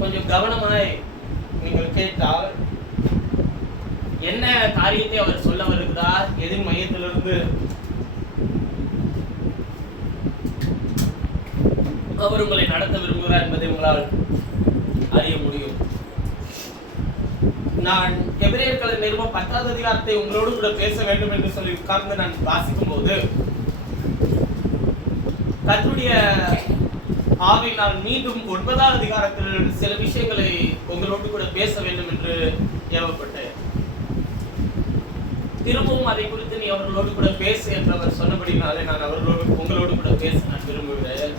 கொஞ்சம் கவனமாய் நீங்கள் கேட்டால் என்ன காரியத்தை அவர் சொல்ல வருகிறார், எதிர் மையத்திலிருந்து அவர் உங்களை நடத்த விரும்புகிறார் என்பதை உங்களால் அறிய முடியும். நான் எபிரேயர் நிருபம் 10வது அதிகாரத்தை உங்களோடு கூட பேச வேண்டும் என்று சொல்லி உட்கார்ந்து நான் வாசிக்கும் போது கர்த்தருடைய ஆவியினால் மீண்டும் 9வது அதிகாரத்தில் சில விஷயங்களை உங்களோடு கூட பேச வேண்டும் என்று ஏவப்பட்டேன். திரும்பவும் அதை குறித்து நீ அவர்களோடு கூட பேசு என்று அவர் சொன்னபடினாலே நான் உங்களோடு கூட பேச நான் விரும்புகிறேன்.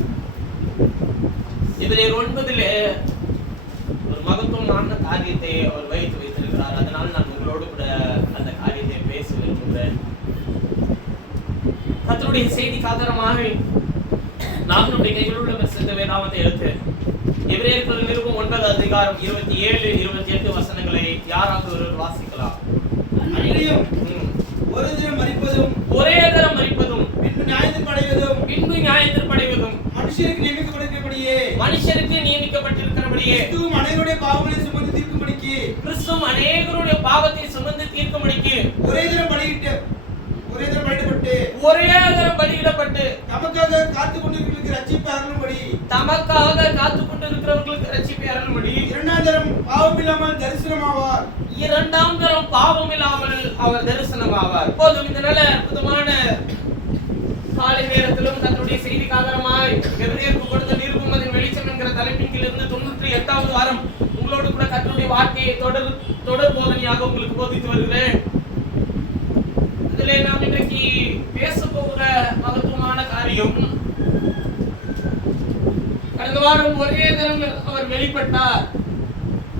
எபிரேயர் 9 ஒரு மகத்துவமான காரியத்தை அவர் வைத்திருக்கிறார். அதனால் நான் உங்களோடு கூட அந்த காரியத்தை பேச விரும்புகிறேன். கர்த்தருடைய செய்திக்கு ஆதாரமாக நாம் நம்முடைய கையில் உள்ள பிரசித்த வேதாகமத்தை எடுத்து எபிரேயர் நிருபம் 9வது அதிகாரம் 27, 28 வசனங்களை யாராவது ஒருவர் வாசிக்கலாம். ஒரு தினம் மரிப்பதும் ஒரே தரம் மரிப்பதும் பின்பு நியாயத்திற்படைவதும் மனுஷருக்கு நியமிக்கப்பட்டிருக்கிறபடியே கிறிஸ்துவும் அநேகருடைய பாவத்தை சுமந்து தீர்க்கும்படிக்கு ஒரே தரம் பலியிடப்பட்டு தமக்காக காத்துக் கொண்டிருக்கிறவர்களுக்கு ரட்சிப்பை அருளும்படி இரண்டாம் தரம் பாவம் இல்லாமல் அவர் தரிசனமாவார். இப்போதும் இந்த நல்ல அற்புதமான காலை நேரத்திலும் தன்னுடைய செய்திக்கு ஆதாரமாய் எபிரேயருக்கு கொடுத்த நிருபம் அதன் வெளிச்சம் என்கிற தலைப்பின் கீழ் இருந்து 98வது வாரம் உங்களோடு கூட கர்த்தருடைய வார்த்தையை தொடர் போதனையாக உங்களுக்கு போதித்து வருகிறேன். இதிலே நாம் இன்றைக்கு பேச போகிற மகத்துவமான காரியம், கடந்த வாரம் ஒரே தினம் அவர் வெளிப்பட்டார்.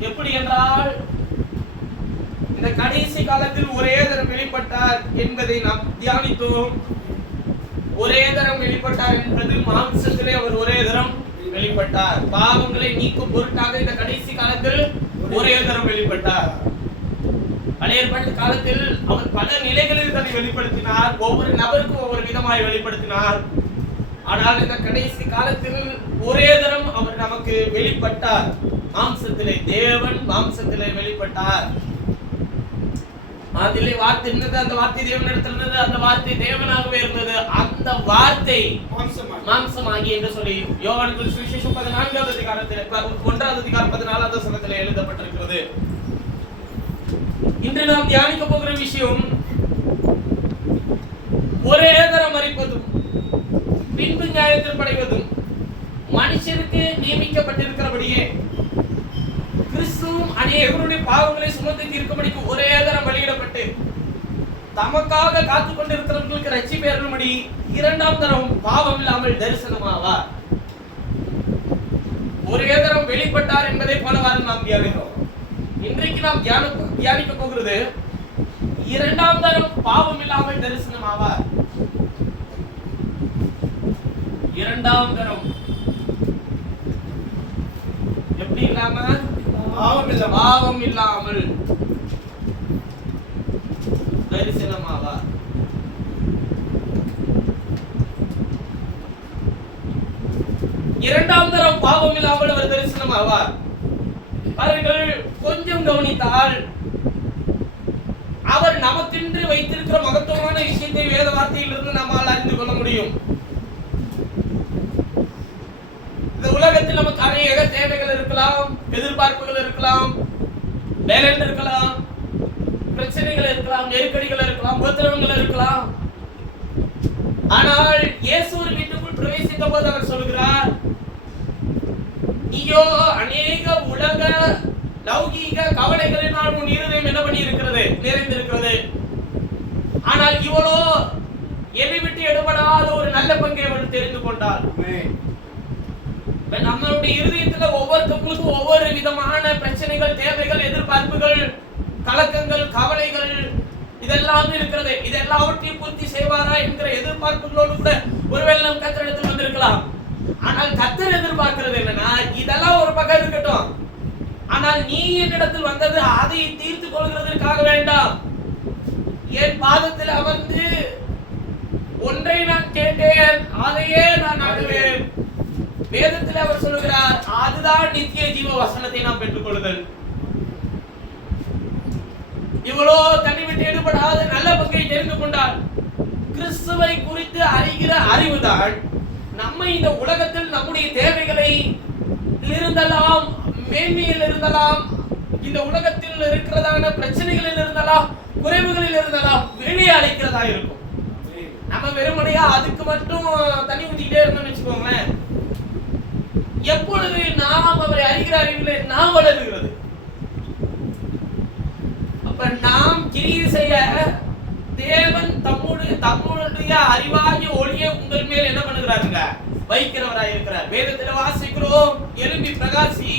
எப்படி என்றால் இந்த கடைசி காலத்தில் ஒரே தரம் வெளிப்பட்டார் என்பதை நாம் தியானித்தோம். ஒரே தரம் வெளிப்பட்டார் என்பது மாம்சத்திலே அவர் ஒரே தரம் வெளிப்பட்டார். பாவங்களை நீக்கும் பொருட்டாக இந்த கடைசி காலத்தில் ஒரே தரம் வெளிப்பட்டார். பழைய ஏற்பாட்டு காலத்தில் அவர் பல நிலைகளில் தன்னை வெளிப்படுத்தினார். ஒவ்வொரு நபருக்கும் ஒவ்வொரு விதமாய் வெளிப்படுத்தினார். ஆனால் இந்த கடைசி காலத்தில் ஒரே தரம் அவர் நமக்கு வெளிப்பட்டார். மாம்சத்திலே தேவன் மாம்சத்திலே வெளிப்பட்டார். அதிலே வார்த்தை இருந்தது, அந்த வார்த்தை தேவனிடத்தில் இருந்தது, அந்த வார்த்தை தேவனாகவே இருந்தது. அந்த வார்த்தை மாம்சமாகி என்று சொல்லி யோவான் சுவிசேஷம் 14வது அதிகாரத்தில் 1வது அதிகாரம் 14வது வசனத்தில் எழுதப்பட்டிருக்கிறது. இன்று நாம் தியானிக்க போகிற விஷயம் ஒரே தரம் மரிப்பதும் பின்பு நியாயத்திற்படைவதும் மனுஷருக்கு நியமிக்கப்பட்டிருக்கிறபடியே கிறிஸ்துவும் அநேகருடைய பாவங்களை சுமந்து தீர்க்கும்படிக்கு ஒரே தரம் பலியிடப்பட்டு தமக்காக காத்துக் கொண்டிருக்கிறவர்களுக்கு ரட்சிப்பை அருளும்படி இரண்டாம் தரம் பாவம் இல்லாமல் தரிசனமாவார். ஒரே தரம் வெளிப்பட்டார் என்பதை பல வாரம் நாம் தியானிக்கிறோம். இன்றைக்கு நாம் தியானிக்க போகிறது இரண்டாம் தரம் பாவம் இல்லாமல் தரிசனமாவார். இரண்டாம் தரம் எப்படி இல்லாம பாவம் இல்லாமல் தரிசனமாவார். இரண்டாம் தரம் பாவம் இல்லாமல் அவர் தரிசனமாவார். அவர்கள் கொஞ்சம் கவனித்தால் அவர் நமக்கென்று வைத்திருக்கிற மகத்துவமான விஷயத்தை வேத வார்த்தையிலிருந்து நம்மால் அறிந்து கொள்ள முடியும். இந்த உலகத்தில் நமக்கு அநேக தேவைகள் இருக்கலாம், எதிர்பார்ப்புகள் இருக்கலாம், வேலைகள் இருக்கலாம், பிரச்சனைகள் இருக்கலாம், நெருக்கடிகள் இருக்கலாம், உபத்திரவங்கள் இருக்கலாம். ஆனால் இயேசு வீட்டுக்குள் பிரவேசித்த போது அவர் சொல்கிறார், நீயோ அநேக உலக லௌகீக கவலைகளினால் உன் இருதயம் என்ன பண்ணி இருக்கிறது, நிறைந்திருக்கிறது. ஆனால் இவளோ என்னை விட்டு எடுபடாத ஒரு நல்ல பங்கை அவள் தெரிந்து கொண்டாள். நம்மளுடைய இருதயத்துல ஒவ்வொருத்தவங்களுக்கும் ஒவ்வொரு விதமான பிரச்சனைகள், தேவைகள், எதிர்பார்ப்புகள், கலக்கங்கள், கவலைகள் இதெல்லாம் இருக்கிறது. இதெல்லாவற்றையும் பூர்த்தி செய்வாரா என்கிற எதிர்பார்ப்புகளோடு கூட ஒருவேளை நம் கர்த்தரிடத்தில் வந்திருக்கலாம். ஆனால் கர்த்தர் எதிர்பார்க்கிறது என்னன்னா, இதெல்லாம் ஒரு பக்கம் இருக்கட்டும், ஆனால் நீ என்னிடத்தில் வந்தது அதை தீர்த்து கொள்கிறதற்காக வேண்டாம். என் பாதத்தில் அமர்ந்து ஒன்றை நான் கேட்டேன், அதையே நான் நாடுவேன். வேதத்தில் அவர் சொல்லுகிறார், அதுதான் நித்திய ஜீவ வசனத்தை நாம் பெற்றுக்கொள்ளுதல். இவ்வளோ தண்ணி விட்டு ஈடுபடாத நல்ல பங்கை தெரிந்து கொண்டால் கிறிஸ்துவை குறித்து அறிகிற அறிவுதான் நம்மை இந்த உலகத்தில் நம்முடைய தேவைகளை இருந்தலாம், மேன்மையில் இருந்தலாம், இந்த உலகத்தில் இருக்கிறதான பிரச்சனைகளில் இருந்தலாம், குறைவுகளில் இருந்தலாம் வெளியே அழைக்கிறதா இருக்கும். நம்ம வெறுமனையா அதுக்கு மட்டும் தண்ணி ஊத்திக்கிட்டே இருந்தோம்னு வச்சுக்கோங்களேன், எப்பொழுது நாம் அவரை அறிகிற அறிவிலே நாம் வளருகிறது. அப்ப நாம் கிரியை செய்ய தேவன் தம்முடைய அறிவாகிய ஒளியை உங்கள் மேல் என்ன பண்ணுகிறாருங்க, வைக்கிறவராய் இருக்கிறார். வேதத்தில் வாசிக்கிறோம், எழும்பி பிரகாசி,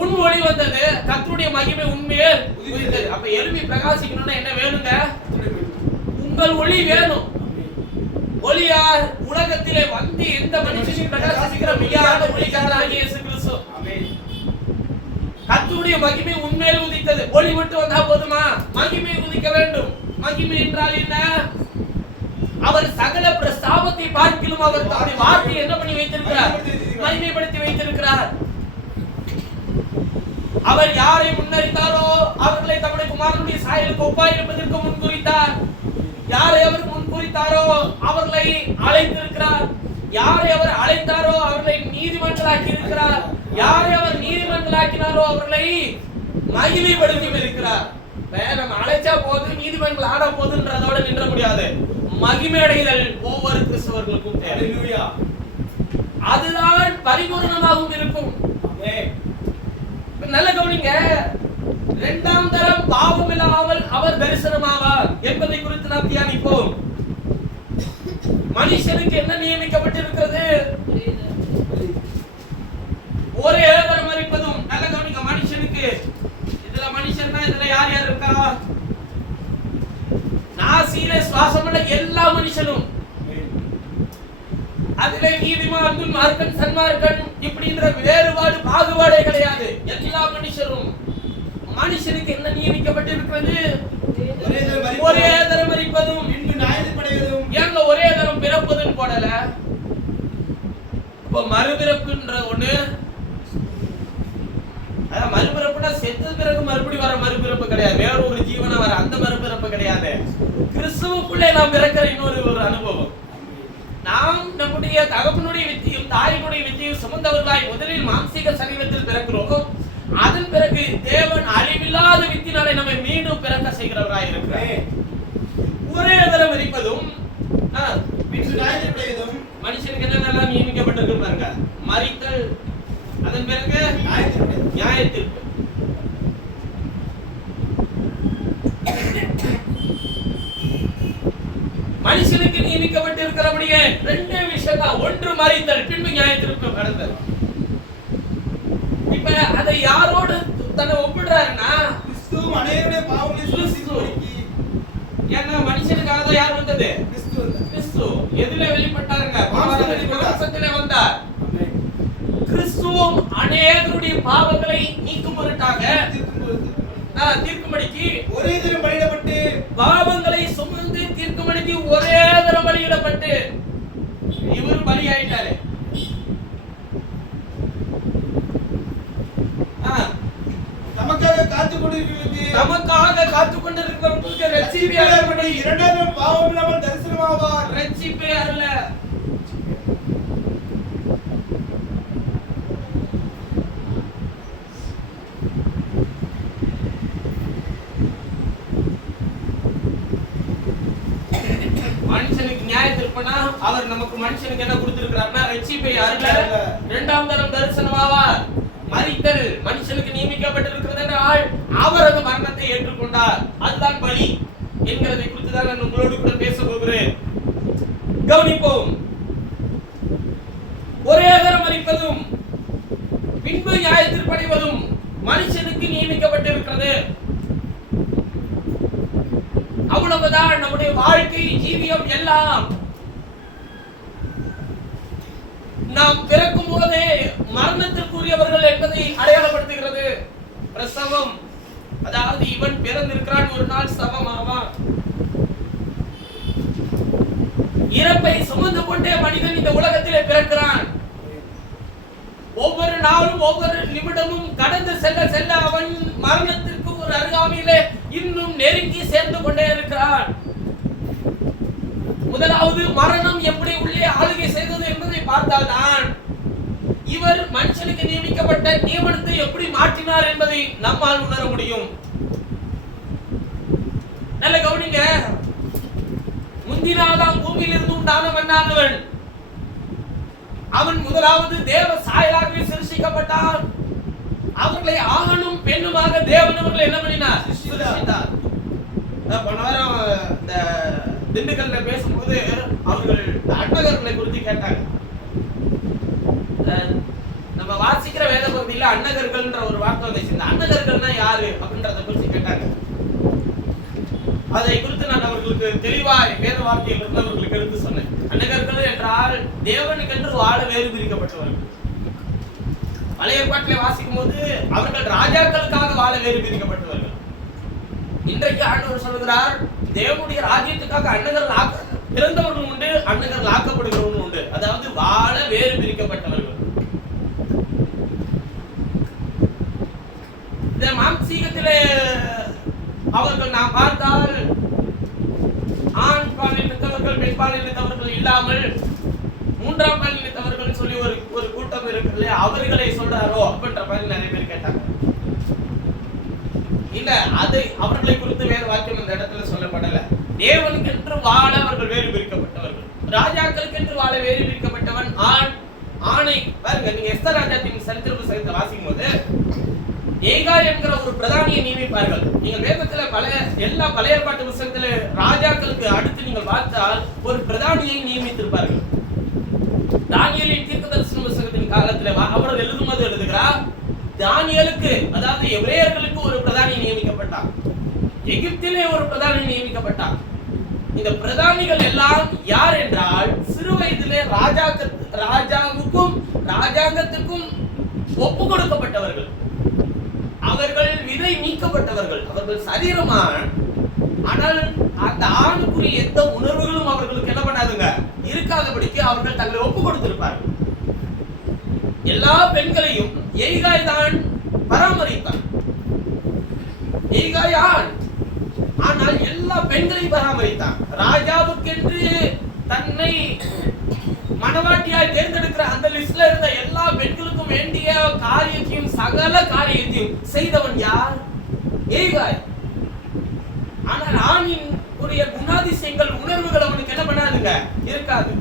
உன் ஒளி வந்தது, கர்த்தருடைய மகிமை உண்மையில் உதித்தது. அப்ப எழும்பி பிரகாசிக்கணும்னா என்ன வேணுங்க, உங்கள் ஒளி வேணும். ஒளியார் உலகத்திலே வந்து எந்த மனுஷனையும் பிரகாசிக்கிற மெய்யான ஒளிக்காரனாகிய இயேசு கிறிஸ்து. கர்த்தருடைய மகிமை உண்மையில் உதித்தது. ஒளி மட்டும் வந்தா போதுமா? மகிமை உதிக்க வேண்டும். மகிமை என்றால் என்ன? அவர் சகல பிரஸ்தாபத்தை பார்க்கிலும் அவர் தம்முடைய வார்த்தையை என்ன பண்ணி வைத்திருக்கிறார், மகிமைப்படுத்தி வைத்திருக்கிறார். அவர் யாரை முன்னறிந்தாரோ அவர்களை தம்முடைய குமாரனுடைய சாயலுக்கு ஒப்பாய் இருப்பதற்கு முன்குறித்தார். யாரை அவர் முன்குறித்தாரோ அவர்களை அழைத்திருக்கிறார். யாரை அவர் அழைத்தாரோ அவர்களை நீதிமன்றலாக்கி இருக்கிறார். யாரை அவர் நீதிமன்றலாக்கினாரோ அவர்களை மகிமைப்படுத்தி இருக்கிறார். நம்ம அழைச்சா போது நீதிமன்றம் ஆட போதுன்றதோட நின்ற முடியாது. மகிமை அடைதல் ஒவ்வொரு கிறிஸ்தவர்களுக்கும் தேவை. அதுதான் பரிபூரணமாகவும் இருக்கும். நல்ல கவனிங்க, இரண்டாம் தரம் பாவம் இல்லாமல் அவர் தரிசனமாவார் என்பதை குறித்து நாம் தியானிப்போம். மனுஷனுக்கு என்ன நியமிக்கப்பட்டிருக்கிறது? ஒரே தரம் மரிப்பதும். நல்ல கவனிங்க, மனுஷனுக்கு இதுல மனுஷன்னா இதுல யார் யார் இருக்கா? நாசியில சுவாசமுள்ள எல்லா மனுஷனும், அதிலே நீதிமான், துன்மார்க்கன், சன்மார்க்கன் இப்படின்ற வேறுபாடு பாகுபாடே கிடையாது. எல்லா மனுஷரும். மனுஷனுக்கு என்ன நியமிக்கப்பட்டிருக்கிறது? ஒரே தரம் மரிப்பதும் பின்பு நியாயத்தீர்ப்படைவதும். ஏங்க ஒரே தரம் பிறப்பதுன்னு போடல? இப்ப மறுபிறப்புன்ற ஒண்ணு, அதான் மறுபிறப்புனா செத்த பிறகு மறுபடியும் வர மறுபிறப்பு கிடையாது, வேற ஒரு ஜீவனா வர அந்த மறுபிறப்பு கிடையாது. கிறிஸ்துவுக்குள்ளே நாம் பிறக்கிற இன்னொரு அனுபவம். நாம் நம்முடைய தகப்பனுடைய வித்தியும் தாயினுடைய வித்தியும் சுமந்தவர்களாய் முதலில் மாம்சீக சரீரத்தில் பிறக்கிறோம். அதன் பிறகு தேவன் அழிவில்லாத வித்தினாலே நம்மை மீண்டும் பிறக்க செய்கிறவராய் இருக்கிறார். ஒரே தரம் இருப்பதும் மனுஷனுக்கு என்னென்னலாம் நியமிக்கப்பட்டிருக்கு பாருங்க. மரித்தல், அதன் பிறகு நியாயத்தீர்ப்பு. மனுஷனுக்கு நியமிக்கப்பட்டிருக்கிறபடியே ரெண்டு விஷயம் தான். ஒன்று மரித்தல், பின்பு நியாயத்தீர்ப்பு நடந்தது. இப்ப அதை யாரோடு தன்னை ஒப்பிடுறாருன்னா கிறிஸ்துவும் அநேகருடைய பாவங்களை சுமந்து. ஏன்னா மனுஷனுக்காக தான் யார் வந்தது? கிறிஸ்து. எதிலே வெளிப்பட்டாருங்க? மாம்சத்திலே வந்தார். கிறிஸ்துவும் அநேகருடைய பாவங்களை நீக்கும் பொருட்டாக தீர்க்கும்படிக்கு ஒரே தரம் பலியிடப்பட்டு, பாவங்களை சுமந்து தீர்க்கும்படிக்கு ஒரே தரம் பலியிடப்பட்டு இவர் பலியாயிட்டாரு. நமக்காக காத்துக் கொண்டிருக்கிறவர்களுக்கு ரட்சிப்பே அருளப்படி இரண்டாம் பாவம் இல்லாமல் தரிசனமாவார். ரட்சிப்பே அருள. மனுஷனுக்கு நியாயத்தீர்ப்புனா அவர் நமக்கு மனுஷனுக்கு என்ன கொடுத்திருக்கிறார்னா ரட்சிப்பை அருள, இரண்டாம் தரம் தரிசனமாவார். மரித்தல் மனுஷனுக்கு நியமிக்கப்பட்டிருக்கிறது என்றால் அவர் அந்த மரணத்தை ஏற்றுக்கொண்டார். அதுதான் பலி என்கிறதை குறித்து தான் நான் உங்களோடு கூட பேச போகிறேன். கவனிப்போம். ஒரே தரம் மரிப்பதும் பின்பு நியாயத்தீர்ப்படைவதும் மனுஷனுக்கு நியமிக்கப்பட்டிருக்கிறது. அவ்வளவுதான் நம்முடைய வாழ்க்கை, ஜீவியம் எல்லாம். நாம் பிறக்கும் போதே மரணத்திற்குரியவர்கள் என்பதை அடையாளப்படுத்துகிறது பிரசவம். அதாவது இவன் பிறந்திருக்கிறான், ஒரு நாள் சவமாவான். இறப்பை சுமந்து கொண்டே மனிதன் இந்த உலகத்திலே பிறக்கிறான். ஒவ்வொரு நாளும் ஒவ்வொரு நிமிடமும் கடந்து செல்ல செல்ல அவன் மரணத்திற்கு ஒரு அருகாமையிலே இன்னும் நெருங்கி சேர்ந்து கொண்டே இருக்கிறான். முதலாவது மரணம் எப்படி உள்ளே ஆளுகை செய்தது என்பதை பார்த்தால்தான் இவர் மனுஷனுக்கு நியமிக்கப்பட்ட நியமனத்தை எப்படி மாற்றினார் என்பதை நம்மால் உணர முடியும். நல்ல கவனிங்க. முந்தினாதாம் பூமியிலிருந்து உண்டான மண்ணானவன். அவன் முதலாவது தேவ சாயலாகவே சிருஷ்டிக்கப்பட்டான். அவர்களை ஆணும் பெண்ணுமாக தேவன் அவர்களை என்ன பண்ணினார்? சிருஷ்டித்தார். போன வாரம் இந்த திண்டுக்கல்ல பேசும்போது அவர்கள் அன்னகர்களை குறித்து கேட்டாங்க. நம்ம வாசிக்கிற வேத பகுதியில அன்னகர்கள்ன்ற ஒரு வார்த்தை வந்துச்சு. இந்த அன்னகர்கள்னா யாரு அப்படின்றத குறித்து கேட்டாங்க. அதை குறித்து நான் அவர்களுக்கு தெளிவாய் வேத வார்த்தையில் இருந்து அவர்களுக்கு எடுத்து சொன்னேன். அன்னகர்கள் என்றால் தேவனுக்கென்று வாழ வேறு பிரிக்கப்பட்டவர்கள். பழைய ஏற்பாட்டிலே வாசிக்கும் போது அவர்கள் ராஜாக்களுக்காக வாழ வேறு பிரிக்கப்பட்டவர்கள். இன்றைக்கு ஆண்டவர் சொல்கிறார், தேவனுடைய ராஜ்யத்துக்காக அன்னகர்கள் பிறந்தவர்கள் உண்டு, அன்னகர்கள் ஆக்கப்படுகிறவர்கள் உண்டு. அதாவது வாழ வேறு பிரிக்கப்பட்டவர்கள். இந்த மாம்சீகத்திலே அவர்கள் நாம் பார்த்தால் ஆண் பாலினத்தவர்கள் பெண் பாலினத்தவர்கள் இல்லாமல் மூன்றாம் பாலினத்தவர்கள் சொல்லி ஒரு கூட்டம் இருக்குல்ல, அவர்களை சொல்றாரோ அப்படின்ற மாதிரி நிறைய பேர் கேட்டாங்க. இல்ல, அது அவர்களை குறித்து வேறு வாக்கியம் இந்த இடத்துல சொல்லப்படல. தேவனுக்கென்று வாழ அவர்கள் வேறு பிரிக்கப்பட்டவர்கள், ராஜாக்களுக்கென்று வாழ வேறு பிரிக்கப்பட்டவன் ஆணை. பாருங்க, நீங்க எஸ்தர் ராஜாத்தின் சரித்திர புத்தகத்தை வாசிக்கும் போது ஏகாய் என்கிற ஒரு பிரதானியை நியமிப்பார்கள். நீங்கள் வேதத்துல எல்லா பழைய ஏற்பாட்டு புத்தகத்துல ராஜாக்களுக்கு அடுத்து நீங்கள் பார்த்தால் ஒரு பிரதானியை நியமித்திருப்பார்கள். தானியேலின் தீர்க்கதரிசன புத்தகத்தின் காலத்துல அவர் எழுதும்போது எழுதுகிறார், தானியேலுக்கு அதாவது எபிரேயர்களுக்கு ஒரு பிரதானி நியமிக்கப்பட்டார், எகிப்திலே ஒரு பிரதானி நியமிக்கப்பட்டார். இந்த பிரதானிகள் எல்லாம் யார் என்றால் சிறு வயதிலே ராஜாவுக்கும் ராஜாங்கத்துக்கும் ஒப்பு கொடுக்கப்பட்டவர்கள். அவர்கள் விதை நீக்கப்பட்டவர்கள். அவர்கள் சரீரமான், ஆனால் அந்த ஆணுக்குரிய எந்த உணர்வுகளும் அவர்களுக்கு என்ன பண்ணாதுங்க, இருக்காதபடிக்கு அவர்கள் தங்களை ஒப்பு கொடுத்திருப்பார்கள். எல்லா பெண்களையும் ஏகாய் தான் பராமரித்தார். ஏகாய் ஆண், ஆனால் எல்லா பெண்களையும் பராமரித்தார். ராஜாவுக்கென்று தன்னை மனவாட்டியாய் தேர்ந்தெடுக்கிற அந்த லிஸ்ட்ல இருந்த எல்லா பெண்களுக்கும் வேண்டிய காரியத்தையும் சகல காரியத்தையும் செய்தவன் யார்? ஏகாய். ஆனால் ஆணின் உரிய குணாதிசயங்கள் உணர்வுகள் அவனுக்கு என்ன பண்ணாதுங்க, இருக்காது.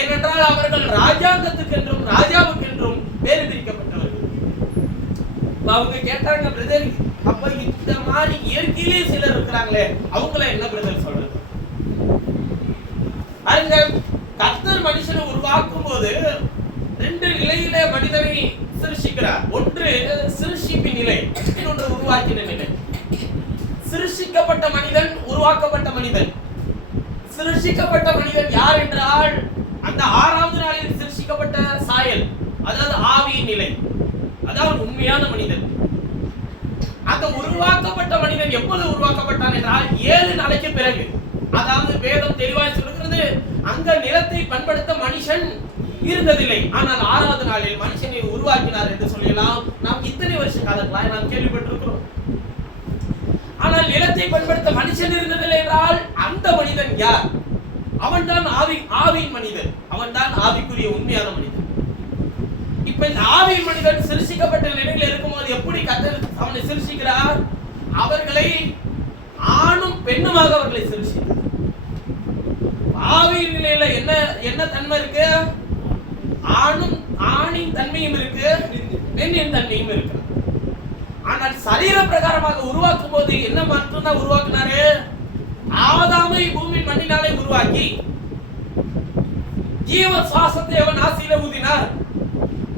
ஏனென்றால் அவர்கள் ராஜாங்கத்துக்கென்றும் ராஜாவுக்கென்றும் வேறு பிரிக்கப்பட்டவர்கள். அவங்க கேட்டாங்க, பிரதர் அப்ப இந்த மாதிரி இயற்கையிலே சிலர் இருக்கிறாங்களே, அவங்கள என்ன பிரதர் சொல்றது? கர்த்தர் மனுஷனை உருவாக்கும் போது ரெண்டு நிலையிலே மனிதனை சிருஷ்டிக்கிறார். ஒன்று சிருஷ்டிப்பின் நிலை, இன்னொன்று உருவாக்கின நிலை. சிருஷ்டிக்கப்பட்ட மனிதன், உருவாக்கப்பட்ட மனிதன். சிருஷ்டிக்கப்பட்ட மனிதன் யார் என்றால் அந்த 6வது நாளில் சிருஷ்டிக்கப்பட்ட சாயல், அதாவது ஆவியின் நிலை, அதாவது உண்மையான மனிதன். அந்த உருவாக்கப்பட்ட மனிதன் எப்போது உருவாக்கப்பட்டான் என்றால் 7 நாளைக்கு பிறகு. அதாவது வேதம் தெளிவாய் சொல்கிறது, அங்க நிலத்தை பண்படுத்த மனுஷன் இருந்ததில்லை, ஆனால் 6வது நாளில் மனுஷனை உருவாக்கினார் என்று சொல்லலாம். நாம் இத்தனை வருஷ காலங்களாய் நாம் கேள்விப்பட்டிருக்கிறோம். ஆனால் நிலத்தை பண்படுத்த மனுஷன் இருந்ததில்லை என்றால் அந்த மனிதன் யார்? அவன்தான் ஆவியின் மனிதன், அவன்தான் ஆவிக்குரிய உண்மையான மனிதன். இப்ப இந்த ஆவியின் மனிதன் சிருஷ்டிக்கப்பட்ட நிலையில் இருக்கும்போது எப்படி கர்த்தர் அவனை சிருஷ்டிக்கிறார்? அவர்களை ஆணும் பெண்ணுமாக அவர்களை சிருஷ்டித்தார். ஆவியின் நிலையில என்ன தன்மை இருக்கு? ஆணின் தன்மையும் இருக்கு, பெண்ணின் தன்மையும் இருக்கு. ஆனால் சரீர பிரகாரமாக உருவாக்கும் போது என்ன மட்டும்தான் உருவாக்குனாரு? ஆதாமை பூமியின் மண்ணினாலே உருவாக்கி ஜீவ சுவாசத்தை அவன் ஆசையில ஊதினார்.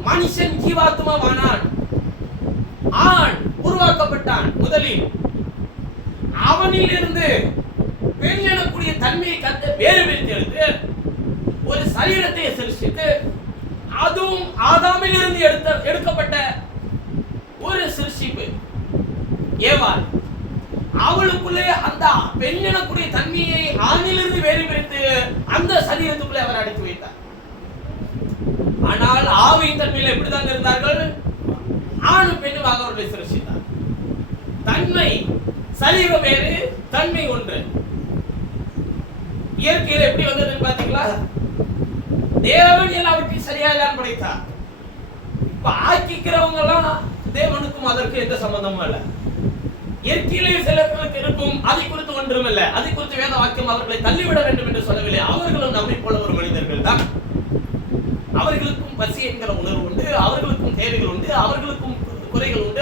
மனுஷன் ஜீவாத்மாவானான். ஆண் உருவாக்கப்பட்டான். முதலில் அவனில் இருந்து பெண் எனக்கூடிய தன்மையை கத்த வேறு பிரித்து எடுத்து ஒரு சரீரத்தை சிருஷ்டித்து, அதுவும் ஆதாமில் இருந்து எடுக்கப்பட்ட ஒரு சிருஷ்டிப்பு ஏவாள். அவளுக்குள்ளே அந்த பெண் எனக்கூடிய தன்மையை ஆணிலிருந்து வேறு பிரித்து அந்த சரீரத்துக்குள்ளே அவர் அடைத்து வைத்தார். ஆனால் ஆவியின் தன்மையில் எப்படிதான் இருந்தார்கள்? ஆணும் பெண்ணுமாக அவர்களை சிருஷ்டித்தார். தன்மை சரீரம் வேறு, தன்மை ஒன்று. இயற்கையில் எப்படி வந்ததுன்னு பாத்தீங்களா? தேவன் எல்லாவற்றையும் சரியாக தான் படைத்தார். இப்ப ஆக்கிக்கிறவங்க எல்லாம் தேவனுக்கும் அதற்கு எந்த சம்பந்தமும் இல்லை. இயற்கையிலே சிலர்களுக்கு இருக்கும், அதை குறித்து ஒன்றும் இல்லை. அதை குறித்து வேத வாக்கியம் அவர்களை தள்ளிவிட வேண்டும் என்று சொல்லவில்லை. அவர்களும் நம்மை போல ஒரு மனிதர்கள் தான். அவர்களுக்கும் பசி என்கிற உணர்வு உண்டு, அவர்களுக்கும் தேவைகள் உண்டு, அவர்களுக்கும் குறைகள் உண்டு,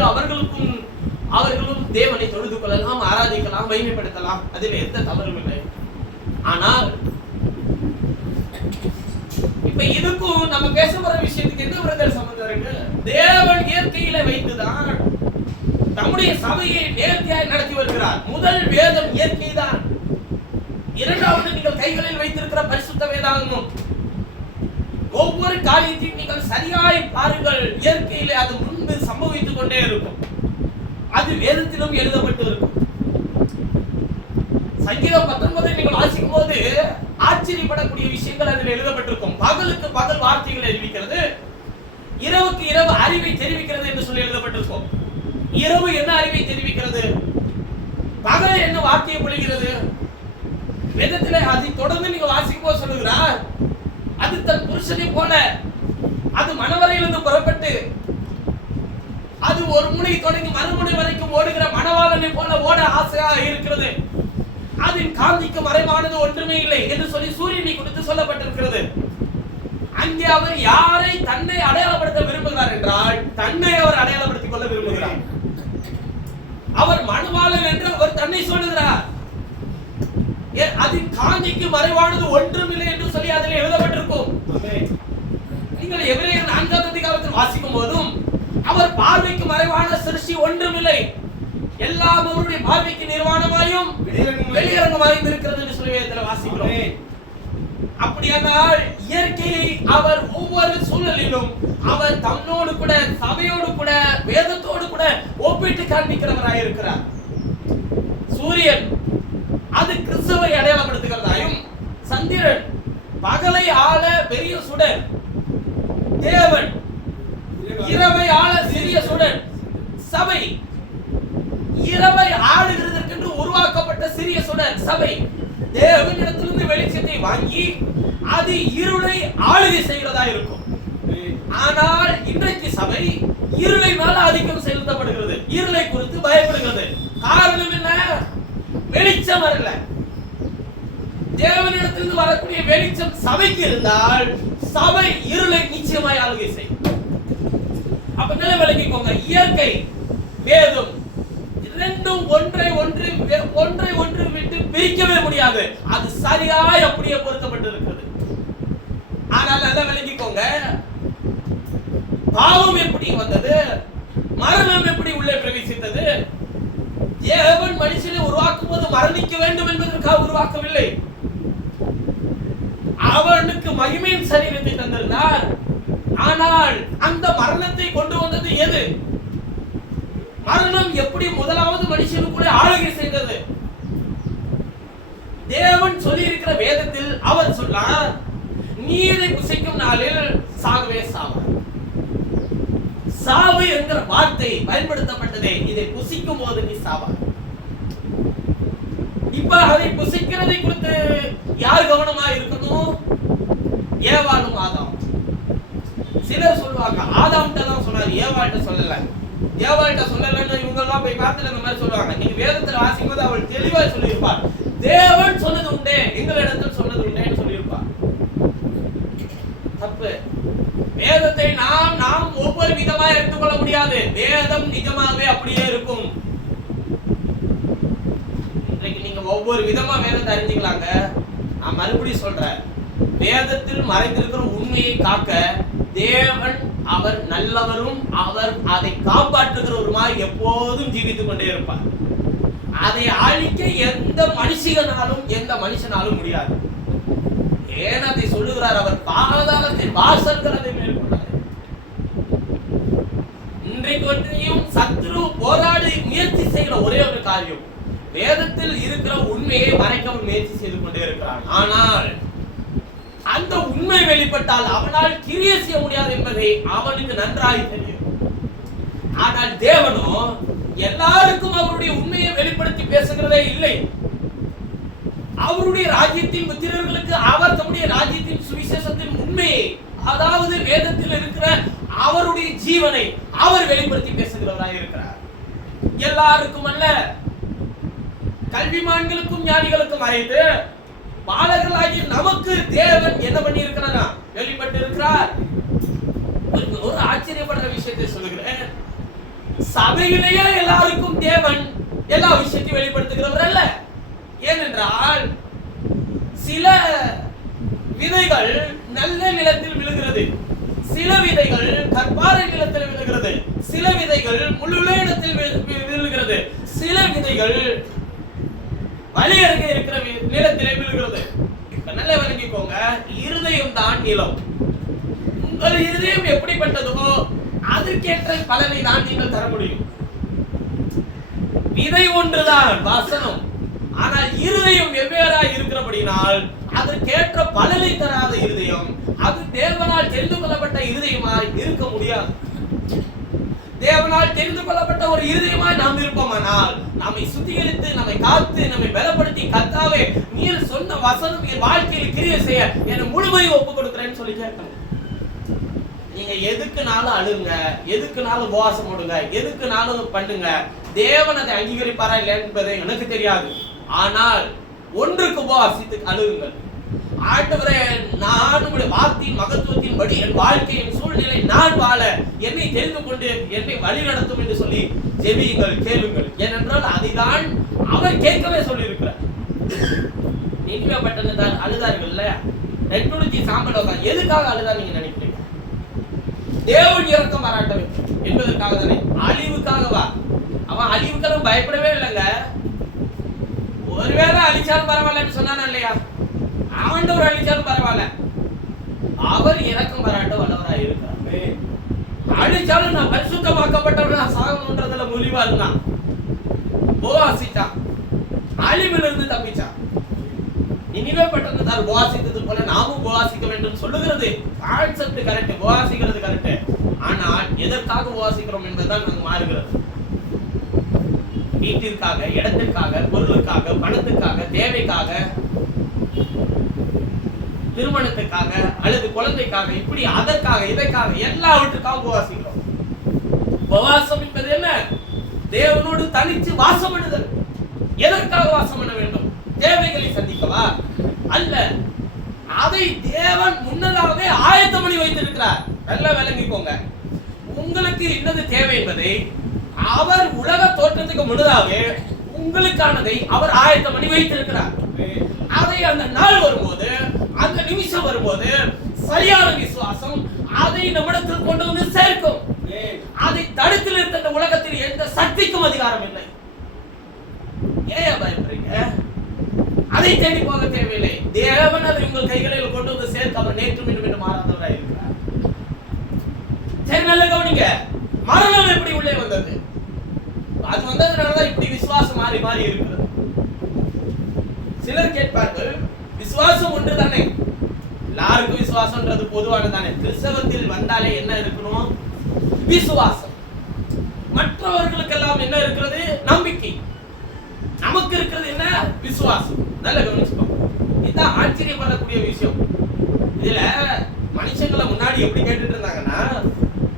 அவர்களும் தேவனை தொழுது கொள்ளலாம், ஆராதிக்கலாம், மகிமைப்படுத்தலாம். அதில் எந்த தவறும் இல்லை. ஆனால் இப்ப இதுக்கும் நம்ம பேச வர விஷயத்துக்கு என்ன விரதல் சம்பந்தம் இருக்கு? தேவன் இயற்கையில வைத்துதான் தம்முடைய சபையை நேர்த்தியாய் நடத்தி வருகிறார். முதல் வேதம் இயற்கை தான். இரண்டாவது நீங்கள் கைகளில் வைத்திருக்கிற பரிசுத்த வேதாகமம். ஒவ்வொரு காரியத்தையும் நீங்கள் சரியாய் பாருங்கள். இயற்கையிலே அது முன்பு சம்பவித்துக் கொண்டே இருக்கும். அது வேதத்திலும் எழுதப்பட்டு இருக்கும். சங்கீதம் 19 நீங்கள் வாசிக்கும் போது ஆச்சரியப்படக்கூடிய விஷயங்கள் அதில் எழுதப்பட்டிருக்கும். பகலுக்கு பகல் வார்த்தைகள் அறிவிக்கிறது, இரவுக்கு இரவு அறிவை தெரிவிக்கிறது என்று சொல்லி எழுதப்பட்டிருக்கும். இரவு என்ன அறிவை தெரிவிக்கிறது, பகல் என்ன வார்த்தையை பொழிகிறது. வேதத்திலே அதை தொடர்ந்து நீங்க வாசிக்கும் போது சொல்லுகிறார், அது தன் புருஷனை போல, அது மணவரையிலிருந்து புறப்பட்டு அது ஒரு முனை தொடங்கி மறுமுனை வரைக்கும் ஓடுகிற மணவாளனை போல ஓட ஆசையாக இருக்கிறது. அதன் காந்திக்கு மறைவானது ஒன்றுமே இல்லை என்று சொல்லி சூரியனை குறித்து சொல்லப்பட்டிருக்கிறது. அங்கே அவர் யாரை தன்னை அடையாளப்படுத்த விரும்புகிறார் என்றால், தன்னை அவர் அடையாளப்படுத்திக் கொள்ள விரும்புகிறார். அவர் மணவாளன் என்று அவர் தன்னை சொல்லுகிறார். அதன் காந்திக்கு மறைவானது ஒன்றுமில்லை என்று சொல்லி அதில் எழுதப்பட்டிருக்கும். நீங்கள் எபிரேயர் 4ஆம் அதிகாரத்தில் வாசிக்கும் போதும் அவர் பார்வைக்கு மறைவான சிருஷ்டி ஒன்றுமில்லை, எல்லாம் அவருடைய பார்வைக்கு நிர்வாணமாயும் வெளியரங்கமாயும் இருக்கிறது என்று சொல்லி வேதத்தில் வாசிக்கிறோம். அப்படியானால் இயற்கையை அவர் ஒவ்வொரு சூழலிலும் அவர் தன்னோடு கூட, சபையோடு கூட, வேதத்தோடு கூட ஒப்பிட்டு காண்பிக்கிறவராய் இருக்கிறார். சூரியன் அது கிறிஸ்துவை அடையாளப்படுத்துகிறதாயும், சந்திரன் பகலை ஆள பெரிய சுடர், தேவன் இரவை ஆள சிறிய சுடர், சபை இரவை ஆளுகிறதற்கென்று உருவாக்கப்பட்ட சிறிய சுடர் சபை தேவனிடத்திலிருந்து வெளிச்சத்தை வாங்கி அது இருளை ஆளுகை செய்கிறதா இருக்கும். ஆனால் இன்றைக்கு சபை இருளை மேல ஆதிக்கம் செலுத்தப்படுகிறது, இருளை குறித்து பயப்படுகிறது. காரணம் என்ன? வெளிச்சம் வரல. தேவனிடத்திலிருந்து வரக்கூடிய வெளிச்சம் சபைக்கு இருந்தால் சபை இருளை நிச்சயமாய் ஆளுகை செய்யும். அப்ப நிலை விளங்கிக்கோங்க, இயற்கை வேதம் இரண்டும் ஒன்றை ஒன்று விட்டு பிரிக்கவே முடியாது. அது சரியாய் அப்படியே பொருத்தப்பட்டு இருக்கிறது. ஆனால் நல்லா விளங்கிக்கோங்க, பாவம் எப்படி வந்தது, மரணம் எப்படி உள்ளே பிரவேசித்தது. தேவன் மனுஷனை உருவாக்கும் போது மரணிக்க வேண்டும் என்பதற்காக உருவாக்கவில்லை. அவனுக்கு மகிமையின் சரீரத்தை தந்திருந்தார். ஆனால் அந்த மரணத்தை கொண்டு வந்தது எது? மரணம் எப்படி முதலாவது மனுஷனுக்குள்ளே ஆளுகை செய்தது? தேவன் சொல்லி இருக்கிற வேதத்தில் அவர் சொன்னார், நீ இதை புசிக்கும் நாளில் சாகவே சாவாய். சாவு என்கிற வார்த்தை பயன்படுத்தப்பட்டதே, இதை புசிக்கும் போது நீ சாவாய். இப்ப அதை புசிக்கிறதை குறித்து யார் கவனமா இருக்கணும்? ஏவாளும் ஆதாம். சிலர் சொல்லுவாங்க ஆதாம்கிட்ட தான் சொன்னார், ஏவாள்கிட்ட சொல்லல. ஏவாள்கிட்ட சொல்லலன்னு இவங்க எல்லாம் போய் பார்த்துட்டு அந்த மாதிரி சொல்லுவாங்க. நீங்க வேதத்துல வாசிக்கும் போது அவள் தெளிவா சொல்லியிருப்பார், தேவன் சொன்னது உண்டே, எங்களிடத்தில் சொன்னது உண்டேன்னு சொல்லியிருப்பார். தப்பு. வேதத்தை நாம் ஒவ்வொரு விதமா எடுத்துக்கொள்ள முடியாது. வேதம் நிஜமாவே அப்படியே இருக்கும். இன்றைக்கு நீங்க ஒவ்வொரு விதமா வேதத்தை அறிஞ்சுக்கலாங்க. நான் மறுபடியும் சொல்றேன், வேதத்தில் மறைந்திருக்கிற உண்மையை காக்க தேவன் அவர் நல்லவரும், அவர் அதை காப்பாற்றுகிறவருமாய் எப்போதும் ஜீவித்துக் கொண்டே இருப்பார். அதை அழிக்க எந்த மனுஷனாலும் முடியாது. ஏன் அதை சொல்லுகிறார்? அவர் பாதாளத்தின் வாசல்கள் அதை மேற்கொண்டார். இன்றைக்கு சத்ரு போராடி முயற்சி செய்கிற ஒரே ஒரு காரியம், வேதத்தில் இருக்கிற உண்மையை மறைக்க முயற்சி செய்து கொண்டே இருக்கிறார். ஆனால் அந்த உண்மை வெளிப்பட்டால் அவனால் கிரியை செய்ய முடியாது என்பதை அவனுக்கு நன்றாய் தெரியும். ஆனால் தேவனோ எல்லாருக்கும் அவருடைய உண்மையை வெளிப்படுத்தி பேசுகிறதே இல்லை. அவருடைய ராஜ்யத்தின் புத்திரர்களுக்கு அவர் தம்முடைய ராஜ்யத்தின் சுவிசேஷத்தின் உண்மையை, அதாவது வேதத்தில் இருக்கிற அவருடைய ஜீவனை அவர் வெளிப்படுத்தி பேசுகிறவராய் இருக்கிறார். எல்லாருக்கும் அல்ல, கல்விமான்களுக்கும் ஞானிகளுக்கும் அறிந்து பாலகர்களாகிய நமக்கு தேவன் என்ன பண்ணி இருக்கிறாரா? வெளிப்பட்டு இருக்கிறார். ஒரு ஆச்சரியப்படுற விஷயத்தை சொல்லுகிறேன். சபையிலேயே எல்லாருக்கும் தேவன் எல்லா விஷயத்தையும் வெளிப்படுத்துகிறவர் அல்ல. ஏனென்றால் சில விதைகள் நல்ல நிலத்தில் விழுகிறது, சில விதைகள் கற்பாறை நிலத்தில் விழுகிறது, சில விதைகள் முள்ளுள்ள இடத்தில் விழுகிறது, சில விதைகள் வழி அருகே இருக்கிற நிலத்திலே விழுகிறது. நல்ல விளங்கிக்கோங்க, இருதயம் தான் நிலம். உங்கள் இருதயம் எப்படிப்பட்டதோ அதற்கேற்ற பலனை தான் நீங்கள் தர முடியும். விதை ஒன்றுதான் வசனம், ஆனால் இருதயம் வெவ்வேறாய் இருக்கிறபடினால் அதற்கேற்ற பலனை தராத இருதயம் அது தேவனால் தெரிந்து கொள்ளப்பட்ட இருதயமாய் இருக்க முடியாது. தேவனால் தெரிந்து கொள்ளப்பட்ட ஒரு இருதயமாய் நாம் இருப்போமானால் நம்மை சுத்திகரித்து, நம்மை காத்து, நம்மை பலப்படுத்தி, கர்த்தாவே நீர் சொன்ன வசனம் என் வாழ்க்கையில் கிரியை செய்ய என்னை முழுமையை ஒப்புக் கொடுக்கிறேன்னு சொல்லி கேட்கணும். நீங்க எதுக்குனாலும் அழுங்க, எதுக்குனாலும் உபவாசம் போடுங்க, எதுக்குனாலும் பண்ணுங்க, தேவன் அதை அங்கீகரிப்பாரா இல்லை என்பதை எனக்கு தெரியாது. ஆனால் ஒன்றுக்கு உபவாசித்து அழுகுங்கள். ஆண்டவரே, நான் உங்களுடைய வார்த்தையின் மகத்துவத்தின் படி என் வாழ்க்கையின் சூழ்நிலை நான் வாழ என்னை தெரிந்து கொண்டு என்னை வழி நடத்தும் என்று சொல்லி ஜெபியுங்கள், கேளுங்கள். ஏனென்றால் அதைதான் அவர் கேட்கவே சொல்லி இருக்கிறார். நினிவே பட்டணத்தார் அழுதார்கள், நெட்டுடுத்தி சாம்பல் எதுக்காக அழுதா நீங்க நினைக்கிறீங்க? தேவன் இறக்கம் பாராட்ட வேண்டும் என்பதற்காக தானே? அழிவுக்காகவா? அவன் அழிவுக்கெல்லாம் பயப்படவே இல்லைங்க. ஒருவேளை அழிச்சாலும் பரவாயில்லன்னு சொன்னானா இல்லையா? ஆண்டவர் அழிச்சாலும் பரவாயில்ல, அவர் இறக்கம் பாராட்ட வல்லவராய் இருக்கிறார். அழிச்சாலும் நான் பரிசுத்தமாக்கப்பட்டவனா சாகணுன்றதுல முடிவா இருந்தான், உபவாசித்தான், அழிவிலிருந்து தப்பிச்சான். நினிவே பட்டணத்தார் உபவாசித்தது போல நாமும் உபவாசிக்க வேண்டும் சொல்லுகிறது. கான்செப்ட் கரெக்ட், உபவாசிக்கிறது கரெக்ட். ஆனால் எதற்காக உபவாசிக்கிறோம் என்பதுதான் நமக்கு மாறுகிறது. வீட்டிற்காக, இடத்திற்காக, பொருளுக்காக, பணத்துக்காக, தேவைக்காக, திருமணத்துக்காக அல்லது குழந்தைக்காக, இப்படி அதற்காக இதற்காக எல்லாவற்றுக்காக உபவாசிக்கிறோம். உபவாசம் என்பது என்ன? தேவனோடு தனித்து வாசம் பண்ணுதல். எதற்காக வாசம் பண்ண வேண்டும்? தேவைகளை சந்திக்கவா? அல்ல, அதை தேவன் முன்னதாகவே ஆயத்தம் பண்ணி வைத்திருக்கிறார். நல்லா விளங்கிக்கோங்க. உங்களுக்கு என்னது தேவை என்பதை அவர் உலக தோற்றத்துக்கு முன்னதாகவே உங்களுக்கானதை அவர் ஆயத்தம் பண்ணி வைத்திருக்கிறார். அதை அந்த நாள் வரும்போது, அந்த நிமிஷம் வரும்போது சரியான விசுவாசம் அதை நம்மிடத்தில் கொண்டு வந்து சேர்க்கும். அதை தடுத்து நிறுத்த உலகத்தில் எந்த சக்திக்கும் அதிகாரம் இல்லை. ஏன் பயப்படுறீங்க? அதை தேடி போக தேவையில்லை. தேவன் அதை உங்கள் கைகளில் கொண்டு வந்து சேர்க்க அவர் நேற்றும் இன்னும் மாறாதவராய் இருக்கிறார். சரி, நல்ல கவனிங்க. மரணம் எப்படி உள்ளே வந்தது? அது வந்ததுனாலதான் இப்படி விசுவாசம் மாறி மாறி இருக்கிறது. சிலர் கேட்பார்கள், விசுவாசம் ஒன்று தானே, எல்லாருக்கும் விசுவாசம்ன்றது பொதுவான தானே, கிறிஸ்தவத்தில் வந்தாலே என்ன இருக்கணும்? விசுவாசம். மற்றவர்களுக்கெல்லாம் என்ன இருக்கிறது? நம்பிக்கை. நமக்கு இருக்கிறது என்ன? விசுவாசம். நல்ல கவனிச்சுக்கோங்க. இதுதான் ஆச்சரியப்படக்கூடிய விஷயம். இதுல மனுஷங்களை முன்னாடி எப்படி கேட்டுட்டு இருந்தாங்கன்னா,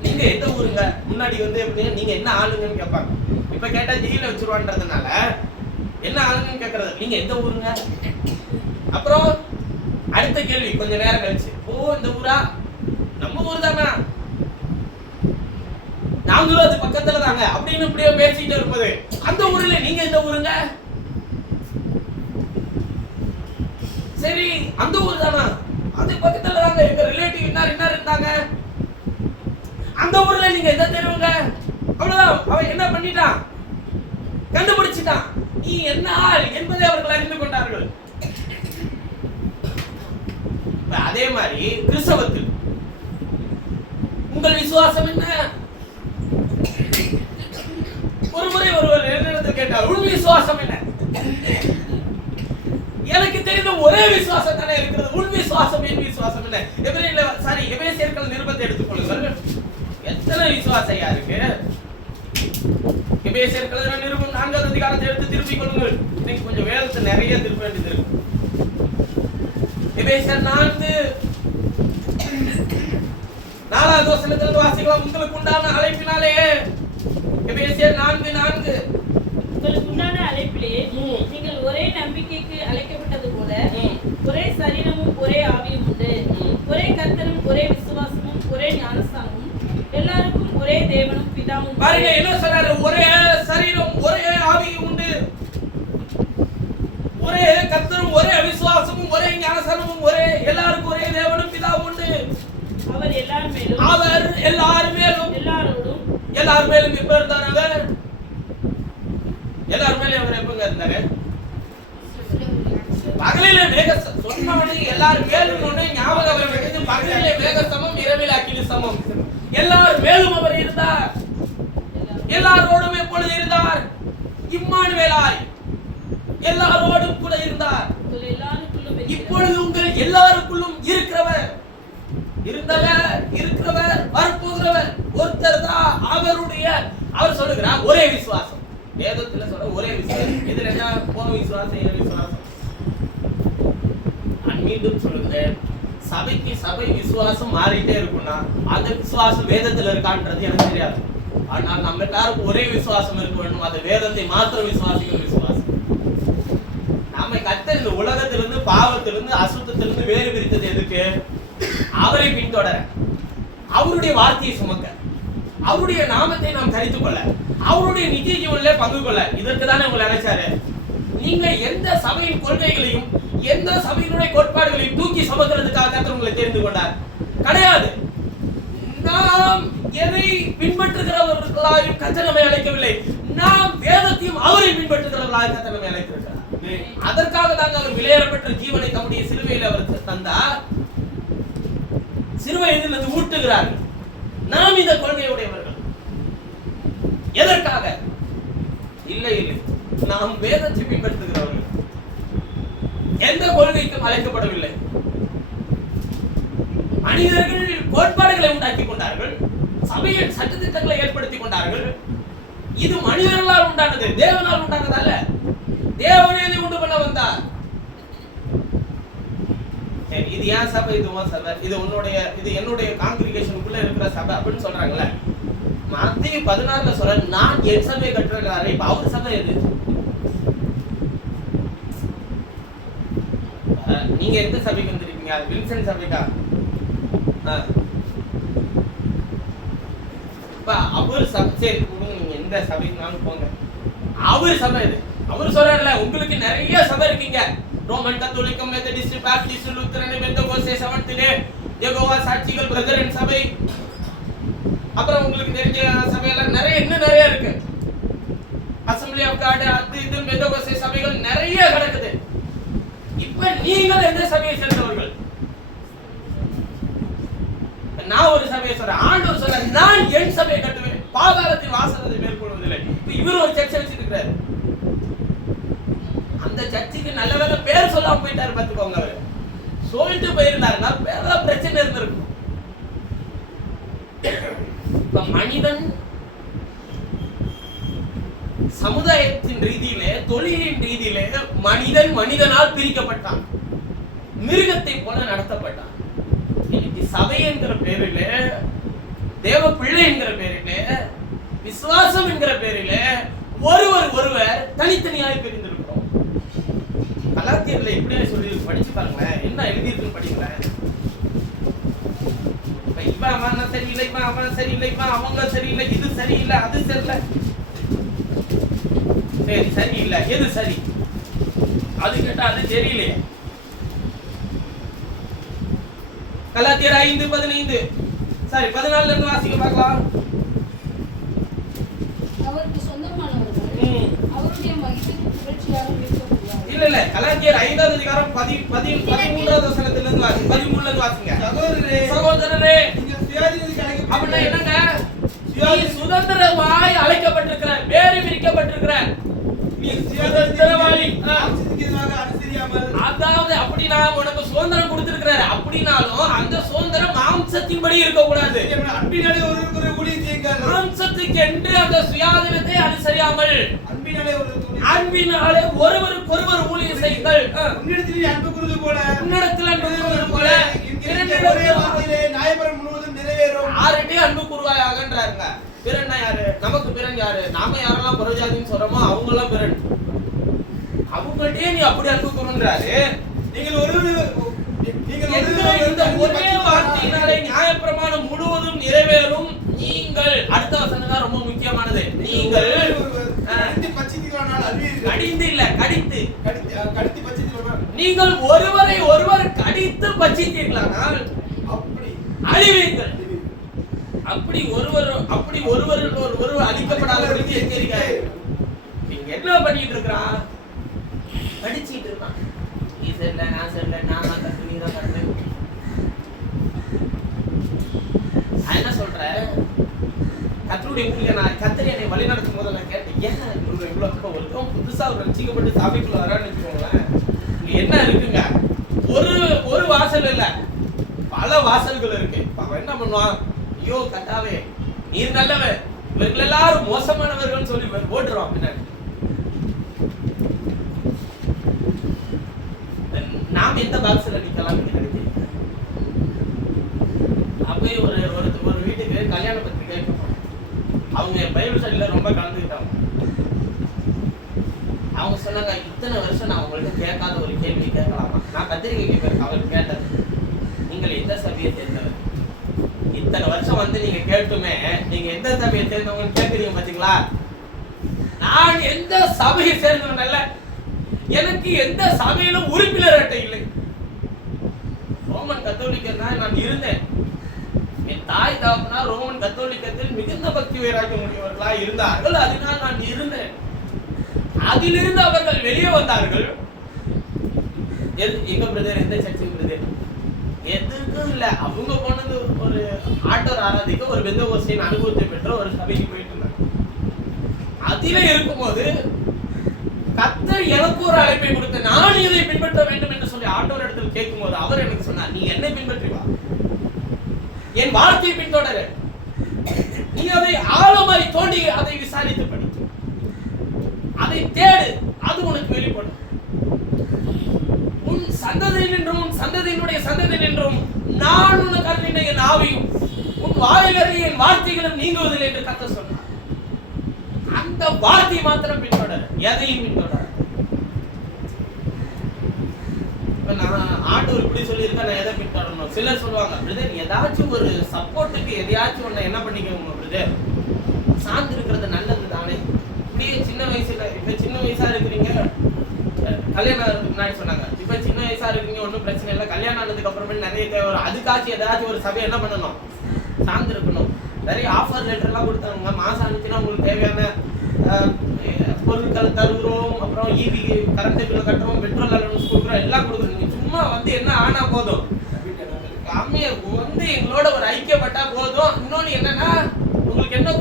நீங்க எந்த ஊருங்க? முன்னாடி வந்து எப்படி நீங்க என்ன ஆளுங்கன்னு கேட்பாங்க. இப்ப கேட்டா ஜெயில வச்சிருவான்றதுனால என்ன ஆளுங்கன்னு கேட்கறது, நீங்க எந்த ஊருங்க? அப்புறம் அடுத்த கேள்வி கொஞ்ச நேரம் கழிச்சு, ஓ இந்த ஊரா? நம்ம ஊர் தானா, நாங்களும் அது பக்கத்துல தாங்க அப்படின்னு இப்படியே பேசிட்டு இருப்பது. அந்த ஊர்ல நீங்க எந்த ஊருங்க? சரி, அந்த ஊர் தானா? அது பக்கத்துல தாங்க, எங்க ரிலேட்டிவ் என்ன இருந்தாங்க. அந்த ஊர்ல நீங்க எந்த தெருவுங்க? அவ்வளவுதான். அவன் என்ன பண்ணிட்டான்? கண்டுபிடிச்சிட்டான். நீ என்ன ஆள் என்பதை அவர்கள் அறிந்து கொண்டார்கள். அதே மாதிரி கிறிஸ்தவத்தில் உங்கள் விசுவாசம் என்ன? ஒருமுறை ஒருவர் என்னிடத்தில் கேட்டார், உன் விசுவாசம் என்ன? எனக்கு தெரிந்த ஒரே விசுவாசம் தானே இருக்கிறது. உன் விசுவாசம் என் விசுவாசம் என்ன? எபேசியர்கள் நிருபத்தை எடுத்துக்கொள்ளுங்கள். எத்தனை விசுவாசம் இருக்கு? எபேசியர்கள் நிருபம் 4வது அதிகாரத்தை எடுத்து திருப்பிக் கொள்ளுங்கள். இன்னைக்கு கொஞ்சம் வேதத்தை நிறைய திருப்ப வேண்டியது இருக்கு. எபேசியர் 4வது வசனத்தில் வாசிக்கலாம். உங்களுக்கு உண்டான அழைப்பினாலே எபேசியர் 4:4 உங்களுக்கு உண்டான அழைப்பிலே நீங்கள் ஒரே நம்பிக்கைக்கு அழைக்கப்பட்டது போல ஒரே சரீரமும் ஒரே ஆவியும் உண்டு. ஒரே கர்த்தரும் ஒரே விசுவாசமும் ஒரே ஞானஸ்தானமும் எல்லாருக்கும் ஒரே தேவனும் பிதாவும். பாருங்க என்ன சொல்றாரு? ஒரே சரீரம் ஒரே ஆவியும் உண்டு. ஒரே கர்த்தரும் ஒரே விசுவாசமும் ஒரே ஞானஸ்தானமும் ஒரே எல்லாருக்கும் ஒரே தேவனும் பிதாவும் உண்டு. அவர் எல்லார் மேலும் எல்லார் மேலும் எப்ப இருந்தார்? அவர் எல்லார் மேலும் அவர் எப்பங்க இருந்தாரு? பகலிலே மேக சொன்னவனே எல்லார் மேலும் ஒண்ணே ஞாபகம் வர வேண்டியது. பகலிலே மேக சமம், இரவில் அக்கினி சமம். எல்லார் மேலும் அவர் இருந்தார். எல்லாரோடும் எப்பொழுது இருந்தார்? இம்மானுவேலாய் எல்லாரோடும் கூட இருந்தார். இப்பொழுது உங்கள் எல்லாருக்குள்ளும் இருக்கிறவர், வரப்போகிறவர் ஒருத்தர் தான். அவர் சொல்லுகிறார் ஒரே விசுவாசம். வேதத்துல சொல்ற ஒரே விசுவாசம். இதுல என்ன போன விசுவாசம், என் விசுவாசம். நான் மீண்டும் சொல்லுகிறேன், சபைக்கு சபை விசுவாசம் மாறிட்டே இருக்கும்னா அந்த விசுவாசம் வேதத்துல இருக்கான்றது எனக்கு தெரியாது. ஆனால் நம்ம எல்லாருக்கும் ஒரே விசுவாசம் இருக்க வேண்டும். அது வேதத்தை மாத்திரம் விசுவாசிக்கிற விசுவாசம். நாம கர்த்தர் இந்த உலகத்திலிருந்து, பாவத்திலிருந்து, அசுத்தத்திலிருந்து வேறு பிரித்தது எதுக்கு? அவரை பின்தொடர, அவருடைய வார்த்தையை சுமக்க, அவருடைய நாமத்தை நாம் தரித்துக் கொள்ள, அவருடைய நித்திய ஜீவனிலே பங்கு கொள்ள. இதற்கு தானே உங்களை அழைச்சாரு. நீங்க எந்த சபையின் கொள்கைகளையும் எந்த சபையினுடைய கோட்பாடுகளையும் தூக்கி சுமக்கிறதுக்காக கர்த்தர் உங்களை தெரிந்து கொண்டார் கிடையாது. நாம் எதை பின்பற்றுகிறவர்களாயும் கர்த்தர் நம்மை அழைக்கவில்லை. நாம் வேதத்தையும் அவரை பின்பற்றுகிறவர்களாக கர்த்தர் நம்மை அழைத்திருக்கிறார். அதற்காக தாங்க அவர் விலையேறப்பட்ட ஜீவனை தம்முடைய சிலுவையில் அவர் தந்தார். சிறுவயதிலிருந்து ஊட்டுகிறார்கள். நாம் இந்த கொள்கையுடையவர்கள். எதற்காக? இல்லை, நாம் வேதத்தை பின்பற்றுகிறவர்கள். எந்த கொள்கைக்கும் அழைக்கப்படவில்லை. மனிதர்கள் கோட்பாடுகளை உண்டாக்கி கொண்டார்கள், சபையின் சட்டத்திட்டங்களை ஏற்படுத்திக் கொண்டார்கள். இது மனிதர்களால் உண்டானது, தேவனால் உண்டானது அல்ல. தேவனே உண்டு பண்ண வந்தார். இது ஏன் சபை, இது உன் சபை, இது உன்னுடைய, இது என்னுடைய காங்கிரிகேஷனுக்குள்ள இருக்கிற சபை அப்படின்னு சொல்றாங்கல்ல. மத்தேயு 16 சொல்ற, நான் என் சபையை கட்டுறேன். இப்ப அவர் சபை எது? நீங்க எந்த சபைக்கு வந்திருக்கீங்க? வில்சன் சபைக்கா? அவர் சபை. சரி, நீங்க எந்த சபைக்குனாலும் போங்க. அவர் சபை எது? அவர் சொல்றாருல, உங்களுக்கு நிறைய சபை இருக்கீங்க. ரோமன் கத்தோலிக்கம், Methodist, Baptist, Lutheran, Pentecost, seventh day, Jehovah சாட்சிகள், பிரதரன் சபை, அப்புறம் உங்களுக்கு தெரிஞ்ச சபையெல்லாம் நிறைய இருக்கு. அசெம்பிளி ஆஃப் காட், அது இது பெந்தகோஸ்தே சபைகள் நிறைய கிடக்குது. இப்ப நீங்கள் எந்த சபையை சேர்ந்தவர்கள்? நான் ஒரு சபையை சொல்றேன். ஆண்டவர் சொல்ற, நான் என் சபையை கட்டுவேன், பாதாளத்தின் வாசலை மேற்கொள்வதில்லை. இவர் ஒரு சர்ச்சை வச்சிருக்கிறாரு. அந்த சர்ச்சுக்கு நல்ல வேலை பேர் சொல்லாம போயிட்டாரு. பார்த்துக்கோங்க, அவரு சொல்லிட்டு போயிருந்தாருன்னா வேற பிரச்சனை இருந்திருக்கும். இப்ப மனிதன் சமுதாயத்தின் ரீதியிலே, தொழிலின் ரீதியிலே மனிதனால் பிரிக்கப்பட்டான், மிருகத்தை போல நடத்தப்பட்டான். இன்னைக்கு சபை என்கிற பேரிலே, தேவ பிள்ளை என்கிற பேரிலே, விசுவாசம் என்கிற பேரிலே ஒருவர் தனித்தனியாய் பிரிந்திருக்கிறோம். கலாத்தியர்ல எப்படியா சொல்லி படிச்சு பாருங்களேன், என்ன எழுதியிருக்குன்னு படிங்களேன். இவன் அவன் சரியில்லை, இவன் அவன் சரியில்லை, இவன் அவங்க சரியில்லை, இது சரியில்லை, அது சரியில்லை. சரி, சரியில்லை, எது சரி? அது கேட்டா அது தெரியலையே. கலாத்தியர் 5:15 சரி 14 இருந்து வாசிக்க பார்க்கலாம். அவருக்கு சொந்தமானவர்கள் அவருடைய மகிமைக்கு புகழ்ச்சியாக இருக்க முடியாது. இல்ல கலாத்தியர் 5வது அதிகாரம் 13வது வசனத்திலிருந்து 13ல இருந்து வாசிங்க. சகோதரரே, நீங்க சுயாதீனத்துக்கு அழைக்கப்பட்டீங்க. அப்படினா என்னங்க? நீ சுதந்திரமாய் அழைக்கப்பட்டிருக்கிற, வேறு பிரிக்கப்பட்டிருக்கிற. நீ சுதந்திரவாளி. அனுசரியாமல், அதாவது ஆனாலும் அந்த சுதந்திரம் மாம்சத்தின்படி இருக்கக்கூடாது. அன்பினாலே ஒருவருக்கு ஊழியம் செய்யுங்கள். மாம்சத்துக்கு என்று அந்த சுயாதீனத்தை அனுசரியாமல் அன்பினாலே அன்பினாலே ஒருவருக்கொருவர் ஊழியம் செய்யுங்கள். உன்னிடத்தில் அன்பு கூறுவது போல உன்னிடத்தில் அன்பு கூறுவது போல ஒரே வார்த்தையிலே நியாயப்பிரமாணம் முழுவதும் நிறைவேறும். ஆரட்டி அன்பு கூறுவாயாகன்றாருங்க. பிறன்னா யாரு? நமக்கு பிறன் யாரு? நாம யாரெல்லாம் புறஜாதின்னு சொல்றோமோ அவங்க எல்லாம் பிறன். அவங்கள்ட்டே நீ அப்படி அன்பு கூறுன்றாரு. நீங்கள் இந்த ஒரே வார்த்தையினாலே நியாயப்பிரமாணம் முழுவதும் நிறைவேறும். நீங்கள் அடுத்த வசனம் தான் ரொம்ப முக்கியமானது. நீங்கள் கடிந்து இல்ல கடித்து நீங்கள் ஒருவரை ஒருவர் கடித்து பட்சித்தீர்களானால் அழிவீர்கள். அப்படி ஒருவர் அழிக்கப்படாதவர்களுக்கு எச்சரிக்கை. நீங்க என்ன பண்ணிட்டு இருக்கிறான்? படிச்சிட்டு இருக்கான். நீ சரியில்லை, நான் சரியில்லை, நான் தான் கட்டு, நீ தான் கட்டு. என்ன சொல்ற? கத்தருடைய ஊழிய நான் கத்தரி என்னை வழி நடத்தும் போது நான் கேட்டேன், ஏன் இவ்வளவு ஒருத்தம் புதுசா ஒரு ரசிக்கப்பட்டு சாமிக்குள்ள வரான்னு வச்சுக்கோங்களேன். இங்க என்ன இருக்குங்க? ஒரு வாசல் இல்ல, பல வாசல்கள் இருக்கு. அவன் என்ன பண்ணுவான்? ஐயோ கத்தாவே நீர் நல்லவன், இவர்கள் எல்லாரும் மோசமானவர்கள் சொல்லி ஓட்டுருவான் பின்னாடி. நாம் எந்த பாக்ஸ்ல நிக்கலாம் நினைக்கிறீங்க? அப்பவே ஒரு வீட்டுக்கு கல்யாண பத்திரிகை அவங்க பைபிள் ஸ்டடியில ரொம்ப கலந்துக்கிட்டாங்க. அவங்க சொன்னாங்க, இத்தனை வருஷம் நான் உங்கள்ட்ட கேட்காத ஒரு கேள்வி கேட்கலாமா? நான் பத்திரிகை அவர் கேட்டது, நீங்கள் எந்த சபையை சேர்ந்தவர்? இத்தனை வருஷம் வந்து நீங்க கேட்டுமே நீங்க எந்த சபையை சேர்ந்தவங்கன்னு கேட்குறீங்க பாத்தீங்களா? நான் எந்த சபையை சேர்ந்தவன் அல்ல, எனக்கு எந்த சபையிலும் உறுப்பினர் அட்டை இல்லை. ரோமன் கத்தோலிக்கர் தான் நான் இருந்தேன். என் தாய் தகப்பனா ரோமன் கத்தோலிக்கத்தில் மிகுந்த பக்தி வைராக்கியம் உடையவர்களா இருந்தார்கள். அதனால் நான் இருந்தேன். அதிலிருந்து அவர்கள் வெளியே வந்தார்கள். எங்க பிரதர்? எந்த சர்ச்சுக்கு பிரதர்? எதுக்கும் இல்ல. அவங்க போனது ஒரு ஆட்டோர் ஆராதிக்க ஒரு பெந்தகோஸ்தின் அனுபவத்தை பெற்ற ஒரு சபைக்கு போயிட்டு இருந்தாங்க. அதிலே இருக்கும்போது கர்த்தர் எனக்கு ஒரு அழைப்பை கொடுத்து நான் இதை பின்பற்ற வேண்டும் என்று சொல்லி ஆண்டவர் இடத்தில் கேட்கும்போது அவர் எனக்கு சொன்னார், நீ என்னை பின்பற்றி வா, என் வார்த்தையை பின்தொடரு, நீ அதை ஆழமாய் தோண்டி அதை விசாரித்து படி, அதை தேடு, அது உனக்கு வெளிப்படும். உன் சந்ததியில் நின்றும் உன் சந்ததியினுடைய சந்ததியில் நின்றும் நான் உனக்கு அருளின என் ஆவியும் உன் வாயிலிருந்து என் வார்த்தைகளும் நீங்குவதில்லை என்று கர்த்தர் சொன்னார். அந்த வார்த்தை மாத்திரம் பின்தொடர், எதையும் பின்தொடர். நான் ஆண்டவர் இப்படி சொல்லியிருக்கேன், நான் எதை பின்தொடரணும்? சிலர் சொல்லுவாங்க, பிரதர் ஏதாச்சும் ஒரு சப்போர்ட்டுக்கு எதையாச்சும் ஒண்ணு என்ன பண்ணிக்கோங்க பிரதர், சார்ந்து இருக்கிறது நல்லது தானே. இப்படியே சின்ன வயசுல, இப்ப சின்ன வயசா இருக்கிறீங்க, கல்யாணம் ஆகிறதுக்கு முன்னாடி சொன்னாங்க, இப்ப சின்ன வயசா இருக்கீங்க, ஒன்றும் பிரச்சனை இல்லை, கல்யாணம் ஆனதுக்கு அப்புறமே நிறைய தேவை, அதுக்காச்சும் ஏதாச்சும் ஒரு சபை என்ன பண்ணணும், சார்ந்து இருக்கணும். நிறைய ஆஃபர் லெட்டர் எல்லாம் கொடுத்தாங்க, மாசம் அனுப்பிச்சுன்னா உங்களுக்கு தேவையான பொருட்கள் தருகிறோம், அப்புறம் ஈவி கரண்ட் பில் கட்டுறோம், பெட்ரோல் அலவன்ஸ் கொடுக்குறோம், எல்லாம் கொடுக்குறோம். நீங்க சும்மா வந்து என்ன ஆனா போதும், அம்மையை வந்து எங்களோட ஒரு ஐக்கியப்பட்டா போதும். இன்னொன்னு என்னன்னா, உங்களுக்கு என்ன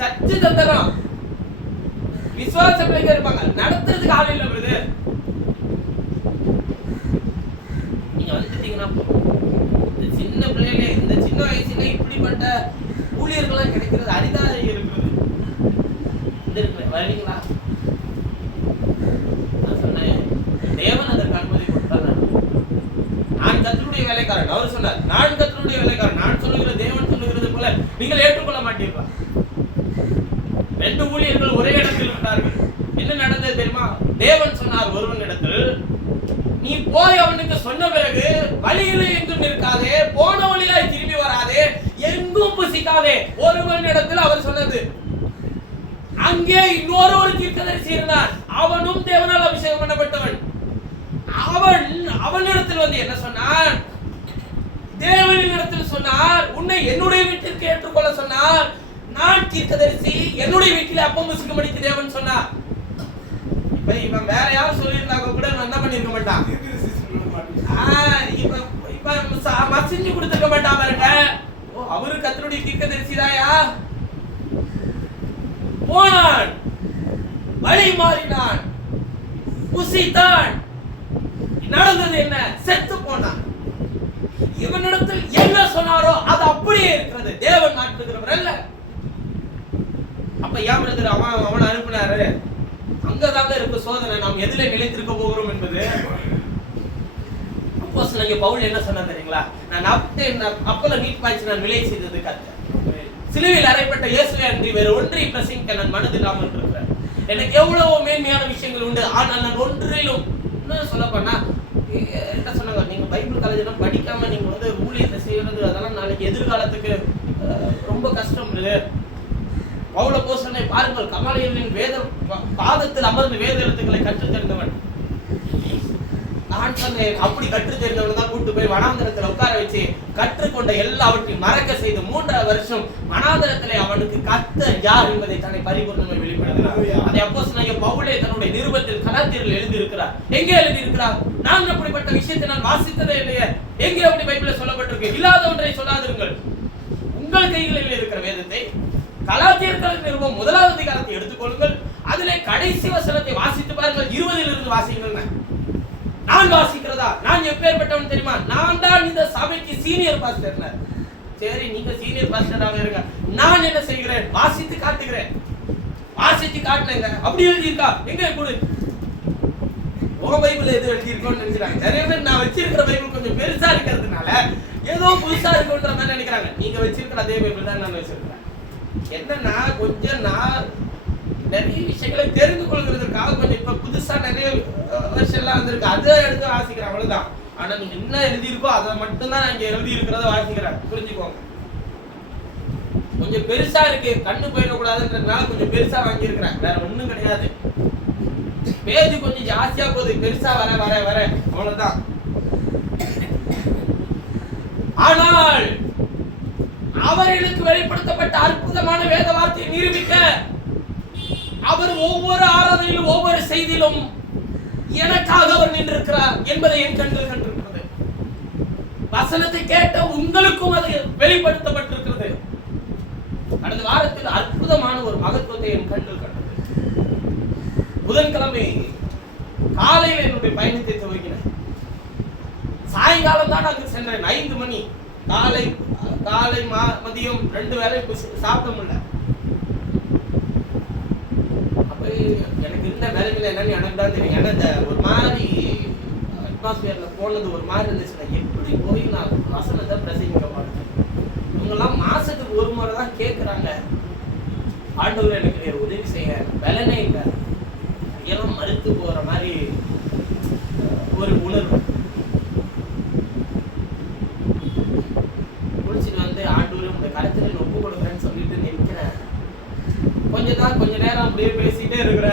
சர்ச்சு தந்துடும், விசுவாச பிள்ளைங்க இருப்பாங்க, நடத்துறதுக்கு ஆள் இல்லை பிரதர். நீங்க வந்துட்டீங்கன்னா இந்த சின்ன பிள்ளைகளே, இந்த சின்ன வயசுல இப்படிப்பட்ட ஊழியர்கள்லாம் கிடைக்கிறது அரிதாக இருக்குது. வருவீங்களா? நான் சொன்னேன், தேவன் அதற்கு அனுமதி கொடுத்தார். நான் கர்த்தருடைய வேலைக்காரன். அவர் சொன்னார், நான் கர்த்தருடைய வேலைக்காரன், நான் சொல்லுகிற தேவன் சொல்லுகிறது போல நீங்கள் ஏற்றுக்கொள்ள மாட்டீர்களா? 2 ஊழியர்கள் ஒரே இடத்தில் இருந்தார்கள். என்ன நடந்தது தெரியுமா? தேவன் சொன்னார் ஒருவனிடத்தில், நீ போய் அவனுக்கு சொன்ன பிறகு வழியிலே எங்கும் நிற்காதே, போன வழியாய் திரும்பி வராதே, எங்கும் புசிக்காதே. ஒருவனிடத்தில் அவர் சொன்னது. அங்கே இன்னொரு தீர்க்கதரிசி இருந்தான், அவனும் தேவனால் அபிஷேகம் பண்ணப்பட்டவன். அவனிடத்தில் வந்து என்ன சொன்னார்? தேவனிடத்தில் சொன்னார், உன்னை என்னுடைய வீட்டிற்கு ஏற்றுக்கொள்ள சொன்னார். நான் தீர்க்கதரிசி, என்னுடைய வீட்டில் அப்பம் புசிக்கும்படிக்கு தேவன் சொன்னார். இப்ப இவன் வேற யாரும் சொல்லியிருந்தாங்க கூட என்ன பண்ணிருக்க மாட்டான், இப்ப மசிஞ்சு கொடுத்துருக்க மாட்டான் பாருங்க. ஓ, அவரு கர்த்தருடைய தீர்க்கதரிசி தாயா? போனான், வழி மாறினான், புசித்தான், நடந்தது என்ன? செத்து போனான். இவனிடத்தில் என்ன சொன்னாரோ அது அப்படியே இருக்கிறது. தேவன் மாற்றுகிறவர் அல்ல. அப்ப ஏன் பிரதர் அவன் அனுப்பினாரு? அங்கதாங்க இருக்கு சோதனை. நாம் எதிலே நிலைத்திருக்க போகிறோம் என்பது. அப்போஸ்தலனாகிய பவுல் என்ன சொன்னார் தெரியுங்களா? நான் அப்போல நீட் பாய்ச்சி நான் விலை செய்தது கர்த்தர். சிலுவையில் அறையப்பட்ட இயேசுவை அன்றி வேறு ஒன்றை பிரசங்கிக்க நான் மனதில்லாமல் இருக்கிறேன். எனக்கு எவ்வளவோ மேன்மையான விஷயங்கள் உண்டு. ஆனால் நான் ஒன்றிலும் இன்னும் சொல்ல போனா என்ன சொன்னாங்க, நீங்க பைபிள் காலேஜ்லாம் படிக்காம நீங்க வந்து ஊழியத்தை செய்யறது அதெல்லாம் நாளைக்கு எதிர்காலத்துக்கு ரொம்ப கஷ்டம். பவுல் அப்போஸ்தலனை பாருங்கள், கமாலியலின் வேத பாதத்தில் அமர்ந்து வேத எழுத்துக்களை கற்றுத் தெரிந்தவன். நான் சொன்னேன், அப்படி கற்றுத் தெரிந்தவன் தான் கூட்டு போய் வனாந்தரத்தில் உட்கார வச்சு கற்றுக்கொண்ட எல்லாவற்றையும் மறக்க செய்து 3 வருஷம் வனாந்தரத்திலே அவனுக்கு கர்த்தர் யார் என்பதை தன்னை பரிபூர்ணமாய் வெளிப்படுத்தினார். அதை அப்போஸ்தலனாகிய பவுலே தன்னுடைய நிருபத்தில் கலாத்தியரில் எழுதியிருக்கிறார். எங்கே எழுதியிருக்கிறார்? நான் அப்படிப்பட்ட விஷயத்தை நான் வாசித்ததே இல்லையே. எங்கே அப்படி பைபிளில் சொல்லப்பட்டிருக்கு? இல்லாத ஒன்றை சொல்லாதிருங்கள். உங்கள் கைகளில் இருக்கிற வேதத்தை கலாத்தியர்களுக்கு நிருபம் 1வது அதிகாரத்தை எடுத்துக்கொள்ளுங்கள். அதிலே கடைசி வசனத்தை வாசித்து பாருங்கள். 20 வாசிங்கள். நான் வாசிக்கிறதா? நான் எப்பேற்பட்டவன் தெரியுமா? நான் தான் இந்த சபைக்கு சீனியர் பாஸ்டர். சரி, நீங்க சீனியர் பாஸ்டராக இருங்க. நான் என்ன செய்கிறேன்? வாசித்து காட்டுகிறேன். வாசித்து காட்டுங்க. அப்படி எழுதியிருக்கா? எங்க கொடு. உங்க பைபிள் எது எழுதியிருக்கோன்னு நினைக்கிறாங்க. நிறைய பேர் நான் வச்சிருக்கிற பைபிள் கொஞ்சம் பெருசா இருக்கிறதுனால ஏதோ புதுசா இருக்குன்ற மாதிரி நினைக்கிறாங்க. நீங்க வச்சிருக்கிற அதே பைபிள் தான் நான் வச்சிருக்கிறேன். என்னன்னா கொஞ்சம் நான் நிறைய விஷயங்களை தெரிந்து கொள்கிறதுக்காக கொஞ்சம் இப்ப புதுசா நிறைய வருஷம்லாம் வந்திருக்கு. அதை எடுத்து வாசிக்கிறேன், அவ்வளவுதான். ஆனா நீங்க என்ன எழுதியிருக்கோ அதை மட்டும்தான் இங்க எழுதி இருக்கிறத வாசிக்கிறேன். புரிஞ்சுக்கோங்க. கொஞ்சம் பெருசா இருக்கு, கண்ணு போயிடக்கூடாதுன்றதுனால கொஞ்சம் பெருசா வாங்கியிருக்கிறேன். வேற ஒண்ணும் கிடையாது. பேஜ் கொஞ்சம் ஜாஸ்தியா போகுது, பெருசா வர வர வர அவ்வளவுதான். ஆனால் அவர்களுக்கு வெளிப்படுத்தப்பட்ட அற்புதமான வேத வார்த்தையை நிரூபிக்க அவர் ஒவ்வொரு ஆராதனையிலும் ஒவ்வொரு செய்தியிலும் எனக்காக அவர் நின்றிருக்கிறார் என்பதை என் கண்கள் கண்டிருக்கிறது. வசனத்தை கேட்ட உங்களுக்கும் அது வெளிப்படுத்தப்பட்டிருக்கிறது. கடந்த வாரத்தில் அற்புதமான ஒரு மகத்துவத்தை என் கண்கள் கண்டது. புதன்கிழமை காலையில் என்னுடைய பயணத்தை துவங்கினேன். சாயங்காலம் தான் அங்கு சென்றேன். 5 மணி காலை மதியம் 2 வேளை சாப்பிட முடியல. அப்ப எனக்கு இருந்த வேலைகள் என்னன்னு எனக்கு தான் தெரியும். ஏன்னா இந்த ஒரு மாதிரி அட்மாஸ்பியர்ல போனது ஒரு மாதிரி இருந்துச்சுன்னா எப்படி போய் நான் வசனத்தை பிரசங்கிக்க மாட்டேன். இவங்கெல்லாம் மாசத்துக்கு ஒரு முறை தான் கேட்குறாங்க. ஆண்டவர் எனக்கு உதவி செய்ய பலனே இல்லை. எல்லாம் மறுத்து போற மாதிரி ஒரு உணர்வு. ஆண்டவரும் இந்த கருத்துல ஒப்பு கொடுக்குறேன்னு சொல்லிட்டு நிற்கிறேன். கொஞ்ச நேரம் அப்படியே பேசிட்டே இருக்கிற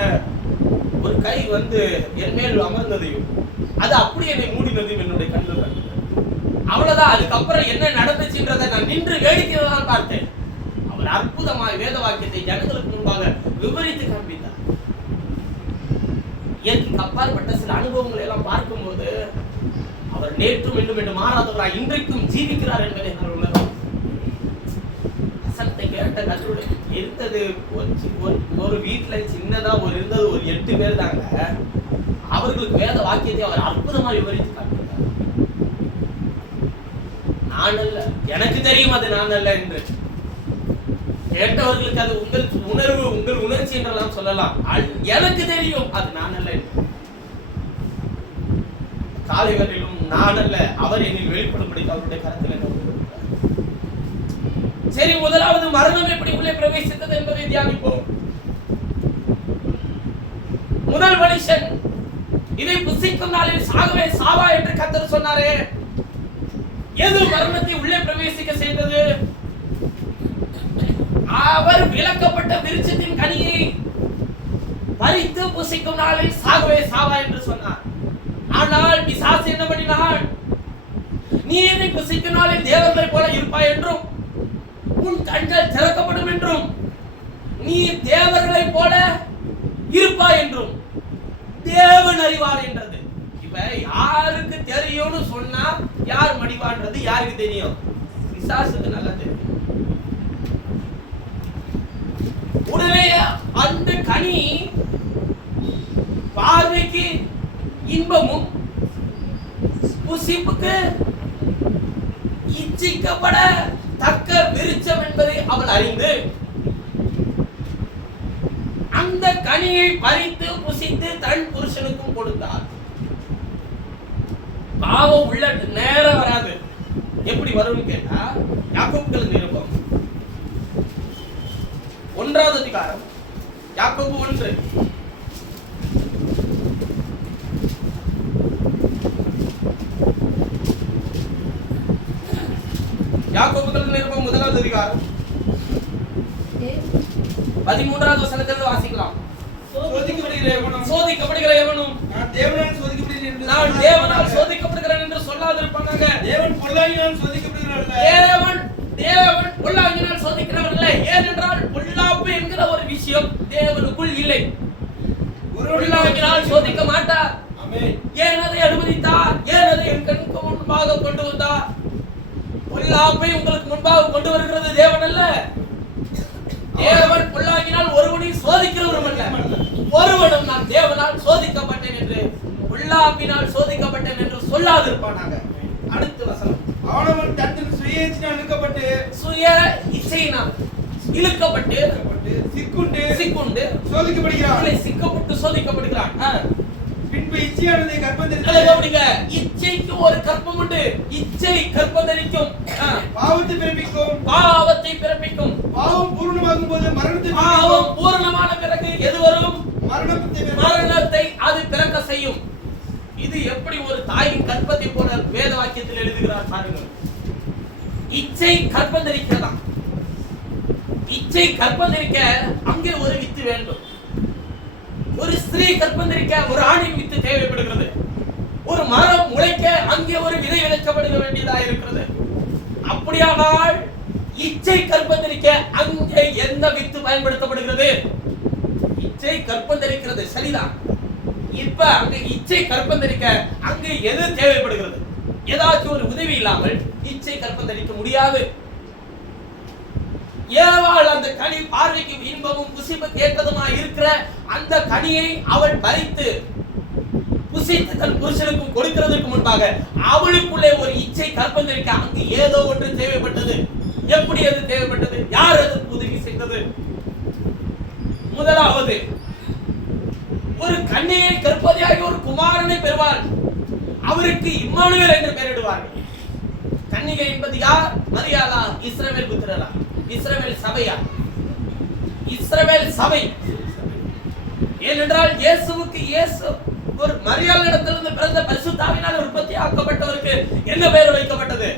ஒரு கை வந்து என் மேல் அமர்ந்ததையும் அது அப்படியே என்னை மூடினதையும் என்னுடைய கண்கள் கண்டது. அவ்வளவுதான். அதுக்கப்புறம் என்ன நடந்துச்சுன்றதை நான் நின்று வேடிக்கை தான் பார்த்தேன். அவர் அற்புதமாய் வேத வாக்கியத்தை ஜனங்களுக்கு முன்பாக விவரித்து காண்பித்தார். இயற்கைக்கு அப்பாற்பட்ட சில அனுபவங்களை எல்லாம் பார்க்கும்போது அவர் நேற்றும் என்று மாறாதவராய் இன்றைக்கும் ஜீவிக்கிறார் என்பதை நான் உணர்ந்தேன். வசனத்தை கேட்ட கத்தருடைய இருந்தது ஒரு வீட்டுல சின்னதா இருந்தது ஒரு 8 பேர் தாங்க. அவர்களுக்கு வேத வாக்கியத்தை அவர் அற்புதமா விவரித்து காட்டுகிறார். நான் அல்ல, எனக்கு தெரியும் அது நான் அல்ல என்று. கேட்டவர்களுக்கு அது உங்கள் உணர்வு, உங்கள் உணர்ச்சி என்றெல்லாம் சொல்லலாம். எனக்கு தெரியும் அது நான் அல்ல என்று. காலை வரையிலும் நான் அல்ல, அவர் என்னில் வெளிப்படும்படி அவருடைய கரத்தில் என்ன. சரி, முதலாவது மரணம் எப்படி உள்ளே பிரவேசித்தது என்பதை தியானிப்போம். முதல் மனுஷன் இதை புசிக்கும் நாளில் சாகவே சாவா என்று கர்த்தர் சொன்னாரே, எது மரணத்தை உள்ளே பிரவேசிக்க செய்தது? அவர் விலக்கப்பட்ட விருட்சத்தின் கனியை பறித்து புசிக்கும் நாளில் சாகவே சாவா என்று சொன்னார். ஆனால் பிசாசு என்ன பண்ணினான்? நீ என்னை புசிக்கும் நாளில் தேவர்களை போல இருப்பாய் என்றும் உன் கண்கள் திறக்கப்படும் என்றும் நீ தேவர்களை போல இருப்பாய் என்றும் தேவன் அறிவார் என்றது. இப்ப யாருக்கு தெரியும்னு சொன்னா யார் மடிவான்றது யாருக்கு தெரியும்? பிசாசுக்கு நல்லா தெரியும். உடனே அந்த கனி பார்வைக்கு இன்பமும் புசிப்புக்கு புசிக்கப்பட தக்க விருட்சம் என்பதை அவள் அறிந்து அந்த கனியை பறித்து புசித்து தன் புருஷனுக்கும் கொடுத்தார். பாவம் உள்ள நேரம் வராது. எப்படி வரும்னு கேட்டா யாக்கோபு நிருபம் 1வது அதிகாரம் யாக்கோபு 1 யாக்கோபு நிருபம் 1வது அதிகாரம் 13வது வசனத்திலிருந்து வாசிக்கலாம். சோதிக்கப்படுகிற எவனும் நான் தேவனால் சோதிக்கப்படுகிறேன் என்று சொல்லாதிருப்பாங்க. தேவன் பொல்லாங்கினால் சோதிக்கப்படுகிறார். தேவன் பொல்லாங்கினால் சோதிக்கிறவர் இல்லை. ஏனென்றால் பொல்லாப்பு என்கிற ஒரு விஷயம் தேவனுக்குள் இல்லை. பொல்லாங்கினால் சோதிக்க மாட்டார். ஏன் அதை அனுமதித்தார்? ஏன் அதை என் கண்ணுக்கு முன்பாக கொண்டு வந்தார்? பொல்லாப்பை உங்களுக்கு முன்பாக கொண்டு வருகிறது தேவன் அல்ல. தேவன் பொல்லாங்கினால் ஒருவனையும் சோதிக்கிறவரும் அல்ல. ஒருவனும் நான் தேவனால் சோதிக்கப்பட்டேன் என்று பொல்லாப்பினால் சோதிக்கப்பட்டேன் என்று சொல்லாதிருப்பானாக. அடுத்த வசனம். அவனவன் தன் சுய இச்சையினால் இழுக்கப்பட்டு சுய இச்சையினால் இழுக்கப்பட்டு சிக்குண்டு சோதிக்கப்படுகிறான். சிக்கப்பட்டு சோதிக்கப்படுகிறான். பின்பு இச்சையானது கர்ப்பந்தரிக்கும். இச்சைக்கு ஒரு கர்ப்பம் உண்டு. இச்சை கர்ப்பந்தரிக்கும். பாவத்தை பிறப்பிக்கும். பாவம் பூர்ணமாகும் போது பாவம் பூர்ணமான பிறகு எது வரும்? மரணத்தை அது பிறக்க செய்யும். இது எப்படி ஒரு தாயின் கர்ப்பத்தை போல வேத வாக்கியத்தில் எழுதுகிறார் பாருங்கள். இச்சை கர்ப்பந்தரிக்கிறதா? இச்சை கர்ப்பந்தரிக்க அங்கே ஒரு வித்து வேண்டும். ஒரு ஸ்திரீ கர்ப்பந்தரிக்க ஒரு ஆணின் வித்து தேவைப்படுகிறது. ஒரு மரம் முளைக்க அங்கே ஒரு விதை விதைக்கப்பட வேண்டியதாக இருக்கிறது. அப்படியானால் இச்சை கர்ப்பந்தரிக்க அங்கே எந்த வித்து பயன்படுத்தப்படுகிறது? இச்சை கர்ப்பந்தரிக்கிறது சரிதான். இப்ப அங்க இச்சை கர்ப்பந்தரிக்க அங்கே எது தேவைப்படுகிறது? ஏதாச்சும் ஒரு உதவி இல்லாமல் இச்சை கர்ப்பந்தரிக்க முடியாது. ஏவாள் அந்த கனி பார்வைக்கு இன்பமும் புசிப்புக்கு ஏற்றதுமா இருக்கிற அந்த கனியை அவள் பறித்து புசித்து தன் புருஷனுக்கும் கொடுக்கிறதுக்கு முன்பாக அவளுக்குள்ளே ஒரு இச்சை கற்பந்தரிக்க அங்கு ஏதோ ஒன்று தேவைப்பட்டது. எப்படி அது தேவைப்பட்டது? யார் அதற்கு உதவி செய்தது? முதலாவது, ஒரு கன்னியை கற்பதியாகி ஒரு குமாரனை பெறுவாள். அவருக்கு இம்மானுவேல் என்று பெயரிடுவார்கள். கன்னிகை என்பது யார்? மரியாளா? இஸ்ரவேல் புத்திரரா? இஸ்ரவேல் சபையா? இஸ்ரவேல் சபை. ஏனென்றால் இயேசு ஒரு மரியாள் இடத்திலிருந்து பிறந்த பரிசுத்தாவினால் உற்பத்தி ஆக்கப்பட்டவருக்கு என்ன பெயர் வைக்கப்பட்டது?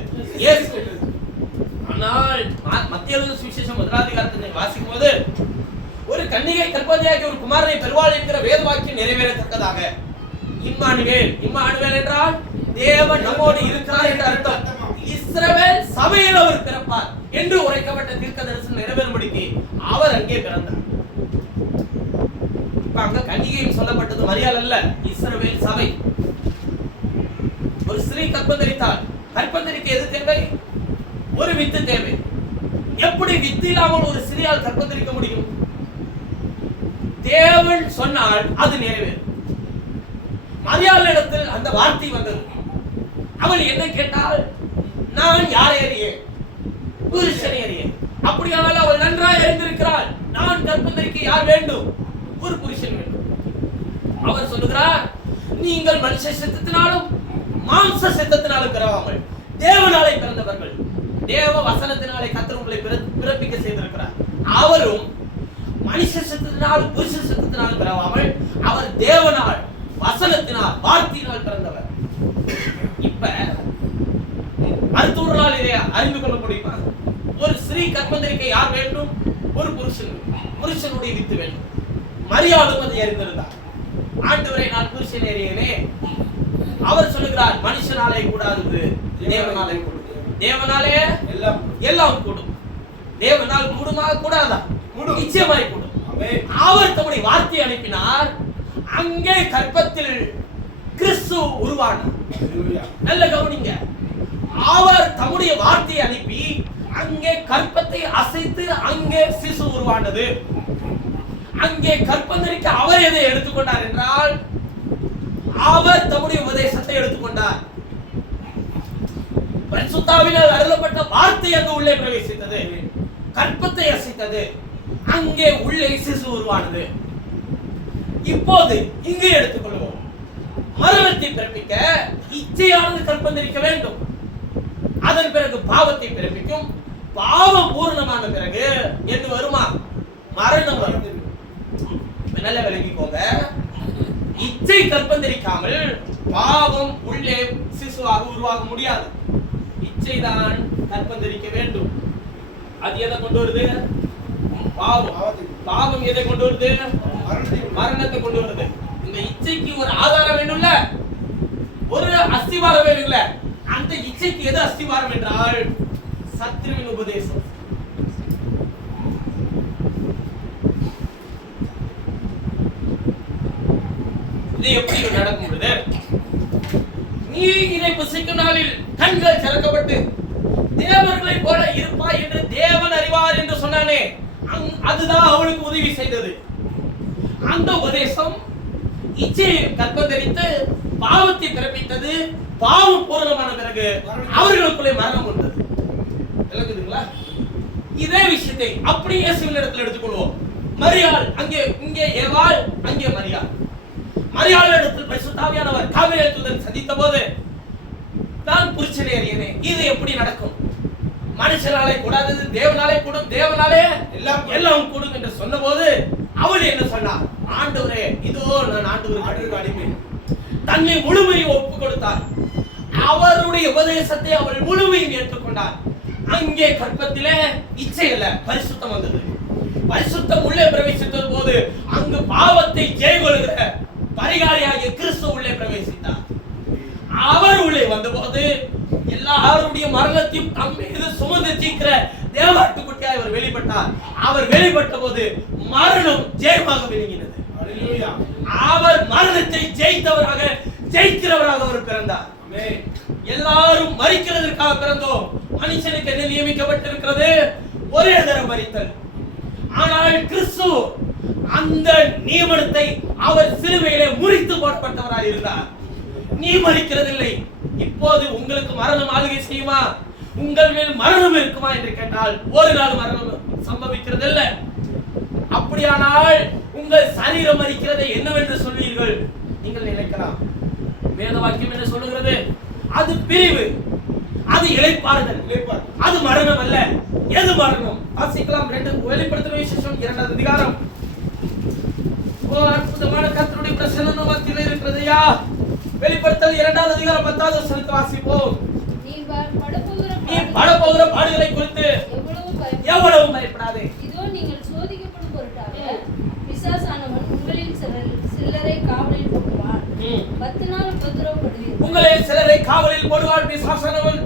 இயேசு. ஆனால் மத்திய சுவிசேஷம் 1வது அதிகாரத்தை வாசிக்கும் போது ஒரு கன்னிகை கற்பதியாகி ஒரு குமாரனை பெறுவாள் என்கிற வேத வாக்கியம் நிறைவேறத்தக்கதாக இம்மானுவேல் என்றால் தேவன் நம்மோடு இருக்கிறார் என்று அர்த்தம். இஸ்ரவேல் சபையில் அவர் பிறப்பார் என்று உரைக்கப்பட்ட தீர்க்கதரிசனம் நிறைவேறும்படிக்கு அவர் அங்கே பிறந்தார். அங்க கன்னிகையும் சொல்லப்பட்டது மரியாள் அல்ல, இஸ்ரவேல் சபை. ஒரு ஸ்திரீ கற்பந்தரித்தால் கற்பந்தரிக்க எது தேவை? ஒரு வித்து தேவை. எப்படி வித்து இல்லாமல் ஒரு ஸ்திரீயால் கற்பந்தரிக்க முடியும்? தேவன் சொன்னால் அது நிறைவேறும். மரியாள் இடத்தில் அந்த வார்த்தை வந்தது. அவள் என்ன கேட்டால், நான் யாரை அறியேன்? புருஷனை அறியேன். அப்படியானால் அவள் நன்றாய் அறிந்திருக்கிறாள். நான் கற்பந்தரிக்க யார் வேண்டும்? ஒரு புருஷன் வேண்டும். அவர் சொல்லுகிறார், நீங்கள் மனுஷ சித்தத்தினாலும் மாம்ச சித்தத்தினாலும் பிறவாமல் தேவனாலே பிறந்தவர்கள். தேவ வசனத்தினாலே கர்த்தர் உங்களை பிறப்பிக்க செய்திருக்கிறார். அவரும் மனுஷ சித்தத்தினாலும் புருஷ சித்தத்தினாலும் பிறவாமல் அவர் தேவனால் வசனத்தினால் வார்த்தையினால் பிறந்தவர். இப்ப மருத்துவர்களால் இதை அறிந்து கொள்ள முடியுமா? ஒரு ஸ்திரீ கற்பந்தரிக்க யார் வேண்டும்? ஒரு புருஷனுடைய வித்து வேண்டும். மரியாளும் அதை அறிந்திருந்தார். ஆண்டவரை நான் புருஷன் அறியேனே. அவர் சொல்லுகிறார், மனுஷனாலே கூடாது, தேவனாலே கூடும். தேவனாலே எல்லாம் கூடும். தேவனால் கூடுமா கூடாதா? நிச்சயமாய் கூடும். அவர் தம்முடைய வார்த்தை அனுப்பினார். அங்கே கற்பத்தில் கிறிஸ்து உருவானார். நல்ல கவனிங்க. அவர் தம்முடைய வார்த்தையை அனுப்பி அங்கே கற்பத்தை அசைத்து அங்கே சிசு உருவானது. அங்கே கற்பந்தரிக்க அவர் எதை எடுத்துக்கொண்டார் என்றால், அவர் தம்முடைய உபதேசத்தை எடுத்துக்கொண்டார். பரிசுத்தாவினால் அருளப்பட்ட வார்த்தை அங்கு உள்ளே பிரவேசித்தது, கற்பத்தை அசைத்தது, அங்கே உள்ளே சிசு உருவானது. இப்போது இங்கு எடுத்துக்கொள்வோம், மரணத்தை பிறப்பிக்க இச்சையானது கற்பந்தரிக்க வேண்டும். அதன் பிறகு பாவத்தை பிறப்பிக்கும். பாவம் பூரணமான பிறகு என்ன வருமா? மரணம் வரும். நல்ல விளங்கிக்கோங்க, இச்சை கற்பந்தரிக்காமல் பாவம் உள்ளே சிசுவாக உருவாக முடியாது. இச்சை தான் கற்பந்தரிக்க வேண்டும். அது எதை கொண்டு வருது? பாவம். பாவம் எதை கொண்டு வருது? மரணத்தை கொண்டு வருது. இந்த இச்சைக்கு ஒரு ஆதாரம் வேண்டும்ல, ஒரு அஸ்திவாரம் வேணும்ல. அந்த இச்சைக்கு எது அஸ்திவாரம் என்றால் சத்ருவின் உபதேசம். இது எப்படி நடக்கும்? நீ இதை புசிக்கும் நாளில் கண்கள் திறக்கப்பட்டு தேவர்களை போல இருப்பாய் என்று தேவன் அறிவார் என்று சொன்னானே, அதுதான் அவளுக்கு உதவி செய்தது. அந்த உபதேசம் இச்சையை கற்பந்தரித்து பாவத்தை பிறப்பித்தது. பாவம் பூரணமான பிறகு அவர்களுக்குள்ளே மரணம் வந்தது. விளங்குதுங்களா? இதே விஷயத்தை அப்படியே இயேசுவின் இடத்தில் எடுத்துக்கொள்வோம். மரியாள் அங்கே, இங்கே ஏவாள், அங்கே மரியாள். மரியாள் இடத்தில் பரிசுத்தாவியானவர் காபிரியேல் தூதன் சந்தித்த போது நான் புருஷனேறியனே, இது எப்படி நடக்கும்? மனுஷனாலே கூடாதது தேவனாலே கூடும், தேவனாலே எல்லாம் கூடும் என்று சொன்னபோது அவள் என்ன சொன்னார்? ஆண்டவரே, இதோ நான் ஆண்டவருக்கு அடிமை. தன்னை முழுமையும் ஒப்பு கொடுத்தார். அவருடைய உபதேசத்தை அவள் முழுமையும் ஏற்றுக்கொண்டார். அங்கே கற்பத்திலே இச்சை அல்ல, பரிசுத்தம் வந்தது. பரிசுத்தம் உள்ளே பிரவேசித்த போது அங்கு பாவத்தை ஜெயகொள்கிற பரிகாரியாகிய கிறிஸ்து உள்ளே பிரவேசித்தார். அவர் உள்ளே வந்தபோது எல்லாருடைய மரணத்தையும் தம் மீது சுமந்து தீர்க்கிற தேவாட்டுக்குட்டியாய் அவர் வெளிப்பட்டார். அவர் வெளிப்பட்ட போது மரணம் ஜெயமாக விளங்கினது. அவர் மரணத்தை ஜெயித்தவராக, ஜெயிக்கிறவராக அவர் பிறந்தார். எல்லாரும் மரிக்கிறதற்காக பிறந்தோம். மனுஷனுக்கு என்ன நியமிக்கப்பட்டிருக்கிறது? ஒரே தரம் மரித்தல். ஆனால் கிறிஸ்து அந்த நியமனத்தை அவர் சிலுவையிலே முறித்து போடப்பட்டவராக இருந்தார். நீ மரிக்கிறதில்லை. இப்போது உங்களுக்கு மரணம் ஆளுகை செய்யுமா? உங்கள் மேல் மரணம் இருக்குமா என்று கேட்டால் ஒரு நாள் மரணம் சம்பவிக்கிறது இல்லை. அப்படியானால் உங்கள் சரீரம் மரிக்கிறதை என்னவென்று சொல்வீர்கள்? நீங்கள் நினைக்கலாம், வேத வாக்கியம் என்ன சொல்லுகிறது? அது பிரிவு, அது இளைப்பாறுதல், அது மரணம் அல்ல. எது மரணம்? வாசிக்கலாம். வெளிப்படுத்தின விசேஷம் 2வது அதிகாரம். அற்புதமான கர்த்தருடைய பிரசன்னம் மத்தியில் இருக்கிறதையா? வெளிப்படுத்தல் 2வது அதிகாரம் 10வது வசனத்தை வாசிப்போம். நீ படப்போகிற பாடுகளை குறித்து எவ்வளவு பயப்படாதே. இதோ நீங்கள் சோதிக்கப்படும் பொருட்டாக பிசாசானவன் உங்களில் சிலரை காவலில் போடுவான். 10 நாள் உபத்திரவப்படுவீர்கள். உங்களில் சிலரை காவலில் போடுவான் பிசாசானவன்.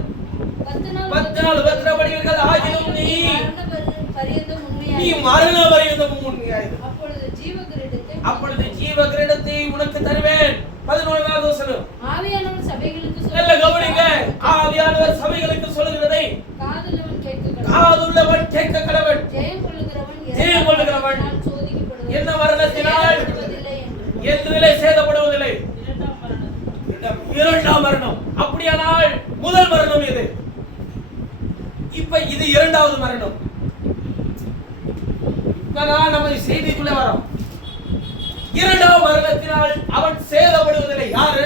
10 நாள் உபத்திரவப்படுவீர்கள். ஆகிலும் நீ மரண பரியந்தம் உண்மையாயிரு. அப்பொழுது ஜீவ கிரீடத்தை உனக்கு தருவேன். 11வது வசனம். ஆவியானவர் சபைகளுக்கு நல்ல கவனிங்க. ஆவியானவர் சபைகளுக்கு சொல்லுகிறதை காதுள்ளவன் கேட்க கடவன். ஜெயம் கொள்ளுகிறவன் என்ன மரணத்தினால் எதுவிலே சேதப்படுவதில்லை. இரண்டாம் மரணம். அப்படியானால் முதல் மரணம் எது? இப்ப இது இரண்டாவது மரணம். நம்ம செய்திக்குள்ள வரோம். இரண்டாவது மரணத்தினால் அவன் சேதப்படுவதில்லை. யார்?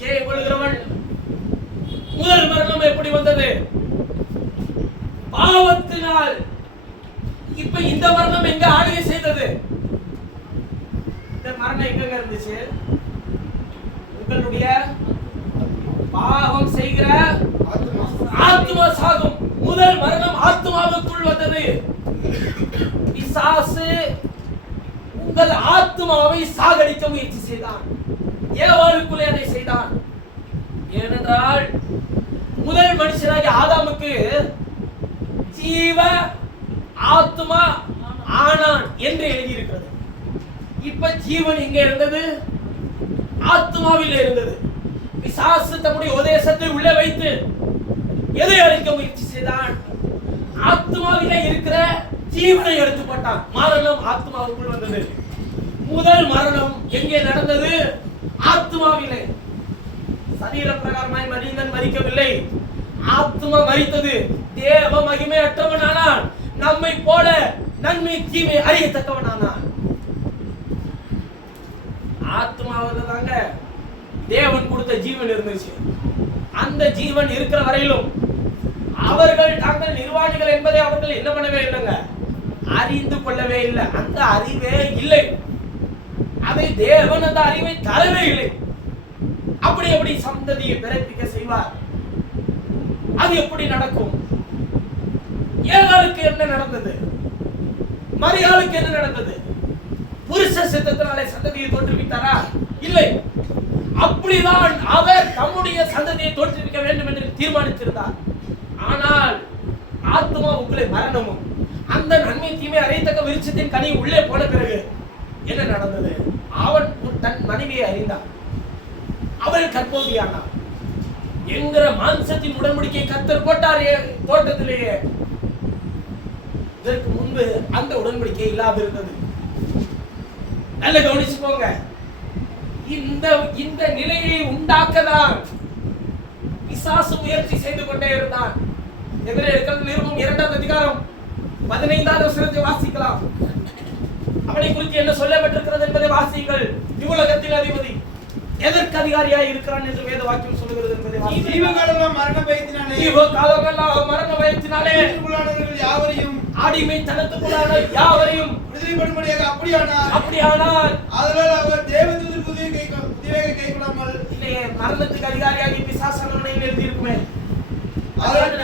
ஜெயம் கொள்ளுகிறவன். முதல் மரணம் எப்படி வந்தது? பாவத்தினால். இப்ப இந்த மரணம் எங்க ஆளுகை செய்தது? இந்த மரணம் எங்க இருந்துச்சு? உங்களுடைய பாவம் செய்கிற ஆத்மா சாகும். முதல் மரணம் ஆத்மாவுக்குள் வந்தது. பிசாசு உங்கள் ஆத்மாவை சாகடிக்க முயற்சி செய்தான். ஏவாளுக்குள்ளே அதை செய்தான். ஏனென்றால் முதல் மனுஷனாகிய ஆதாமுக்கு ஜீவ ஆத்மா ஆனான் என்று எழுதியிருக்கிறது. இப்ப ஜீவன் எங்க இருந்தது? ஆத்மாவில் இருந்தது. பிசாசு தம்முடைய உபதேசத்தை உள்ளே வைத்து எதை அழிக்க முயற்சி செய்தான்? ஆத்மாவிலே இருக்கிற ஜீவனை எடுத்து போட்டான். மரணம் ஆத்மாவுக்குள் வந்தது. முதல் மரணம் எங்கே நடந்தது? ஆத்மாவிலே. சரீர பிரகாரமாய் மனிதன் மரிக்கவில்லை. ஆத்மா மரித்தது. தேவ மகிமையற்றவனானான். நம்மை போல நன்மை தீமை அறியத்தக்கவனானான். ஆத்மாவில தாங்க தேவன் கொடுத்த ஜீவன் இருந்துச்சு. அந்த ஜீவன் இருக்கிற வரையிலும் அவர்கள் தாங்கள் நிர்வாணிகள் என்பதை அவர்கள் என்ன பண்ணவே இல்லைங்க, அறிந்து கொள்ளவே இல்லை. அந்த அறிவே இல்லை. அதை தேவன் அந்த அறிவை தரவே இல்லை. அப்படி எப்படி சந்ததியை பிறப்பிக்க செய்வார்? அது எப்படி நடக்கும்? ஏவாளுக்கு என்ன நடந்தது? மரியாளுக்கு என்ன நடந்தது? புருஷ சித்தத்தினாலே சந்ததியை தோற்றுவித்தாரா? இல்லை. அப்படிதான் அவர் தம்முடைய சந்ததியை தோற்றுவிக்க வேண்டும் என்று தீர்மானித்திருந்தார். ஆனால் ஆத்மாவுக்குள்ளே மரணமும் அந்த நன்மை தீமை அறியத்தக்க விருட்சத்தின் கனி உள்ளே போன பிறகு என்ன நடந்தது? அவன் தன் மனைவியை அறிந்தான். அவள் கற்போதியானாள் என்கிற மாம்சத்தின் உடன்படிக்கை கர்த்தர் போட்டாரே தோட்டத்திலேயே. இதற்கு முன்பு அந்த உடன்படிக்கை இல்லாது இருந்தது. நல்ல கவனிச்சுக்கோங்க. இந்த நிலையை உண்டாக்கதான் பிசாசு முயற்சி செய்து கொண்டே இருந்தான். எபிரேயர்கள் நிருபம் 2ஆம் அதிகாரம் 15ஆம் வசனத்தை வாசிக்கலாம். அவனை குறித்து என்ன சொல்லப்பட்டிருக்கிறது என்பதை வாசியுங்கள். இவ்வுலகத்தில் அதிபதி எதற்கு அதிகாரியாய் இருக்கிறான் என்று வேத வாக்கியம் சொல்லுகிறது என்பதை வாசியுங்கள். ஜீவகாலமெல்லாம் மரண பயத்தினாலே யாவரையும் அடிமைத்தனத்துக்குள்ளான யாவரையும் விடுதலைப்படும்படியாக அப்படியானால் அதனால் அவர் தேவதூதருக்கு உதவியை கைக்கொள்ளாமல் இல்லையே, மரணத்துக்கு அதிகாரியாகி பிசாசானவனை எழுதியிருக்குமே. 14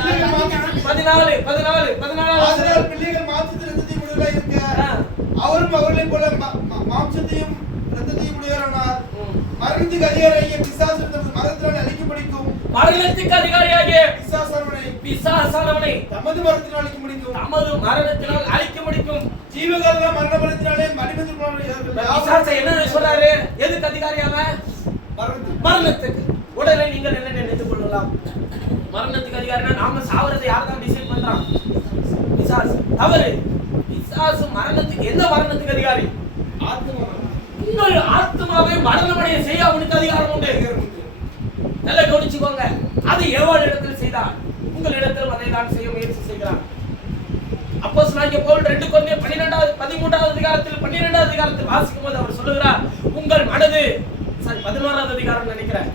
பிள்ளைகள் மாம்சத்தின் இரத்தத்தையும் உடையவராய் இருக்க அவரும் அவர்களைப் போல மாம்சத்தையும் இரத்தத்தையும் உடையவரானார். மரணத்துக்கு அதிகாரியாகிய பிசாசு மரணத்தினால் அழிக்கப்படிக்கும். மரணத்துக்கு அதிகாரியாகிய பிசாசானவனை தமது மரணத்தினால் அழிக்க முடிக்கும். தமது மரணத்தினால் அழிக்க முடிக்கும். ஜீவகாலம் மரண மரணத்தினாலே பிசாசை என்ன சொல்றாரு? எதுக்கு அதிகாரியாக? மரணத்துக்கு. உடனே நீங்கள் என்ன நினைத்துக் கொள்ளலாம்? மரணத்துக்கு அதிகாரினா நாம சாவறதை யார் தான் டிசைட் பண்றான்? பிசாசு. தவறு. பிசாசு மரணத்துக்கு எந்த மரணத்துக்கு அதிகாரி? ஆத்மா. உங்கள் ஆத்மாவை மரணமடைய செய்ய அவனுக்கு அதிகாரம் உண்டு. நல்லா கவனிச்சுக்கோங்க. அது எவ்வளவு இடத்தில் செய்தார், உங்களிடத்தில் அதை தான் செய்ய முயற்சி செய்கிறார். அப்போஸ்தலனாகிய பவுல் 2 கொரிந்தியர் 13ஆம் அதிகாரத்தில் வாசிக்கும் போது அவர் சொல்லுகிறார், உங்கள் மனது 11ஆம் அதிகாரம் நினைக்கிறேன்,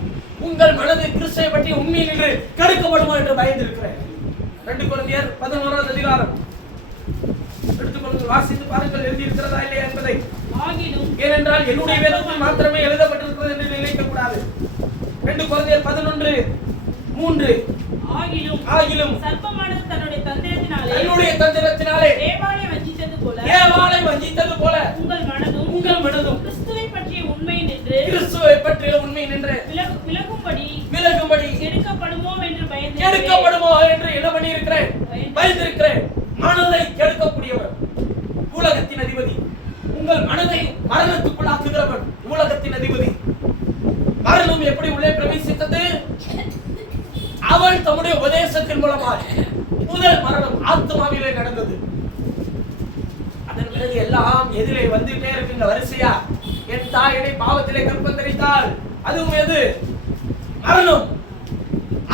உங்கள் மனது கிறிஸ்துவை பற்றி உண்மையில் என்று கெடுக்கப்படுமா என்று பயந்திருக்கிறேன். 2 கொரிந்தியர் 11ஆம் அதிகாரம் எடுத்துக்கொண்டு வாசித்து பாருங்கள், எழுதி இருக்கிறதா இல்லையா என்பதை. ஏனென்றால் என்னுடைய வேதத்தில் மாத்திரமே எழுதப்பட்டிருக்கிறது என்று நினைக்க கூடாது. 2 கொரிந்தியர் 11:3 ஆகிலும் சர்ப்பமானது தன்னுடைய தந்திரத்தினாலே தந்திரத்தினாலே ஏவாளை வஞ்சித்தது போல உங்கள் மனதும் கிறிஸ்துவை பற்றிய உண்மை நின்று விலகும்படி எடுக்கப்படுமோ என்று என்ன பண்ணி இருக்கிறேன்? பயந்திருக்கிறேன். மனதை கெடுக்கக்கூடியவர் உலகத்தின் அதிபதி. உங்கள் மனதை மரணத்துக்குள்ளாக்குகிறவன் உலகத்தின் அதிபதி. மரணம் எப்படி உள்ளே பிரவேசித்தது? அவன் தம்முடைய உபதேசத்தின் மூலமாக முதல் மரணம் ஆத்மாவிலே நடந்தது. அதன் பிறகு எல்லாம் எதிரே வந்துட்டே இருக்குங்க வரிசையா. என் தாயினை பாவத்திலே கற்பந்தரித்தாள். அதுவும் எது? மரணம்.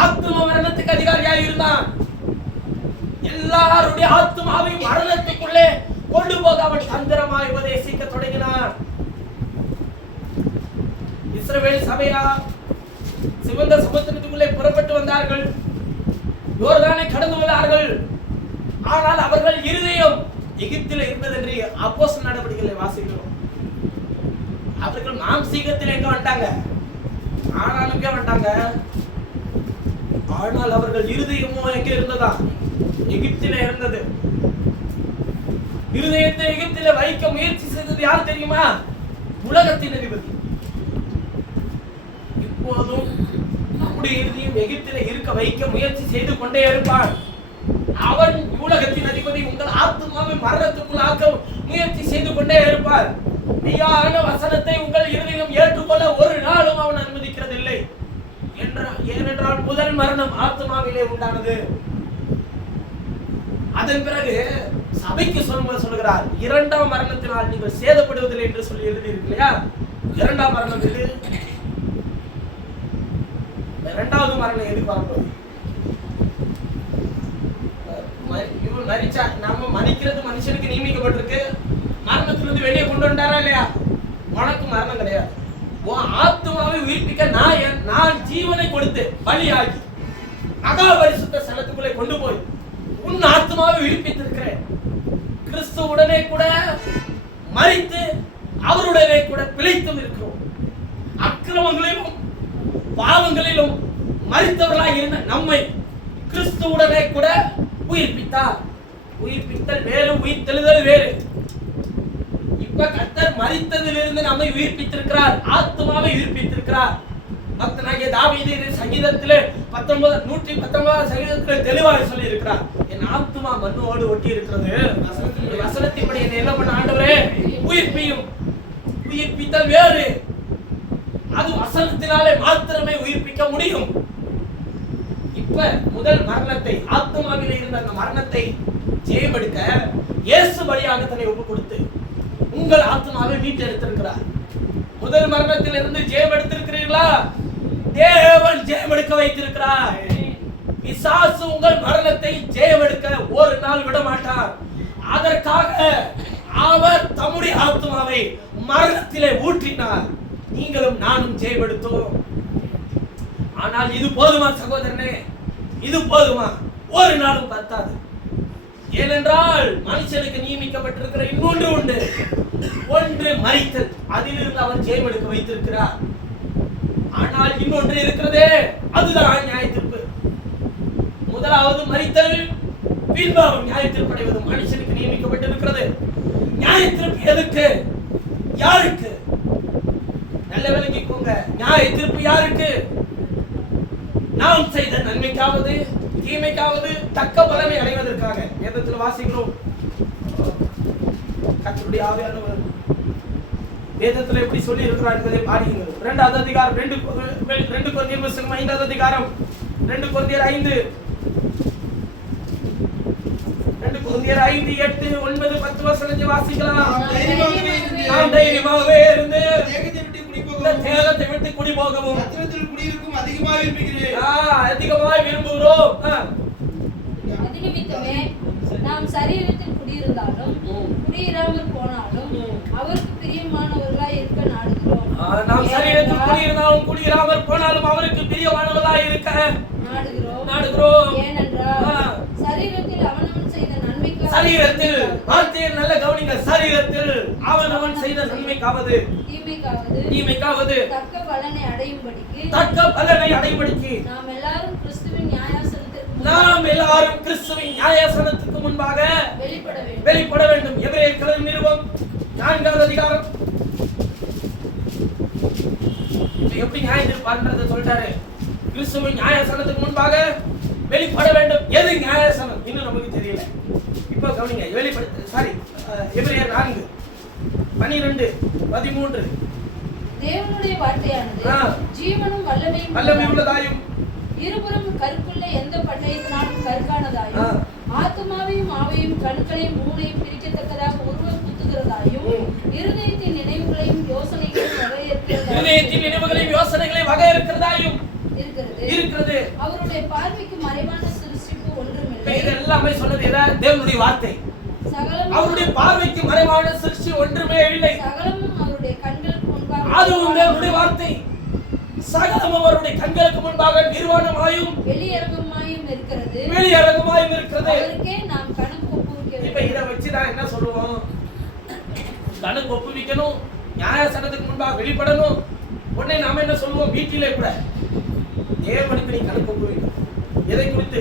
ஆத்மா மரணத்துக்கு அதிகாரியாக இருந்தான். எல்லாருடைய ஆத்மாவையும் மரணத்துக்குள்ளே கொண்டு போக அவன் தந்திரமாய் உபதேசிக்க தொடங்கினான். இஸ்ரவேல் சபையார் சிவந்த சமுத்திரத்துக்குள்ளே புறப்பட்டு வந்தார்கள். யோர்தானை கடந்து வந்தார்கள். ஆனால் அவர்கள் இருதயம் எகிப்தில் இருந்தது என்று அப்போஸ்தலர் நடவடிக்கைகளை வாசிக்கிறோம். அவர்கள் மாம்சீகத்தில் எங்க வந்துட்டாங்க? ஆனாலுக்கே வந்துட்டாங்க. ஆனால் அவர்கள் இருதயமோ எங்க இருந்ததா? எகிப்தில இருந்தது. இருதயத்தை எகிப்தில வைக்க முயற்சி செய்தது யார் தெரியுமா? உலகத்தின் அதிபதி. இப்போதும் நம்முடைய இருதயம் எகிப்தில இருக்க வைக்க முயற்சி செய்து கொண்டே இருப்பான். அவன் உலகத்தின் அதிபதி. உங்கள் ஆத்மாவை மரணத்துக்குள் ஆக்க முயற்சி செய்து கொண்டே இருப்பார். மெய்யான வசனத்தை உங்கள் இருதயம் ஏற்றுக்கொள்ள ஒரு நாளும் அவன் அனுமதிக்கிறதில்லை. ஏனென்றால் முதல் மரணம் ஆத்மாவிலே உண்டானது. அதன் பிறகு சபைக்கு சொல்லுகிறார், 2ஆம் மரணத்தினால் நீங்கள் சேதப்படுவதில்லை என்று சொல்லி எழுதி இருக்கு இல்லையா? 2ஆம் மரணம் இது. 2வது மரணம் எதுக்கு வரப்போகுது? மரிச்சா நாம மன்னிக்கிறது மனுஷனுக்கு நியமிக்கப்பட்டிருக்கு. மரணத்திலிருந்து வெளியே கொண்டு வந்தாரா இல்லையா? உனக்கு மரணம் கிடையாது. உன் ஆத்மாவை உயிர்ப்பிக்க நான் ஜீவனை கொடுத்து பலியாகி மகா பரிசுத்த ஸ்தலத்துக்குள்ளே கொண்டு போய் உன் ஆத்மாவை உயிர்ப்பித்திருக்கிறேன். கிறிஸ்துவுடனே கூட மரித்து அவருடனே கூட பிழைத்தும் இருக்கிறோம். அக்கிரமங்களிலும் பாவங்களிலும் மரித்தவர்களாக இருந்த நம்மை கிறிஸ்துவுடனே கூட உயிர்ப்பித்தார். உயிர்ப்பித்தல் வேறு, உயிர்த்தெழுதல் வேறு. இப்ப கர்த்தர் மரித்ததிலிருந்து நம்மை உயிர்ப்பித்திருக்கிறார், ஆத்மாவை உயிர்ப்பித்திருக்கிறார். பக்தனாகிய தாவீது சங்கீதத்திலே 119 சங்கீதத்திலே தெளிவாக சொல்லி இருக்கிறார், என் ஆத்மா மண்ணோடு ஒட்டி இருக்கிறது, வசனத்தின்படி என்னை என்ன பண்ண ஆண்டவரே உயிர்ப்பியும். உயிர்ப்பித்தல் வேறு, அது வசனத்தினாலே மாத்திரமே உயிர்ப்பிக்க முடியும். இப்ப முதல் மரணத்தை, ஆத்மாவிலே இருந்த அந்த மரணத்தை ஜெயமெடுக்க இயேசு பலியாக தன்னை ஒப்பு கொடுத்து உங்கள் ஆத்மாவை மீட்டெடுத்திருக்கிறார். முதல் மரணத்தில் இருந்து ஜெயம் எடுத்திருக்கிறீர்களா? தேவன் ஜெயம் எடுக்க வைத்திருக்கிறார். பிசாசு உங்கள் மரணத்தை ஜெயம் எடுக்க ஒரு நாள் விட மாட்டார். அதற்காக அவர் தம்முடைய ஆத்மாவை மரணத்திலே ஊற்றினார். நீங்களும் நானும் ஜெயம் எடுத்தோம். ஆனால் இது போதுமா சகோதரனே? இது போதுமா? ஒரு நாளும் பத்தாது. ஏனென்றால் மனுஷனுக்கு நியமிக்கப்பட்டிருக்கிற இன்னொன்று உண்டு. ஒன்று மரித்தல், அதிலிருந்து அவர் ஜெயம் எடுக்க வைத்திருக்கிறார். ஆனால் இன்னொன்று இருக்கிறதே, அதுதான் நியாயத்தீர்ப்பு. முதலாவது மரித்தல், பின்பு அவர் நியாயத்தீர்ப்பு அடைவது மனுஷனுக்கு நியமிக்கப்பட்டிருக்கிறது. நியாயத்தீர்ப்பு எதுக்கு? யாருக்கு? நல்ல விளங்கிக்கோங்க. நியாயத்தீர்ப்பு யாருக்கு? நாம் செய்த நன்மைக்காவது தீமைக்காவது தக்க பலனை அடைவதற்காக. வேதத்தில் வாசிக்கிறோம், கர்த்தருடைய ஆவியானவர் வேதத்தில் எப்படி சொல்லி இருக்கிறார் என்பதை பாருங்கள். 2வது அதிகாரம் 2 கொரிந்தியர் புத்தகம் 5வது அதிகாரம் 2 கொரிந்தியர் 5 8 9 10 வசனத்தை வாசிக்கலாம். நாம் தைரியமாகவே இருந்து தேகத்தை விட்டு குடி போகவும் குடியிருக்கும் அதிகமாக விரும்புகிறேன். அதிகமாய் விரும்புகிறோம். அதிநிமித்தமே நாம் சரீரத்தில் குடியிருந்தாலும் குடியிராமல் போனாலும் அவருக்கு பிரியமானவர்களாய் இருக்க நாடுகிறோம். நாம் சரீரத்தில் குடியிருந்தாலும் குடியிராமல் போனாலும் அவருக்கு பிரியமானவர்களாய் இருக்க நாடுகிறோம். ஏனென்றால் சரீரத்தில் அவனவன் செய்த நன்மைக்காக, சரீரத்தில் வார்த்தையை நல்ல கவனிங்க, சரீரத்தில் அவனவன் செய்த நன்மைக்காவது தீமைக்காவது தக்க பலனை அடையும்படிக்கு நாம் எல்லாரும் கிறிஸ்துவின் நியாயாசனத்துக்கு முன்பாக வெளிப்பட வேண்டும். எபிரேயர் நிருபம் 4வது அதிகாரம் எப்படி நியாயத்தீர்ப்பு சொல்றாரு. கிறிஸ்துவின் நியாயாசனத்துக்கு முன்பாக வெளிப்பட வேண்டும். எது நியாயாசனம் இன்னும் நமக்கு தெரியல. இப்போ கவனிங்க, எபிரேயர் 4:12 13 தேவனுடைய வார்த்தையானது ஜீவனும் வல்லமை உள்ளதாயும் இருபுறம் கருக்குள்ள எந்த பட்டயத்தினாலும் கருக்கானதாயும் ஆத்துமாவையும் ஆவையும் கணுக்களையும் மூளையும் பிரிக்கத்தக்கதாக ஒருவர் குத்துகிறதாயும் இருதயத்தின் நினைவுகளையும் யோசனைகளையும் வகையறுக்கிறதாயும் இருக்கிறது. அவருடைய பார்வைக்கு மறைவான சிருஷ்டிப்பு ஒன்றுமில்லை. இது எல்லாமே சொன்னது தேவனுடைய வார்த்தை. அவருடைய பார்வைக்கு மறைவான சிருஷ்டி ஒன்றுமே இல்லை. சகலமும் அவருடைய கண்களுக்கு முன்பாக, அதுவும் தேவனுடைய வார்த்தை. சகலமும் அவருடைய கண்களுக்கு முன்பாக நிர்வாணமாயும் வெளியரங்கமாயும் இருக்கிறது. அவருக்கே நாம் கணக்கு ஒப்புவிக்க. இப்ப இதை வச்சுதான் என்ன சொல்லுவோம்? கணக்கு ஒப்புவிக்கணும், நியாயாசனத்துக்கு முன்பாக வெளிப்படணும். உடனே நாம என்ன சொல்லுவோம்? வீட்டிலே கூட தேவனுக்கு நீ கணக்கு ஒப்புவிக்கணும். எதை குறித்து?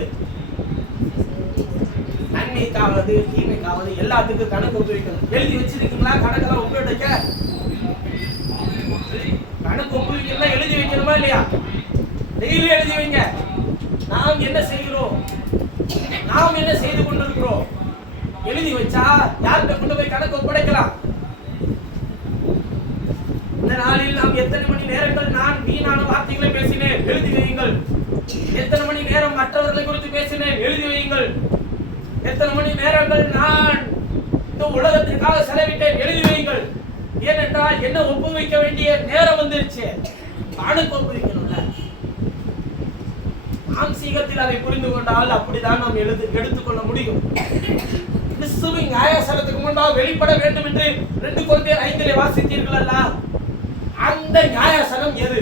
நன்மைக்காவது தீமைக்காவது எல்லாத்துக்கும் கணக்கு ஒப்புவிக்கணும். எழுதி வச்சிருக்கீங்களா? கணக்கெல்லாம் ஒப்புவிக்க கணக்கு ஒப்புவிக்கலாம். எழுதி வைக்கணுமா இல்லையா? டெய்லி எழுதி வைங்க. நாம் என்ன செய்கிறோம், நாம் என்ன செய்து கொண்டிருக்கிறோம் எழுதி வச்சா யார்கிட்ட கொண்டு போய் கணக்கு ஒப்படைக்கலாம்? இந்த நாளில் நாம் எத்தனை மணி நேரங்கள் நான் வீணான வார்த்தைகளை பேசினேன், எழுதி வையுங்கள். எத்தனை மணி நேரம் மற்றவர்களை குறித்து பேசினேன், எழுதி வையுங்கள். எத்தனை மணி நேரங்கள் நான் இந்த உலகத்திற்காக செலவிட்டேன், எழுதி வையுங்கள். ஏனென்றால் என்ன ஒப்புவிக்க வேண்டிய நேரம் வந்துருச்சு. கணக்கு ஒப்புவிக்கணும்ல. மாம்சீகத்தில் அதை புரிந்து கொண்டால் அப்படிதான் நாம் எடுத்துக்கொள்ள முடியும். கிறிஸ்துவின் நியாயாசனத்துக்கு முன்பாக வெளிப்பட வேண்டும் என்று 2 கொரிந்தியர் 5 வாசித்தீர்கள் அல்ல? அந்த நியாயாசனம் எது?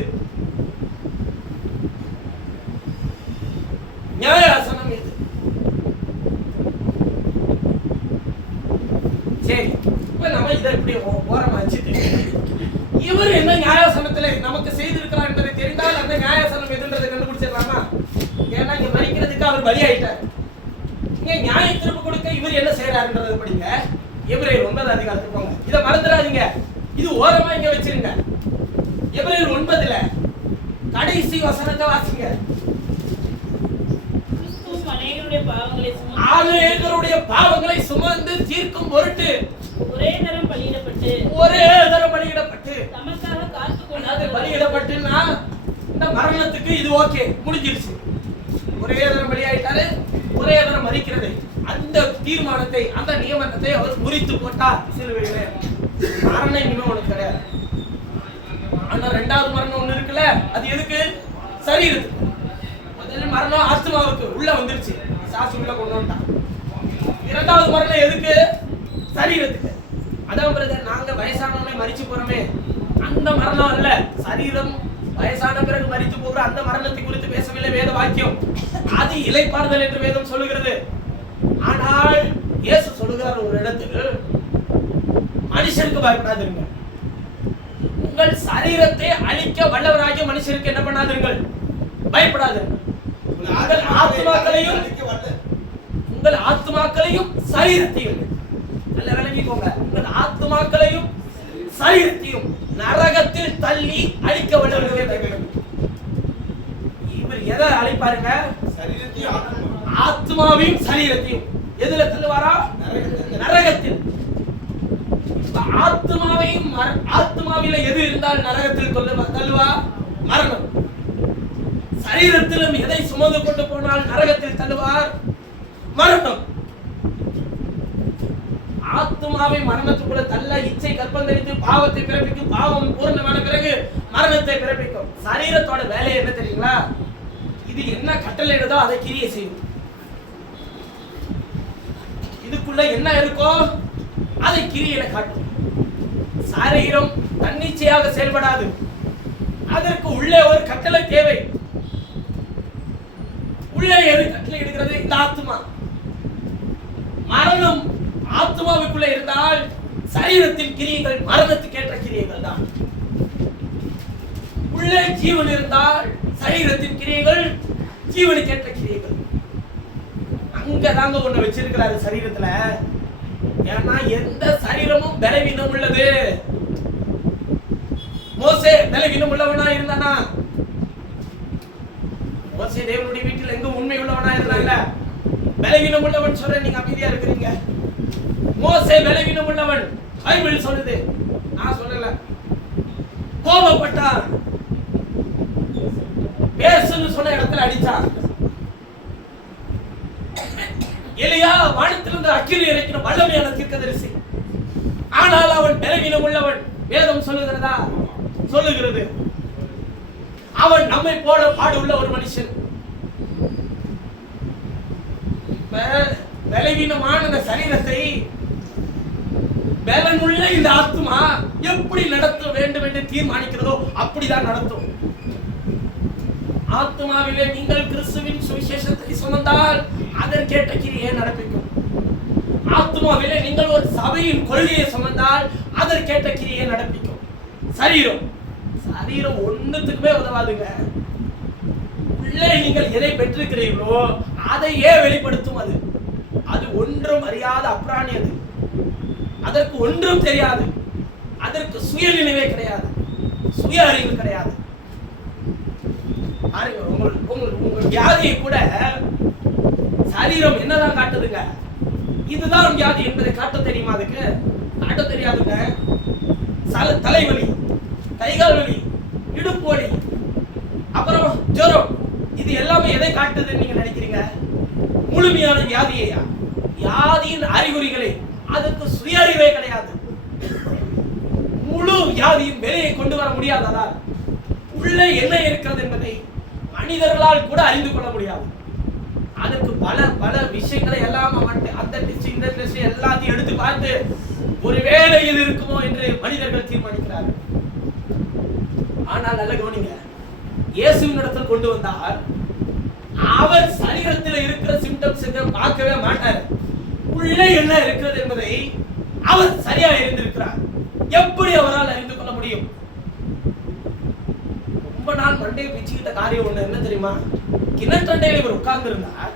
நியாயாசனம் எது? சரி, இப்ப நம்ம இதை இப்படி ஓரமா வச்சுட்டு இவர் என்ன நியாயாசனத்துல நமக்கு செய்திருக்கிறார் என்பதை தெரிந்தால் அந்த நியாயாசனம் எதுன்றதை கண்டுபிடிச்சிடலாமா? ஏன்னா இங்க மறிக்கிறதுக்கு அவர் பலியாயிட்டார். இங்க நியாய தீர்ப்பு கொடுக்க இவர் என்ன செய்யறாருன்றதை படிங்க. எபிரேயர் 9 அதிகாரத்துக்கு போங்க. இதை மறந்துடாதீங்க. இது ஓரமா இங்க வச்சிருங்க. எபிரேயர் 9ல கடைசி வசனத்தை வாசிங்க. அநேகருடைய பாவங்களை சுமந்து தீர்க்கும் பொருட்டு ஒரே தரம் பலியிடப்பட்டு தமக்காக காத்துக்கொண்டு பலியிடப்பட்டுன்னா இந்த மரணத்துக்கு இது ஓகே, முடிஞ்சிருச்சு. ஒரே தரம் பலியாயிட்டாரு, ஒரே தரம் மரிக்கிறது. அந்த தீர்மானத்தை, அந்த நியமனத்தை அவர் முறித்து போட்டார் சிலுவையிலே. மரணம் இனிமே உனக்கு கிடையாது. ஆனா 2வது மரணம் ஒண்ணு இருக்குல்ல, அது எதுக்கு? சரீரத்துக்கு. முதல் மரணம் ஆத்மாவுக்கு உள்ள வந்துருச்சு, சாசு உள்ள கொண்டு வந்துட்டான். 2வது மரணம் எதுக்கு? சரீரத்துக்கு. அதான் பிரதர், நாங்க வயசானவனே மரிச்சு போறோமே, அந்த மரணம் அல்ல. சரீரம் வயசான பிறகு மரித்து போகிற அந்த மரணத்தை குறித்து பேசவில்லை வேத வாக்கியம். அது இளைப்பாறுதல் என்று வேதம் சொல்லுகிறது. ஆனால் இயேசு சொல்லுகிறார் ஒரு இடத்தில், மனுஷருக்கு பயப்படாதீர்கள், உங்கள் சரீரத்தை அழிக்க வல்லவராகிய மனுஷருக்கு என்ன பண்ணாதீர்கள்? பயப்படாதீர்கள். உங்கள் ஆத்மாக்களையும் சரீரத்தையும் நல்ல விளங்கிக்கோங்க. உங்கள் ஆத்மாக்களையும் சரீரத்தையும் நரகத்தில் தள்ளி அழிக்க வல்லவர்கள். இவர் எதை அழிப்பாருங்க? ஆத்மாவையும் சரீரத்தையும். எதுல தள்ளுவாரா? நரகத்தில். ஆத்மாவையும் ஆத்மாவில எது இருந்தால் நரகத்தில் தள்ளுவா? மரணம். சரீரத்திலும் எதை சுமந்து கொண்டு போனால் நரகத்தில் தள்ளுவார்? மரணம். ஆத்மாவை மரணத்துக்குள்ள தள்ள இச்சை கற்பந்தரித்து பாவத்தை பிறப்பிக்கும். பாவம் பூர்ணமான பிறகு மரணத்தை பிறப்பிக்கும். சரீரத்தோட வேலை என்ன தெரியுங்களா? இது என்ன கட்டளையிடுதோ அதை கிரியை செய்யும். இதுக்குள்ள என்ன இருக்கோ அதை கிரியில காட்டும். சரீரம் தன்னிச்சையாக செயல்படாது. அதற்கு உள்ளே ஒரு கட்டளை தேவை. உள்ளே எது கட்டளை எடுக்கிறது? இந்த ஆத்மா. மரணம் ஆத்மாவுக்குள்ள இருந்தால் சரீரத்தின் கிரியைகள் மரணத்துக்கு ஏற்ற கிரியைகள் தான். உள்ளே ஜீவன் இருந்தால் சரீரத்தின் கிரியைகள் ஜீவனுக்கு ஏற்ற கிரியைகள். அங்கதாங்க ஒண்ணு வச்சிருக்கிறாரு சரீரத்துல. ஏன்னா எந்த சரீரமும் பலவீனம் உள்ளது. மோசே பலவீனம் உள்ளவனா இருந்தானா? மோசே தேவனுடைய வீட்டில் எங்க உண்மை உள்ளவனா இருந்தாங்க? பலவீனம் உள்ளவன் சொல்ற, நீங்க அமைதியா இருக்கிறீங்க. மோசே பலவீனம் உள்ளவன், பைபிள் சொல்லுது, நான் சொல்லல. கோபப்பட்டான், பேசுன்னு சொன்ன இடத்துல அடிச்சான். எலியா வானத்திலிருந்து அக்கினி இறக்கின வல்லமையான தீர்க்கதரிசி. ஆனால் அவன் பலவீனம் உள்ளவன். வேதம் சொல்லுகிறதா? சொல்லுகிறது. அவன் நம்மை போல பாடு உள்ள ஒரு மனுஷன். பலவீனமான இந்த சரீரத்தை பலனுள்ள இந்த ஆத்மா எப்படி நடத்த வேண்டும் என்று தீர்மானிக்கிறதோ அப்படிதான் நடத்தும். ஆத்மாவிலே நீங்கள் கிறிஸ்துவின் சுவிசேஷத்தை சுமந்தால் அதற்கேற்ற கிரியை நடப்பிக்கும். ஆத்மாவிலே நீங்கள் ஒரு சபையின் கொள்கையை சுமந்தால் அதற்கேற்ற கிரியை நடப்பிக்கும். சரீரம் ஒண்ணுத்துக்குமே உதவாதுங்க. உள்ளே நீங்கள் எதை பெற்றிருக்கிறீர்களோ அதையே வெளிப்படுத்தும். அது ஒன்றும் அறியாத அப்ராணி. அதற்கு ஒன்றும் தெரியாது. அதற்கு சுய நினைவே கிடையாது, சுய அறிவு கிடையாது. உங்கள் வியாதியை கூட சரீரம் என்னதான் காட்டுதுங்க? இதுதான் வியாதி என்பதை காட்ட தெரியுமா? அதுக்கு காட்ட தெரியாதுங்க. தலைவலி, கைகால் வலி, இடுப்பு வலி, அப்புறம் ஜுரம், இது எல்லாமே எதை காட்டுதுன்னு நீங்க நினைக்கிறீங்க? முழுமையான வியாதியா? வியாதியின் அறிகுறிகளை. அதுக்கு சுய அறிவே கிடையாது. முழு வியாதியின் வெளியை கொண்டு வர முடியாததால் உள்ளே என்ன இருக்கிறது என்பதை மனிதர்களால் கூட அறிந்து கொள்ள முடியாது. அதற்கு பல பல விஷயங்களை எல்லாம் அந்த டெஸ்ட் இந்த டெஸ்ட் எல்லாத்தையும் எடுத்து பார்த்து ஒருவேளை இது இருக்குமோ என்று மனிதர்கள் தீர்மானிக்கிறார்கள். ஆனால் நல்ல கவனிங்க, இயேசுவின் இடத்தில் கொண்டு வந்தால் அவர் சரீரத்தில் இருக்கிற சிம்டம்ஸ் பார்க்கவே மாட்டார். உள்ளே என்ன இருக்கிறது என்பதை அவர் சரியா இருந்திருக்கிறார். எப்படி அவரால் அறிந்து கொள்ள முடியும்? ரொம்ப நாள் மண்டையை பிச்சுக்கிட்ட காரியம் ஒண்ணு என்ன தெரியுமா? கிணற்றண்டையில் இவர் உட்கார்ந்து இருந்தார்.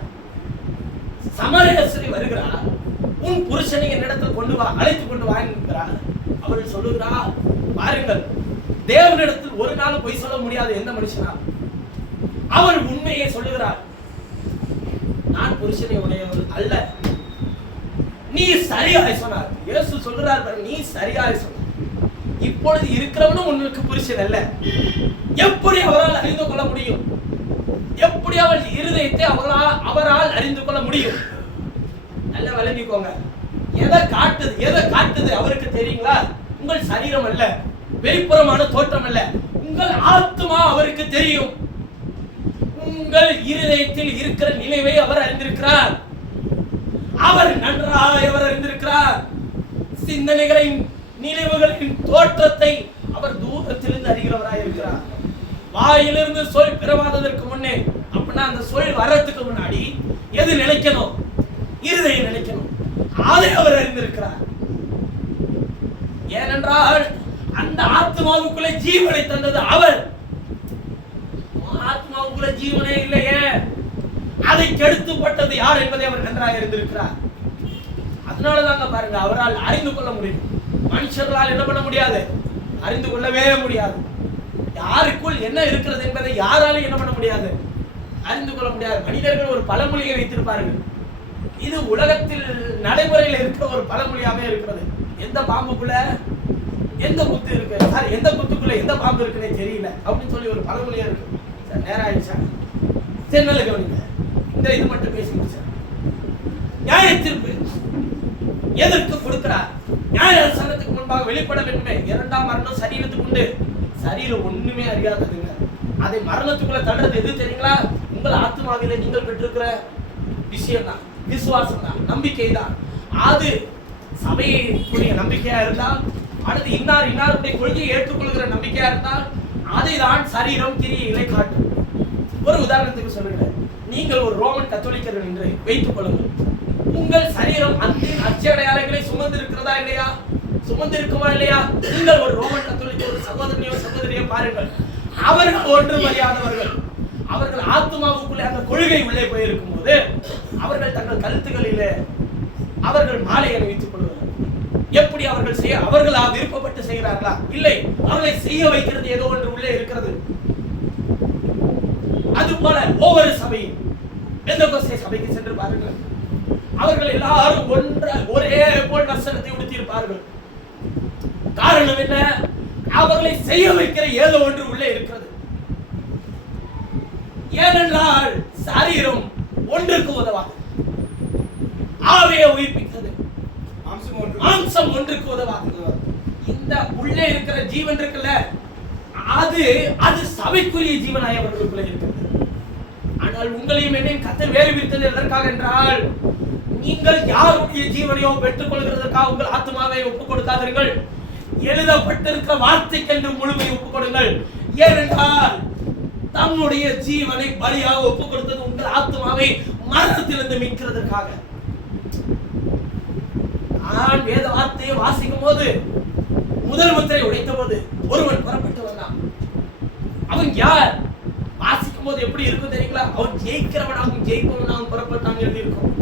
சமாரியஸ்திரீ வருகிறார், உன் புருஷனை என்னிடத்தில் கொண்டு வா, அழைத்து கொண்டு வா என்கிறார். அவள் சொல்லுகிறார், பாருங்கள், தேவனிடத்தில் ஒரு நாள் பொய் சொல்ல முடியாது எந்த மனுஷனால். அவள் உண்மையை சொல்லுகிறார், நான் புருஷனை உடையவள் அல்ல, நீ சரியாய் சொன்னார். இயேசு சொல்லுகிறார், நீ சரியாய் சொன்னார். இப்பொழுது இருக்கிறவனும் உனக்கு புருஷன் அல்ல. எப்படி அவரால் அறிந்து கொள்ள முடியும்? எப்படி அவள் இருதயத்தை அவரால் அறிந்து கொள்ள முடியும்? நல்ல விளங்கிக்கோங்க. எதை காட்டுது அவருக்கு தெரியுங்களா? உங்கள் சரீரம் அல்ல, வெளிப்புறமான தோற்றம் அல்ல, உங்கள் ஆத்மா அவருக்கு தெரியும். உங்கள் இருதயத்தில் இருக்கிற நிலைவை அவர் அறிந்திருக்கிறார். அவர் நன்றாய் அவர் அறிந்திருக்கிறார். சிந்தனைகளின் நினைவுகளின் தோற்றத்தை அவர் தூரத்திலிருந்து அறிகிறவராய் இருக்கிறார். வாயிலிருந்து சொல் பிறவாததற்கு முன்னே, அப்படின்னா அந்த சொல் வர்றதுக்கு முன்னாடி எது நினைக்கணும்? இருதயம் நினைக்கணும். அதை அவர் அறிந்திருக்கிறார். ஏனென்றால் அந்த ஆத்மாவுக்குள்ளே ஜீவனை தந்தது அவர். ஆத்மாவுக்குள்ள ஜீவனே இல்லையே, அதை கெடுத்துப்பட்டது யார் என்பதை அவர் நன்றாக அறிந்திருக்கிறார். அதனாலதாங்க பாருங்க, அவரால் அறிந்து கொள்ள முடியும். மனுஷர்களால் என்ன பண்ண முடியாது? அறிந்து கொள்ளவே முடியாது. யாருக்குள் என்ன இருக்கிறது என்பதை யாராலும் என்ன பண்ண முடியாது? அறிந்து கொள்ள முடியாது. மனிதர்கள் ஒரு பழமொழியை வைத்திருப்பார்கள். இது உலகத்தில் நடைமுறையில் இருக்கிற ஒரு பழமொழியாவே இருக்கிறது. எந்த பாம்புக்குள்ள எந்த குத்து இருக்கு, சார் எந்த குத்துக்குள்ள எந்த பாம்பு இருக்குன்னே தெரியல அப்படின்னு சொல்லி ஒரு பழமொழியா இருக்கு. சார் நேரம் ஆயிடுச்சா? சரி, நல்ல கவனிங்க, இந்த இது மட்டும் பேசி முடிச்சார். நியாய தீர்ப்பு எதற்கு கொடுக்கிறார்? நியாய அரசாங்கத்துக்கு முன்பாக வெளிப்பட வேண்டுமே. இரண்டாம் மரணம் சரீரத்துக்கு உண்டு. சரீரம் ஒண்ணுமே அறியாததுங்க. அதை மரணத்துக்குள்ள தள்ளுறது எது தெரியுங்களா? உங்கள் ஆத்மாவிலே நீங்கள் பெற்றிருக்கிற விஷயம் தான், விசுவாசம் தான், நம்பிக்கை தான். அது சபைக்குரிய நம்பிக்கையா இருந்தால், அடுத்து இன்னாருடைய கொள்கையை ஏற்றுக்கொள்கிற நம்பிக்கையா இருந்தால், அதை தான் சரீரம் கிரியைகளை காட்டும். ஒரு உதாரணத்துக்கு சொல்லுகிறேன். நீங்கள் ஒரு ரோமன் கத்தோலிக்கர்கள் என்று வைத்துக் கொள்ளுங்கள். உங்கள் சரீரம் அந்த அச்சடையாளங்களை சுமந்து இருக்கிறதா இல்லையா? சுமந்து இருக்குமா இல்லையா? நீங்கள் ஒரு ரோமன் கத்தோலிக்க ஒரு சகோதரனையோ சகோதரியோ பாருங்கள். அவர்கள் ஒன்றும் அறியாதவர்கள். அவர்கள் ஆத்மாவுக்குள்ளே அந்த கொள்கை உள்ளே போயிருக்கும் போது அவர்கள் தங்கள் கருத்துக்களிலே அவர்கள் மாலை அணிவித்துக் கொள்வார்கள். எப்படி அவர்கள் செய்ய அவர்களா விருப்பப்பட்டு செய்கிறார்களா? இல்லை, அவர்களை செய்ய வைக்கிறது ஏதோ ஒன்று உள்ளே இருக்கிறது. அதுபோல ஒவ்வொரு சபையும் பெந்தெகோஸ்தே சபைக்கு சென்று பாருங்கள். அவர்கள் எல்லாரும் ஒரே போல் வஸ்திரத்தை உடுத்தியிருப்பார்கள். காரணம் என்ன? அவர்களை செய்ய வைக்கிற ஏதோ ஒன்று உள்ளே இருக்கிறது. ஏனென்றால் சரீரம் ஒன்றுக்கு உதவாது, ஆவியை உயிர்ப்பிக்கிறது. மாம்சம் ஒன்றுக்கு உதவாது. இந்த உள்ளே இருக்கிற ஜீவன் இருக்குல்ல, அது சபைக்குரிய ஜீவனாய் அவர்களுக்குள்ளே இருக்கிறது. ஆனால் உங்களையும் என்னையும் கர்த்தர் வேறு பிரித்தது எதற்காக என்றால், நீங்கள் யாருடைய ஜீவனையோ பெற்றுக் கொள்கிறதற்காக உங்கள் ஆத்மாவை ஒப்புக் கொடுக்காதீர்கள். எழுதப்பட்டிருக்கிற வார்த்தைக்கென்று முழுமை ஒப்புக் கொடுங்கள். ஏனென்றால் தம்முடைய ஜீவனை பலியாக ஒப்புக் கொடுத்தது உங்கள் ஆத்மாவை மரணத்திலிருந்து மீட்கிறதற்காக. நான் வேத வார்த்தையை வாசிக்கும் போது, முதல் முத்திரை உடைத்த போது ஒருவன் புறப்பட்டு வந்தான். அவன் யார்? வாசிக்கும் போது எப்படி இருக்கும் தெரியுங்களா? அவன் ஜெயிக்கிறவனாகவும் ஜெயிப்பவனாகவும் புறப்பட்டான் எழுதி இருக்கும்.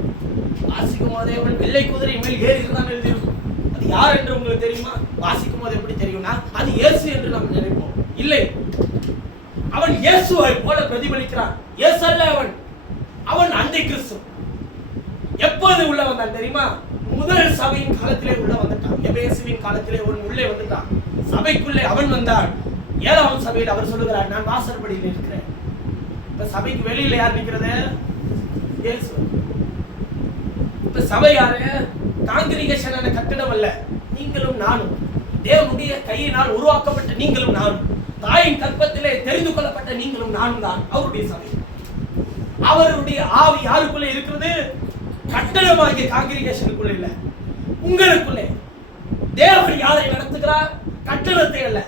வாசிக்கும் போதே அவன் வெள்ளை குதிரை மேல் ஏறி இருந்தான் எழுதி இருக்கும். அது யார் என்று உங்களுக்கு தெரியுமா? வாசிக்கும் போது எப்படி தெரியும்னா, அது இயேசு என்று நாம் நினைப்போம். இல்லை, அவன் இயேசுவை போல பிரதிபலிக்கிறான். இயேசு அல்ல அவன் அந்தி கிறிஸ்து. எப்போது உள்ள வந்தான் தெரியுமா? முதல் சபையின் காலத்திலே உள்ள வந்துட்டான். எபேசுவின் காலத்திலே அவன் உள்ளே வந்துட்டான். சபைக்குள்ளே அவன் வந்தான். 7ஆம் சபையில் அவர் சொல்லுகிறார், நான் வாசற்படியில் இருக்கிறேன். இப்ப சபைக்கு வெளியில யார் நிக்கிறது? இயேசு. இப்ப சபை யாரு? காங்கிரிகேஷன் கட்டிடம் அல்ல. நீங்களும் நானும், தேவனுடைய கையினால் உருவாக்கப்பட்ட நீங்களும் நானும். தாயின் கற்பத்திலே தெரிந்து கொள்ளப்பட்ட நீங்களும் நானும் தான் அவருடைய சபை. அவருடைய ஆவி யாருக்குள்ளே இருக்கிறது? கட்டணமாகிய காங்கிரிகேஷனுக்குள்ள இல்ல, உங்களுக்குள்ளே. தேவன் யாரை நடத்துகிறார்? கட்டணத்தை அல்ல.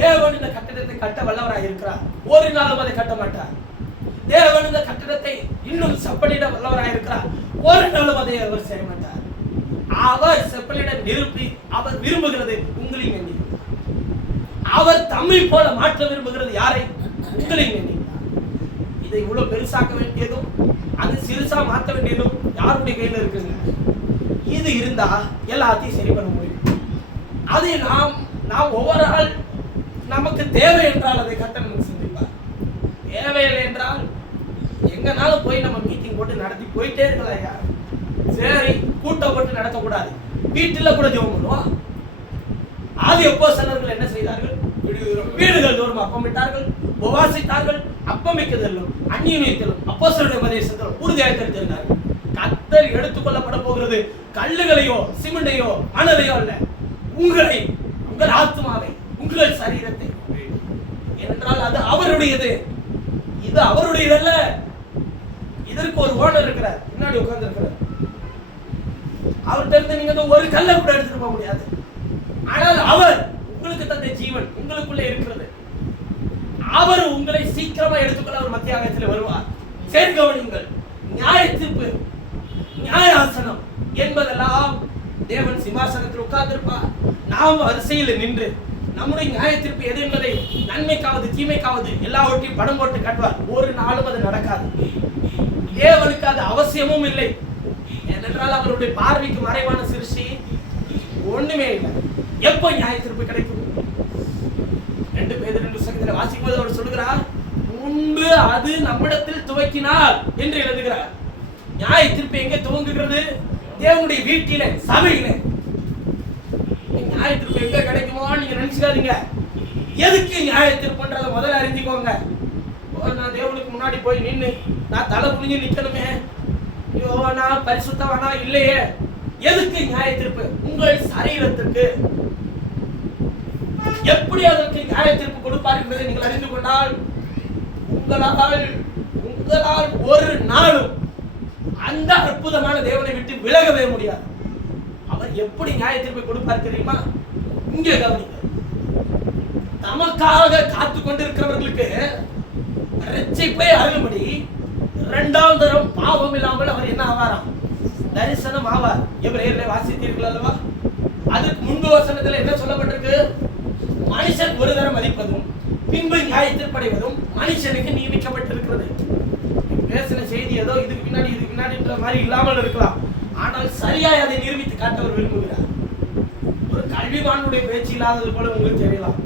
தேவன் இந்த கட்டடத்தை கட்ட வல்லவராக இருக்கிறார். ஒரு நாளும் அதை கட்ட மாட்டார். தேவன் இந்த கட்டடத்தை இன்னும் செப்பனிட வல்லவராக இருக்கிறார். ஒரு நாளும் அதை அவர் செய்ய மாட்டார். அவர் செப்பனிட நிரூபி அவர் விரும்புகிறது உங்களையும் எண்ணி. அவர் தம்மை போல மாற்ற விரும்புகிறது யாரை? உங்களையும் எண்ணி. இதை இவ்வளவு பெருசாக்க வேண்டியதும் அது சிறுசா மாற்ற வேண்டியதும் யாருடைய கையில இருக்குங்க? இது இருந்தா எல்லாத்தையும் சரி பண்ண முடியும். அதை நாம் ஒவ்வொரு ஆள் நமக்கு தேவை என்றால் அதை கட்டணம் சிந்திப்பார். தேவையில்லை என்றால் எங்கனாலும் போய் நம்ம மீட்டிங் போட்டு நடத்தி போயிட்டே இருக்கலாம். ஐயா சரி, கூட்டம் போட்டு நடத்தக்கூடாது, வீட்டில் கூட ஜெபம் பண்ணுவோம். ஆதி அப்போஸ்தலர்கள் என்ன செய்தார்கள்? வீடுகள் தோறும் அப்பமிட்டார்கள், உபவாசித்தார்கள், அப்பமிக்குதலும் அந்நியத்திலும் அப்போஸ்தலருடைய உபதேசத்திலும் உறுதியாக தெரிந்தார்கள். கர்த்தர் எடுத்துக்கொள்ளப்பட போகிறது கல்லுகளையோ சிமெண்டையோ மணலையோ அல்ல, உங்களை, உங்கள் ஆத்மாவை, உங்கள் சரீரத்தை. ஏனென்றால் அது அவருடையது, இது அவருடையதல்ல. இதற்கு ஒரு ஓனர் இருக்கிறார், பின்னாடி உட்கார்ந்து இருக்கிறார். அவர்கிட்ட இருந்து நீங்க ஒரு கல்லை கூட எடுத்துட்டு போக முடியாது. ஆனால் அவர் உங்களுக்கு தந்த ஜீவன் உங்களுக்குள்ளே இருக்கிறது. அவர் உங்களை சீக்கிரமா எடுத்துக்கொள்ள அவர் மத்திய ஆகத்தில் வருவார். சரி கவனிங்கள், நியாய தீர்ப்பு, நியாயாசனம் என்பதெல்லாம் தேவன் சிம்மாசனத்தில் உட்கார்ந்திருப்பார். நாம் வரிசையில் நின்று நம்முடைய நியாய தீர்ப்பு எது என்பதை நன்மைக்காவது தீமைக்காவது எல்லாவற்றையும் படம் போட்டு காட்டுவார். ஒரு நாளும் அது நடக்காது. தேவனுக்கு அது அவசியமும் இல்லை. ஏனென்றால் அவருடைய பார்வைக்கு மறைவான சிருஷ்டி ஒண்ணுமே இல்லை. எப்போ நியாய தீர்ப்பு கிடைக்கும்? 2 பேதுரு 2 வாசிக்கும்போது அவர் சொல்லுகிறார், முன்பு அது நம்மிடத்தில் துவக்கினார் என்று எழுதுகிறார். நியாய தீர்ப்பு எங்கே துவங்குகிறது? தேவனுடைய வீட்டிலே, சபையிலே. நியாய தீர்ப்பு எங்க கிடைக்குமோ நீங்க நினைச்சுக்காதீங்க. எதுக்கு நியாய தீர்ப்புன்றதை முதல்ல அறிஞ்சிக்கோங்க. நான் தேவனுக்கு முன்னாடி போய் நின்று நான் தலை குனிஞ்சு நிக்கணுமே, நான் பரிசுத்தவானா இல்லையே. எதுக்கு நியாய தீர்ப்பு? உங்கள் சரீரத்திற்கு. எப்படி அதற்கு நியாய தீர்ப்பு கொடுப்பார் என்பதை நீங்கள் அறிந்து கொண்டால் உங்களால் ஒரு நாளும் அந்த அற்புதமான தேவனை விட்டு விலகவே முடியாது. அவர் எப்படி நியாய தீர்ப்பை கொடுப்பார் தெரியுமா? இங்கே கவனிங்க. தமக்காக காத்து கொண்டிருக்கிறவர்களுக்கு ரட்சிப்பை அருளும்படி 2ஆம் தரம் பாவம் இல்லாமல் அவர் என்ன ஆவாராம்? தரிசனம் ஆவார். எபிரேயர்ல வாசித்தீர்கள் அல்லவா? அதுக்கு முன்பு வசனத்துல என்ன சொல்லப்பட்டிருக்கு? மனுஷன் ஒரு தரம் மதிப்பதும் பின்பு நியாய தீர்ப்படைவதும் மனுஷனுக்கு நியமிக்கப்பட்டிருக்கிறது. பேசின செய்தி ஏதோ இதுக்கு பின்னாடின்ற மாதிரி இல்லாமல் இருக்கலாம். ஆனால் சரியாய் அதை நிரூபித்து காட்ட அவர் விரும்புகிறார். ஒரு கல்விமானுடைய பேச்சு இல்லாதது போல உங்களுக்கு தெரியலாம்.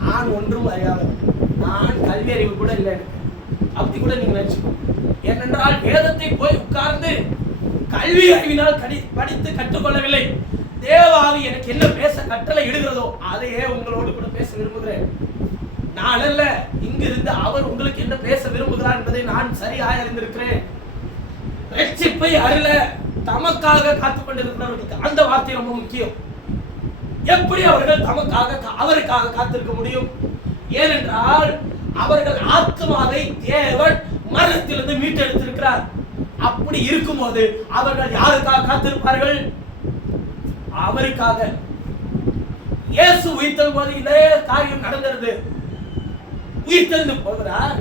நான் ஒன்றும் அறியாதவன், நான் கல்வி அறிவு கூட இல்லை எனக்கு, அப்படி கூட நீங்க நினைச்சுக்கோங்க. ஏனென்றால் வேதத்தை போய் உட்கார்ந்து கல்வி அறிவினால் படித்து கற்றுக்கொள்ளவில்லை. தேவாவி எனக்கு என்ன பேச கட்டளை இடுகிறதோ அதையே உங்களோடு கூட பேச விரும்புகிறேன். நான் அல்ல, இங்கிருந்து அவர் உங்களுக்கு என்ன பேச விரும்புகிறார் என்பதை நான் சரியாக அறிந்திருக்கிறேன். ரட்சிப்பை அருள தமக்காக காத்துக் கொண்டிருக்கிறவர்களுக்கு அந்த வார்த்தை ரொம்ப முக்கியம். எப்படி அவர்கள் தமக்காக அவருக்காக காத்திருக்க முடியும்? ஏனென்றால் அவர்கள் ஆத்மாவை தேவன் மரணத்திலிருந்து மீட்டெடுத்திருக்கிறார். அப்படி இருக்கும்போது அவர்கள் யாருக்காக காத்திருப்பார்கள்? அவருக்காக. இயேசு உயிர்த்தெழும் போது இதே காரியம் நடந்தது. உயிர்த்தெழுந்து போகிறார்,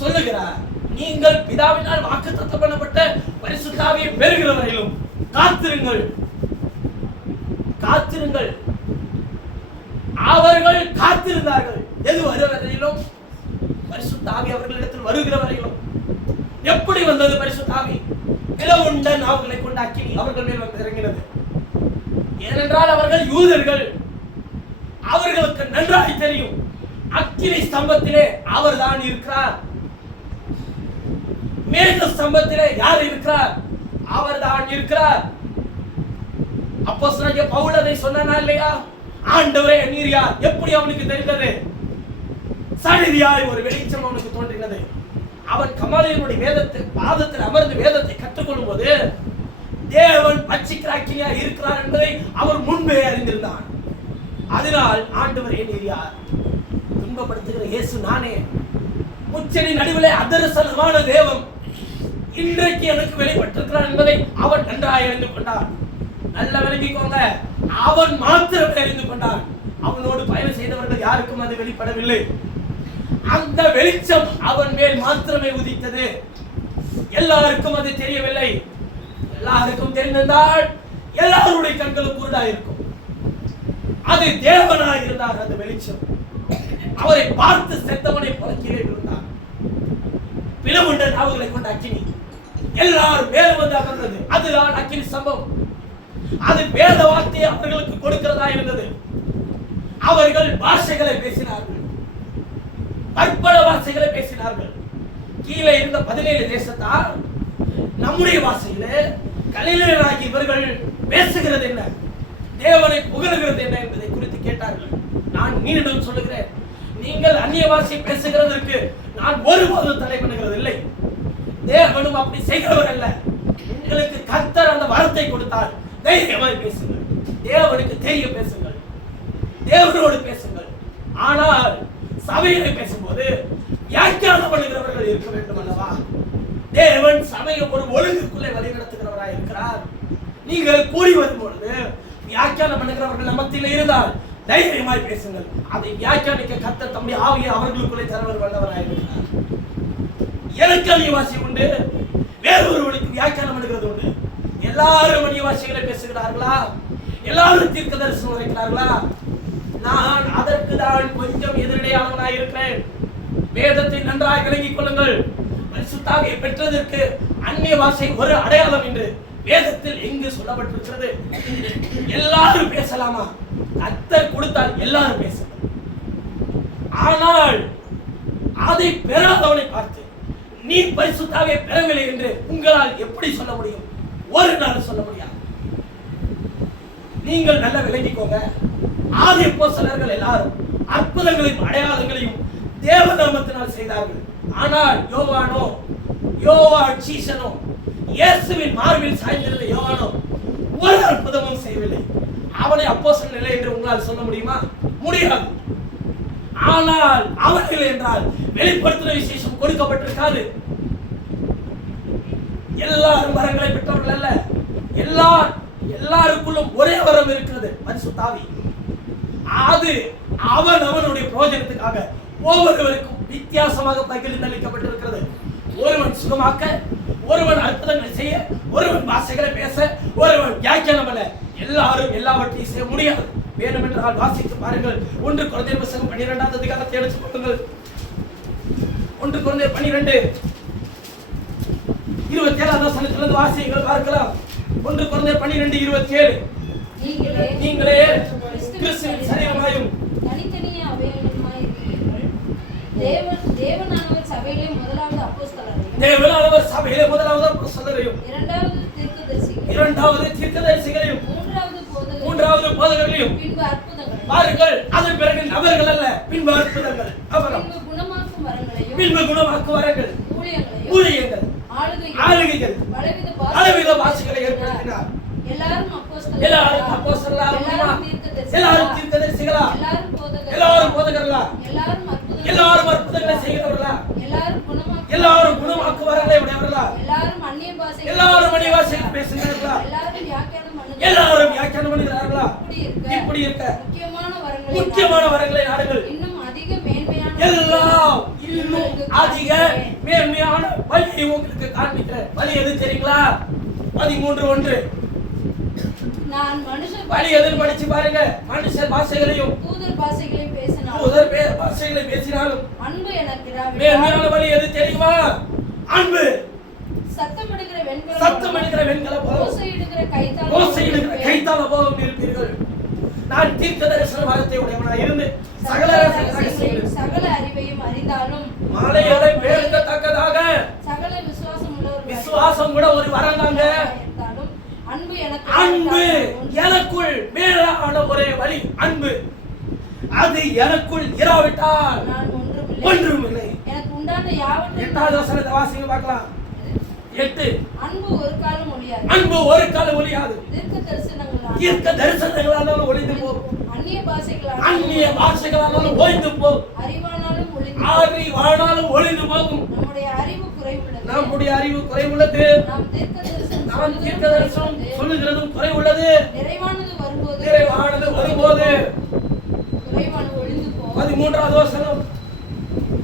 சொல்லுகிறார், நீங்கள் பிதாவினால் வாக்குத்தத்தம் பண்ணப்பட்ட பரிசுத்த ஆவியை பெறுகிற வரையிலும் காத்திருங்கள், காத்திருங்கள். அவர்கள் காத்திருந்தார்கள். எது வருவரையிலும்? பரிசுத்த ஆவி அவர்களிடத்தில் வருகிற வரையிலும். எப்படி வந்தது பரிசுத்த ஆவி? நிலவுண்ட நாவுகளை கொண்டு அக்கினி அவர்கள் மேல் வந்து இறங்கினது. ஏனென்றால் அவர்கள் யூதர்கள். அவர்களுக்கு நன்றாய் தெரியும் அக்கினி ஸ்தம்பத்திலே அவர் தான் இருக்கிறார். மேக ஸ்தம்பத்திலே யார் இருக்கிறார்? அவர் தான் இருக்கிறார். அப்போஸ்தலனாகிய பவுல் அதை சொன்னானா இல்லையா? ஆண்டவரே நீர் யார்? எப்படி அவனுக்கு தெரிந்தது? சடிதியாய் ஒரு வெளிச்சம் அவனுக்கு தோன்றினது. அவன் கமாலியனுடைய வேதத்தை பாதத்தில் அமர்ந்து வேதத்தை கற்றுக்கொள்ளும் போது தேவன் பட்சிக்கிற அக்கினியா இருக்கிறார் என்பதை அவர் முன்பே அறிந்திருந்தான். அதனால் ஆண்டவரே நீர் யார்? இன்பப்படுத்துகிற இயேசு நானே. முச்சடி நடுவிலே அதர்சனமான தேவன் இன்றைக்கு எனக்கு வெளிப்பட்டிருக்கிறான் என்பதை அவன் நன்றாக அறிந்து கொண்டான். நல்ல விளங்கிக்கோங்க, அவன் மாத்திரமே அறிந்து கொண்டான். அவனோடு பயணம் செய்தவர்கள் யாருக்கும் அது வெளிப்படவில்லை. அந்த வெளிச்சம் அவன் மேல் மாத்திரமே உதித்தது. எல்லாருக்கும் அது தெரியவில்லை. எல்லாருக்கும் தெரிந்தால் எல்லாருடைய கண்களும் குருடாக இருக்கும். அது தேவனாக இருந்தார். அந்த வெளிச்சம் அவரை பார்த்து செத்தவனை போல கீழே விழுந்தார். பிளவுண்ட நாவுகளை கொண்ட அக்கினி எல்லாரும் மேலும் வந்து அமர்ந்தது. அதுதான் அக்கினி சம்பவம். அது வேத வார்த்தையை அவர்களுக்கு கொடுக்கிறதா இருந்தது. அவர்கள் பாஷைகளை பேசினார்கள், பற்பல பாஷைகளை பேசினார்கள். கீழே இருந்த 17 தேசத்தார் நம்முடைய பாஷையிலே கலிலேயராகி இவர்கள் பேசுகிறது என்ன, தேவனை புகழுகிறது என்ன என்பதை குறித்து கேட்டார்கள். நான் நீரிடம் சொல்லுகிறேன், நீங்கள் அந்நிய பாஷை பேசுகிறதற்கு நான் ஒருபோதும் தடை பண்ணுகிறது இல்லை. தேவனும் அப்படி செய்கிறவர் அல்ல. உங்களுக்கு கர்த்தர் அந்த வார்த்தை கொடுத்தால் தைரியமாய் பேசுங்கள், தேவனுக்கு தெரிய பேசுங்கள், தேவனோடு பேசுங்கள். ஆனால் சபையிலே பேசும்போது வியாக்கியானம் பண்ணுகிறவர்கள் இருக்க வேண்டும் அல்லவா? தேவன் சபையை ஒரு ஒழுங்குக்குள்ளே வழிநடத்துகிறவராய் இருக்கிறார். நீங்கள் கூடி வரும்பொழுது வியாக்கியானம் பண்ணுகிறவர்கள் மத்தியில் இருந்தால் தைரியமாய் பேசுங்கள். அதை வியாக்கியானிக்க கர்த்தர் தம்முடைய ஆவியை அவர்களுக்குள்ளே தரவர் வல்லவராய் இருக்கிறார். எனக்கு அந்நியவாசி உண்டு, வேறொருவனுக்கு வியாக்கியானம் பண்ணுகிறது உண்டு. எல்லாரும் அந்நியவாசிகளை பேசுகிறார்களா? எல்லாரும் தீர்க்க தரிசனம் உரைக்கிறார்களா? நான் அதற்கு தான் கொஞ்சம் எதிரடையானவனாய் இருக்கிறேன். வேதத்தை நன்றாக விளங்கிக் கொள்ளுங்கள். பரிசுத்தாவியை பெற்றதற்கு அந்நிய பாஷை ஒரு அடையாளம் என்று வேதத்தில் எங்கு சொல்லப்பட்டிருக்கிறது? எல்லாரும் பேசலாமா? கர்த்தர் கொடுத்தால் எல்லாரும் பேசுங்கள். ஆனால் அதை பெறாதவனை பார்த்து நீ பரிசுத்தாவியை பெறவில்லை என்று உங்களால் எப்படி சொல்ல முடியும்? ஒரு நாள் சொல்ல முடியாது. நீங்கள் நல்ல விளங்கிக்கோங்க. ஆதி அப்போஸ்தலர்கள் எல்லாரும் அற்புதங்களையும் அடையாளங்களையும் தேவநாமத்தினால் செய்தார்கள். ஆனால் யோவான் சீசனோ, இயேசுவின் மார்பில் சாய்ந்திருந்த யோவானோ ஒரு அற்புதமும் செய்யவில்லை. அவனை அப்போஸ்தலன் இல்லை என்று உங்களால் சொல்ல முடியுமா? முடியாது. ஆனால் அவர்கள் என்றால் வெளிப்படுத்தின விசேஷம் கொடுக்கப்பட்டிருக்காது. எல்லாரும் வரங்களை பெற்றவர்கள் அல்ல. எல்லாருக்குள்ளும் ஒரே வரம் இருக்கிறது, பரிசுத்த ஆவி. அது அவனுடைய பிரயோஜனத்துக்காக ஒவ்வொருவருக்கும் வித்தியாசமாக பகிர்ந்து அளிக்கப்பட்டிருக்கிறது. ஒருவன் சுகமாக்க, ஒருவன் அற்புதங்களை செய்ய, ஒருவன் பாஷைகளை பேச, ஒருவன் வியாக்கியானம் அல்ல. எல்லாரும் எல்லாவற்றையும் செய்ய முடியாது. வேண்டுமென்றால் வாசித்து பாருங்கள். 1 கொரிந்தியர் புத்தகம் 12ஆம் அதிகாரத்தை எடுத்துக் கொள்ளுங்கள். 1 கொரிந்தியர் 12:27 வசனத்திலிருந்து வாசியுங்கள், பார்க்கலாம். 1 கொரிந்தியர் 12:27. நீங்களே கிறிஸ்துவின் சரீரமாயும் தனித்தனியே அவயவங்களுமாய் இருக்கிறீர்கள். தேவனானவர் சபையிலே முதலாவது அப்போஸ்தலரையும், இரண்டாவது தீர்க்கதரிசிகளையும், மூன்றாவது போதகர்களையும், பின்பு அற்புதங்களையும். பாருங்கள், அதன் பிறகு நபர்கள் அல்ல, பின்பு அற்புதங்கள், பின்பு குணமாக்கும் வரங்களையும், ஊழியங்கள், ஆளுகைகள், பலவித பாஷைகளை ஏற்படுத்தினார். எல்லாரும் அப்போஸ்தலர்களா? எல்லாரும் தீர்க்கதரிசிகளா? எல்லாரும் போதகர்களா? எல்லாரும் அற்புதங்களை செய்கிறவர்களா? எல்லாரும் குணமாக்கும் வரங்களை உடையவர்களா? எல்லாரும் அந்நிய பாஷையில் பேசுகிறார்களா? எல்லாரும் வியாக்கியானம் பண்ணுகிறார்களா? இப்படி இருக்க முக்கியமான வரங்களை நாடுங்கள். எல்லாம் இன்னும் அதிக மேன்மையான வழியை உங்களுக்கு காண்பிக்கிறேன். வழி எது தெரியுங்களா? 13:1. வழி எதுன்னு படிச்சு பாருங்க. மனுஷர் பாஷைகளையும் தூதர் பாஷைகளையும் பேசினாலும் அன்பு எனக்கு மேன்மையான வழி எது தெரியுமா? அன்பு. சத்தமிடுகிற வெண்கல போல, ஓசையிடுகிற கைத்தால போல இருப்பீர்கள். நான் தீர்க்க தரிசன வரத்தை உடையவனாய் இருந்து சகல அறிவையும் அறிந்தாலும் மாலையோரை பேருக்கத்தக்கதாக சகல விசுவாசம் கூட ஒரு வரம் தாங்க. அன்பு எனக்குள் மேலான ஒரே வழி அன்பு. அது எனக்குள் இராவிட்டால் ஒன்றுமில்லை. எனக்கு உண்டான யாவற்றையும் 8வது வசனத்தை வாசிங்க பார்க்கலாம். 8. அன்பு ஒரு காலம் ஒழியாது. தீர்க்க தரிசனங்களால் ஒழிந்து போகும். அந்நிய பாஷைகளால் ஓய்ந்து போகும். நம்முடைய அறிவு குறைவுள்ளது, நாம் தீர்க்கதரிசனம் நாம் தீர்க்கதரிசனம் சொல்லுகிறதும் குறைவுள்ளது, நிறைவானது வரும்போது நிறைவானது வரும்போது. குறைவானது ஒழிந்து போகும். 13வது வசனம்,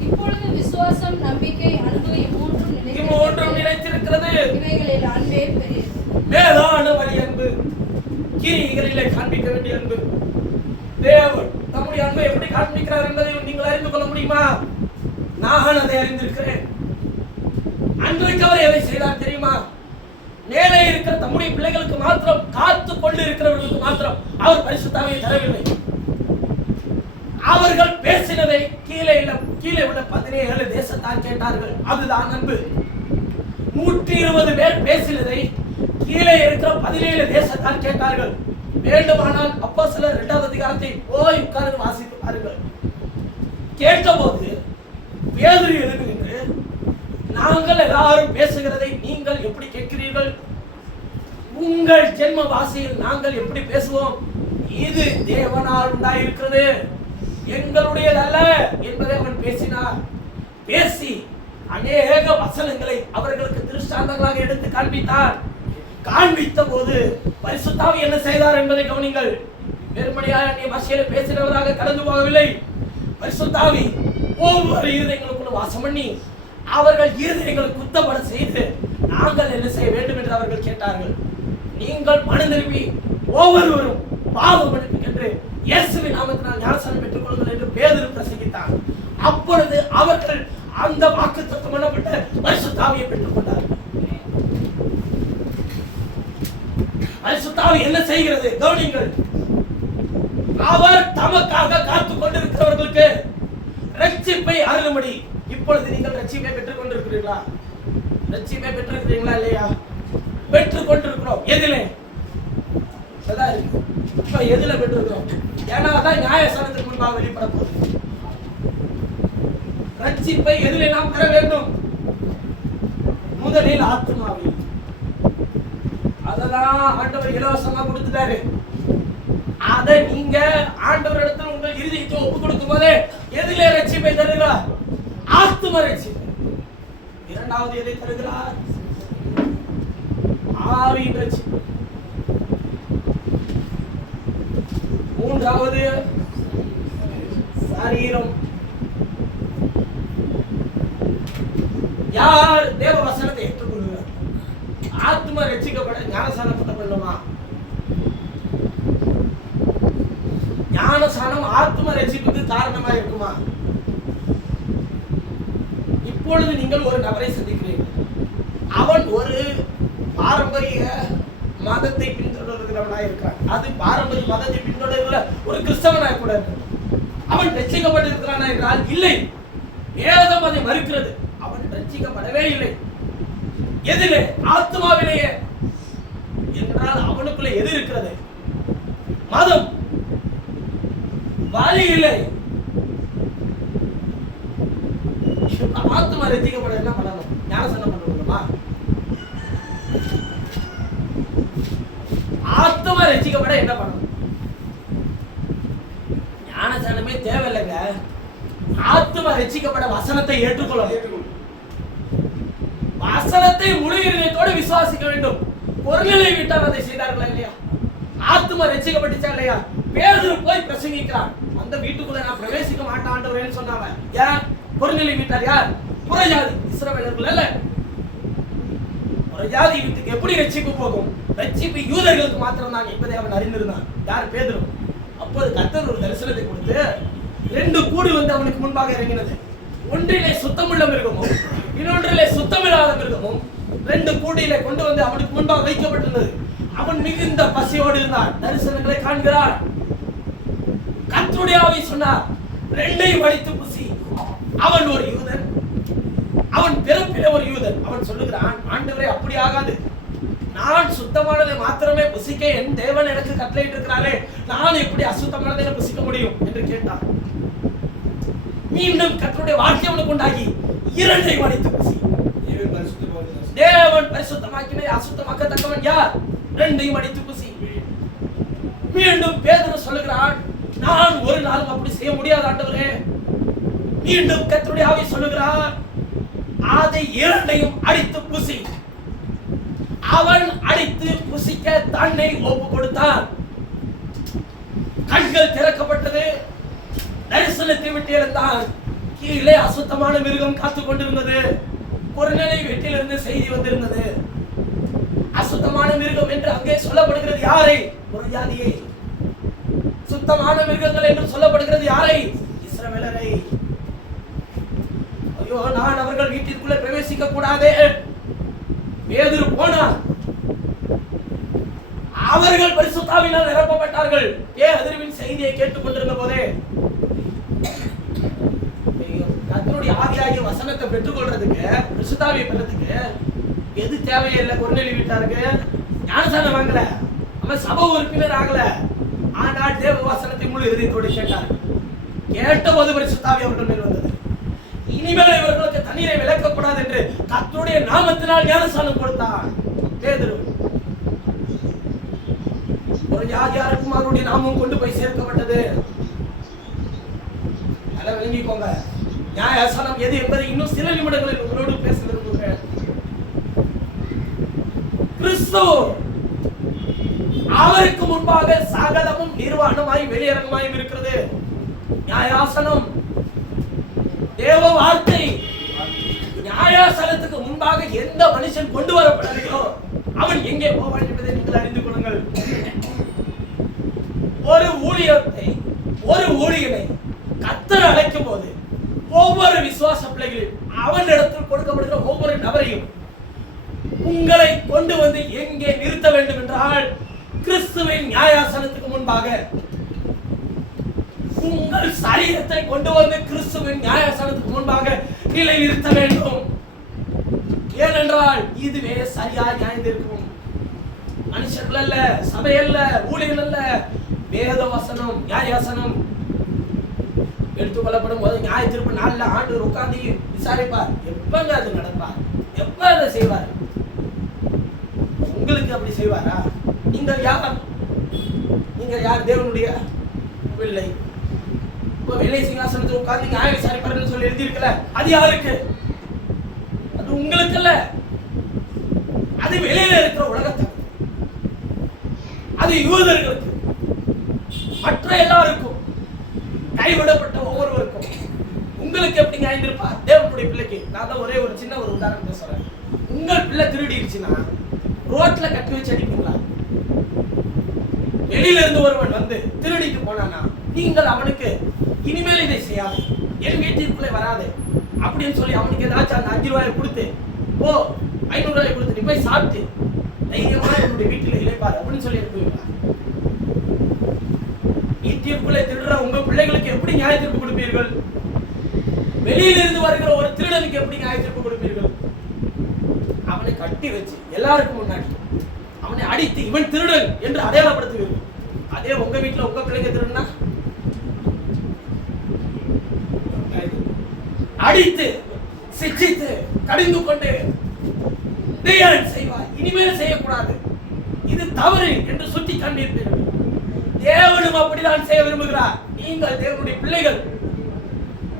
இப்பொழுது விசுவாசம், நம்பிக்கை, அன்பு இம்மூன்றும் இம்மூன்றும் நிலைத்திருக்கிறது. இவைகளில் அன்பே பெரியது. மேலான வழி அன்பு, கிரியைகளிலே காண்பிக்க வேண்டிய அன்பு. தேவன் நம்முடைய அன்பை எப்படி காண்பிக்கிறார் என்பதை நீங்கள் அறிந்து கொள்ள முடியுமா? நான் அதை அறிந்திருக்கிறேன். அன்றைக்கு அவர் எதை செய்தார் தெரியுமா? மேலே இருக்கிற தம்முடைய பிள்ளைகளுக்கு மாத்திரம், காத்து கொண்டு இருக்கிறவர்களுக்கு மாத்திரம் அவர் பரிசுத்த ஆவியை தரவில்லை. அவர்கள் பேசினதை கீழே உள்ள 17 தேசத்தார் கேட்டார்கள். அதுதான் அன்பு. 120 பேர் பேசினதை கீழே இருக்கிற 17 தேசத்தார் கேட்டார்கள். வேண்டுமானால் அப்போஸ்தலர் 2வது அதிகாரத்தை போய் உட்கார்ந்து வாசித்து பாருங்கள். கேட்டபோது பேதுரு எழுந்து நின்று, நாங்கள் எல்லாரும் பேசுகிறதை நீங்கள் எப்படி கேட்கிறீர்கள்? உங்கள் ஜென்ம பாஷையில் நாங்கள் எப்படி பேசுவோம்? இது தேவனால் உண்டாயிருக்கிறது, எங்களுடையதல்ல என்பதை அவன் பேசினார். பேசி அநேக வசனங்களை அவர்களுக்கு திருஷ்டாந்தங்களாக எடுத்து காண்பித்தார். காண்பித்த போது பரிசுத்த ஆவி என்ன செய்தார் என்பதை கவனிங்கள். வெறுமனையாக அந்நிய பாஷையில பேசினவராக கடந்து போகவில்லை. பரிசுத்த ஆவி ஒவ்வொரு இருதயங்களுக்குள்ள வாசம் பண்ணி அவர்கள் இருதயங்களை குத்தப்பட செய்து நாங்கள் என்ன செய்ய வேண்டும் என்று அவர்கள் கேட்டார்கள். நீங்கள் மனம் திரும்பி ஒவ்வொருவரும் பாவ மன்னிப்புக்கென்று இயேசுவின் நாமத்தினால் ஞானஸ்நானம் பெற்றுக் கொள்ளுங்கள் என்று பேதுரு பிரசங்கித்தார். அப்பொழுது அவர்கள் அந்த வாக்குத்தத்தம் பண்ணப்பட்ட பரிசுத்த ஆவியை பெற்றுக் கொண்டார்கள். பரிசுத்த ஆவி என்ன செய்கிறது கவனிங்கள். அவர் தமக்காக காத்துக் கொண்டிருக்கிறவர்களுக்கு ரட்சிப்பை அருளும்படி. இப்பொழுது நீங்கள் ரட்சிப்பை பெற்றுக் கொண்டிருக்கிறீர்களா? ரட்சிப்பை பெற்றிருக்கிறீங்களா இல்லையா? பெற்றுக் கொண்டிருக்கிறோம். எதிலே? இப்ப எதுல பெற்றிருக்கிறோம்? ஏன்னா அதான் நியாயஸ்தானத்துக்கு முன்பாக வெளிப்பட போகுது. ரட்சிப்பை எதிலே நாம் பெற வேண்டும்? முதலில் ஆத்துமாவில். அதெல்லாம் ஆண்டவர் இலவசமா கொடுத்துட்டாரு. அதை நீங்க ஆண்டவரிடத்தில் உங்கள் இருதயத்தை ஒப்பு கொடுக்கும் போதே எதிலே ரட்சிப்பை தருகிறார்? ஆத்தும ரட்சிப்பை. இரண்டாவது எதை தருகிறார்? ஆவியின் ரட்சிப்பை. மூன்றாவது சரீரம். யார் தேவ வசனத்தை ஏற்றுக்கொள்கிறார்? ஆத்மா ரட்சிக்கப்பட ஞானஸ்நானம் பண்ணணுமா? ஞானஸ்நானம் ஆத்ம ரட்சிப்புக்கு காரணமா இருக்குமா? இப்பொழுது நீங்கள் ஒரு நபரை சந்திக்கிறீர்கள். அவன் ஒரு பாரம்பரிய மதத்தை பின்தொடர்கிறவனாக இருக்கிறான். அது பாரம்பரிய மதத்தை பின்தொடர்கிற ஒரு கிறிஸ்தவனாக கூட இருக்கிறான். அவன் ரட்சிக்கப்பட்டிருக்கிறானா என்றால் இல்லை. வேதம் அதை மறுக்கிறது. அவன் ரட்சிக்கப்படவே இல்லை. எதிலே? ஆத்மாவிலேயே. என்றால் அவனுக்குள்ள எது இருக்கிறது? மதம். வழி இல்லை. ஆத்மா ரட்சிக்கப்பட என்ன பண்ணணும்? ஞானஸ்நானம் பண்ணணுமா? ஆத்மா ரட்சிக்கப்பட என்ன பண்ணணும்? ஞானஸ்நானமே தேவையில்லைங்க. ஆத்மா ரட்சிக்கப்பட வசனத்தை ஏற்றுக்கொள்ளணும். வசனத்தை முழு இதயத்தோடு விசுவாசிக்க வேண்டும். பொருளை விட்டால் அதை செய்தார்களா இல்லையா? ஆத்மா ரட்சிக்கப்பட்டுச்சா இல்லையா? பேதுரு போய் பிரசங்கிக்கிறான். அந்த வீட்டுக்குள்ள நான் பிரவேசிக்க மாட்டேன் ஆண்டவரேன்னு சொன்னாங்க. யார்? பொருளை விட்டார். யார்? புறஜாதி இஸ்ரவேலர்கள் அல்ல. புறஜாதி வீட்டுக்கு எப்படி ரட்சிப்பு போகும்? ரட்சிப்பு யூதர்களுக்கு மாத்திரம் தான் என்பதை அவன் அறிந்திருந்தான். யார்? பேதுரு. அப்போது கர்த்தர் ஒரு தரிசனத்தை கொடுத்து 2 கூடு வந்து அவனுக்கு முன்பாக இறங்கினது. ஒன்றிலே சுத்தமுள்ள மிருகமும் இன்னொன்றிலே சுத்தமில்லாத மிருகமும் 2 கூடியிலே கொண்டு வந்து அவனுக்கு முன்பாக வைக்கப்பட்டுள்ளது. அவன் மிகுந்த பசியோடு இருந்தான். தரிசனங்களை காண்கிறான். கர்த்தருடைய ஆவி சொன்னார், 2ஐயும் அடித்து புசி. அவன் ஒரு யூதன், அவன் பிறப்பிலே ஒரு யூதன். அவன் சொல்லுகிறான், ஆண்டவரே அப்படி ஆகாது. நான் சுத்தமானதை மாத்திரமே புசிக்க என் தேவன் எனக்கு கட்டளையிட்டு இருக்கிறாரே, நான் எப்படி அசுத்தமானதை புசிக்க முடியும் என்று கேட்டான். மீண்டும் கர்த்தருடைய வார்த்தை அவனுக்கு உண்டாகி 2ஐயும் அடித்து புசி. தேவன் பரிசுத்தமாக்கினை அசுத்தமாக்கத்தக்கவன் யார்? 2ஐயும் அடித்து புசி. மீண்டும் பேதுரு சொல்லுகிறான், நான் ஒரு நாள் அப்படி செய்ய முடியாது ஆண்டவரே. மீண்டும் கர்த்தருடைய ஆவி சொல்லுகிறார், அதை இரண்டையும் அடித்து புசி. அவன் அடித்து புசிக்க தன்னை ஒப்பு கொடுத்தான். கண்கள் திறக்கப்பட்டது. தரிசனத்தை விட்டு எழுந்தான். கீழே அசுத்தமான மிருகம் காத்துக் கொண்டிருந்தது. கொர்நேலிய வீட்டிலிருந்து செய்தி வந்திருந்தது. அசுத்தமான மிருகம் என்று அங்கே சொல்லப்படுகிறது யாரை? ஒரு ஜாதியை. சுத்தமான மிருகங்கள் என்று சொல்லப்படுகிறது யாரை? இஸ்ரவேலரை. ஐயோ, நான் அவர்கள் வீட்டிற்குள்ளே பிரவேசிக்க கூடாதே. பேதுரு போனார். அவர்கள் பரிசுத்தாவினால் நிரப்பப்பட்டார்கள். பேதுருவின் செய்தியை கேட்டுக் கொண்டிருந்த போதே கர்த்தருடைய ஆவியாகிய வசனத்தை பெற்றுக்கொள்றதுக்கு, பரிசுத்தாவியை பெறதுக்கு எது தேவையில்லை? கொர்நேலிய வீட்டாருக்கு ஞானஸ்நானம் வாங்கல, அவன் சபை உறுப்பினர் ஆகல. ஆனால் தேவ வசனத்தை முழு இதயத்தோடு கேட்டார். கேட்டபோது பரிசுத்தாவி அவர்கள் மேல் வந்தது. இனிமேல் இவர்களுக்கு தண்ணீரை விளக்கக்கூடாது என்று கர்த்தருடைய நாமத்தினால் ஞானஸ்நானம் கொடுத்தார் பேதுரு. ஒரு யாருக்கும் அவருடைய நாமம் கொண்டு போய் சேர்க்கப்பட்டது. நல்லா விளங்கிக்கோங்க. நியாயாசனம் எது என்பதை இன்னும் சில நிமிடங்களில் உங்களோடு பேச விரும்புகிறேன். கிறிஸ்து அவருக்கு முன்பாக சகலமும் நிர்வாணமாய் வெளியரங்கமாய் இருக்கிறது. நியாயாசனம் தேவ வார்த்தை. நியாயாசனத்துக்கு முன்பாக எந்த மனுஷன் கொண்டு வரப்படலையோ அவன் எங்கே போவான் என்பதை நீங்கள் அறிந்து கொள்ளுங்கள். ஒரு ஊழியத்தை, ஒரு ஊழியனை கர்த்தர் அழைக்கும் போது ஒவ்வொரு விசுவாச பிள்ளைகளையும் அவனிடத்தில் கொடுக்கப்படுகிற ஒவ்வொரு நபரையும் உங்களை கொண்டு வந்து எங்கே நிறுத்த வேண்டும் என்றால் கிறிஸ்துவின் நியாயாசனத்துக்கு முன்பாக உங்கள் சரீரத்தை கொண்டு வந்து கிறிஸ்துவின் நியாயாசனத்துக்கு முன்பாக நிலை நிறுத்த வேண்டும். ஏனென்றால் இதுவே சரியா நியாயந்திருக்கும். மனுஷர்கள் அல்ல, சபை அல்ல, ஊழியர்கள் அல்ல, வேத வசனம் நியாயாசனம் எடுத்துக் கொள்ளப்படும் போது நியாய தீர்ப்பு நாள்ல ஆண்டவர் உட்கார்ந்து விசாரிப்பார். எப்பங்க அது நடப்பார்? எப்ப அதை செய்வார்? உங்களுக்கு அப்படி செய்வாரா? நீங்கள் யார்? நீங்கள் யார்? தேவனுடைய பிள்ளை. இப்போ வெள்ளை சிங்காசனத்தில் உட்கார்ந்து நியாய விசாரிப்பார்னு சொல்லி எழுதியிருக்கல, அது யாருக்கு? அது உங்களுக்கு அல்ல, அது வெளியில இருக்கிற உலகத்துக்கு, அது யூதர்களுக்கு, மற்ற எல்லாருக்கும், கைவிடப்பட்ட ஒவ்வொருவருக்கும். உங்களுக்கு எப்படி நியாயந்திருப்பார்? தேவனுடைய பிள்ளைக்கு. நான் தான் ஒரே ஒரு சின்ன ஒரு உதாரணத்தை சொல்றேன். உங்கள் பிள்ளை திருடிடுச்சுன்னா ரோட்ல கட்டி வச்சு அடிப்பீங்களா? வெளியில இருந்து ஒருவன் வந்து திருடிட்டு போனானா நீங்கள் அவனுக்கு இனிமேல் இதை செய்யாது, என் வீட்டிற்குள்ளே வராது அப்படின்னு சொல்லி அவனுக்கு ஏதாச்சும் அந்த 5 ரூபாயை கொடுத்து, ஓ 500 ரூபாயை கொடுத்து நீ போய் சாப்பிட்டு தைரியமா என்னுடைய வீட்டில் இழைப்பாரு அப்படின்னு சொல்லி அனுப்புவீங்களா? வீட்டிற்குள்ளே திருடுற உங்க பிள்ளைகளுக்கு எப்படி நியாய தீர்ப்பு கொடுப்பீர்கள்? வெளியிலிருந்து வருகிற ஒரு திருடனுக்கு எப்படி நியாய தீர்ப்பு கொடுப்பீர்கள்? அவனை கட்டி வச்சு எல்லாருக்கும் முன்னாடி அவனை அடித்து இவன் திருடன் என்று அடையாளப்படுத்துவீர்கள். அதே உங்க வீட்டுல உங்க பிள்ளைங்க திருடுனா அடித்து சிக்ஷித்து கடிந்து கொண்டு செய்வார். இனிமேல் செய்யக்கூடாது, இது தவறு என்று சுட்டி காண்பீர்கள். தேவனும் அப்படிதான் செய்ய விரும்புகிறார். நீங்கள் தேவனுடைய பிள்ளைகள்.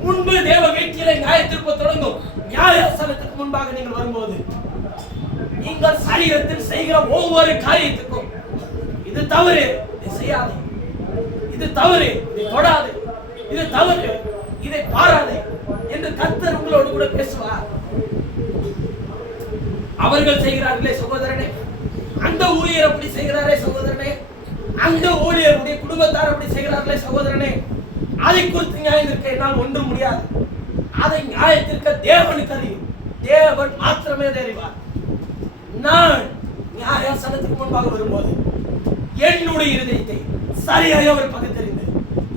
முன்பு தேவ வீட்டிலே நியாய தீர்ப்பு தொடங்கும். நியாயாசனத்துக்கு முன்பாக நீங்கள் வரும்போது நீங்கள் சரீரத்தில் செய்கிற ஒவ்வொரு காரியத்துக்கும் இது தவறு, இதை செய்யாதே, இது தவறு, இதை தொடாதே, இது தவறு, இதை பாராதே என்று கர்த்தர் உங்களோடு கூட பேசுவார். அவர்கள் செய்கிறார்களே சகோதரனே, அந்த ஊழியர் அப்படி செய்கிறாரே சகோதரனே, அந்த ஊழியருடைய குடும்பத்தார் அப்படி செய்கிறார்களே சகோதரனே, அதை குறித்து நியாயத்திற்கு என்னால் ஒன்றும் முடியாது. அதை நியாயத்திற்கு தேவனுக்கு அறியும். தேவன் மாத்திரமே அறிவார். நான் நியாயாசனத்துக்கு முன்பாக வரும்போது என்னுடைய இருதயத்தை சரியாக அவர் பகுத்தறிந்து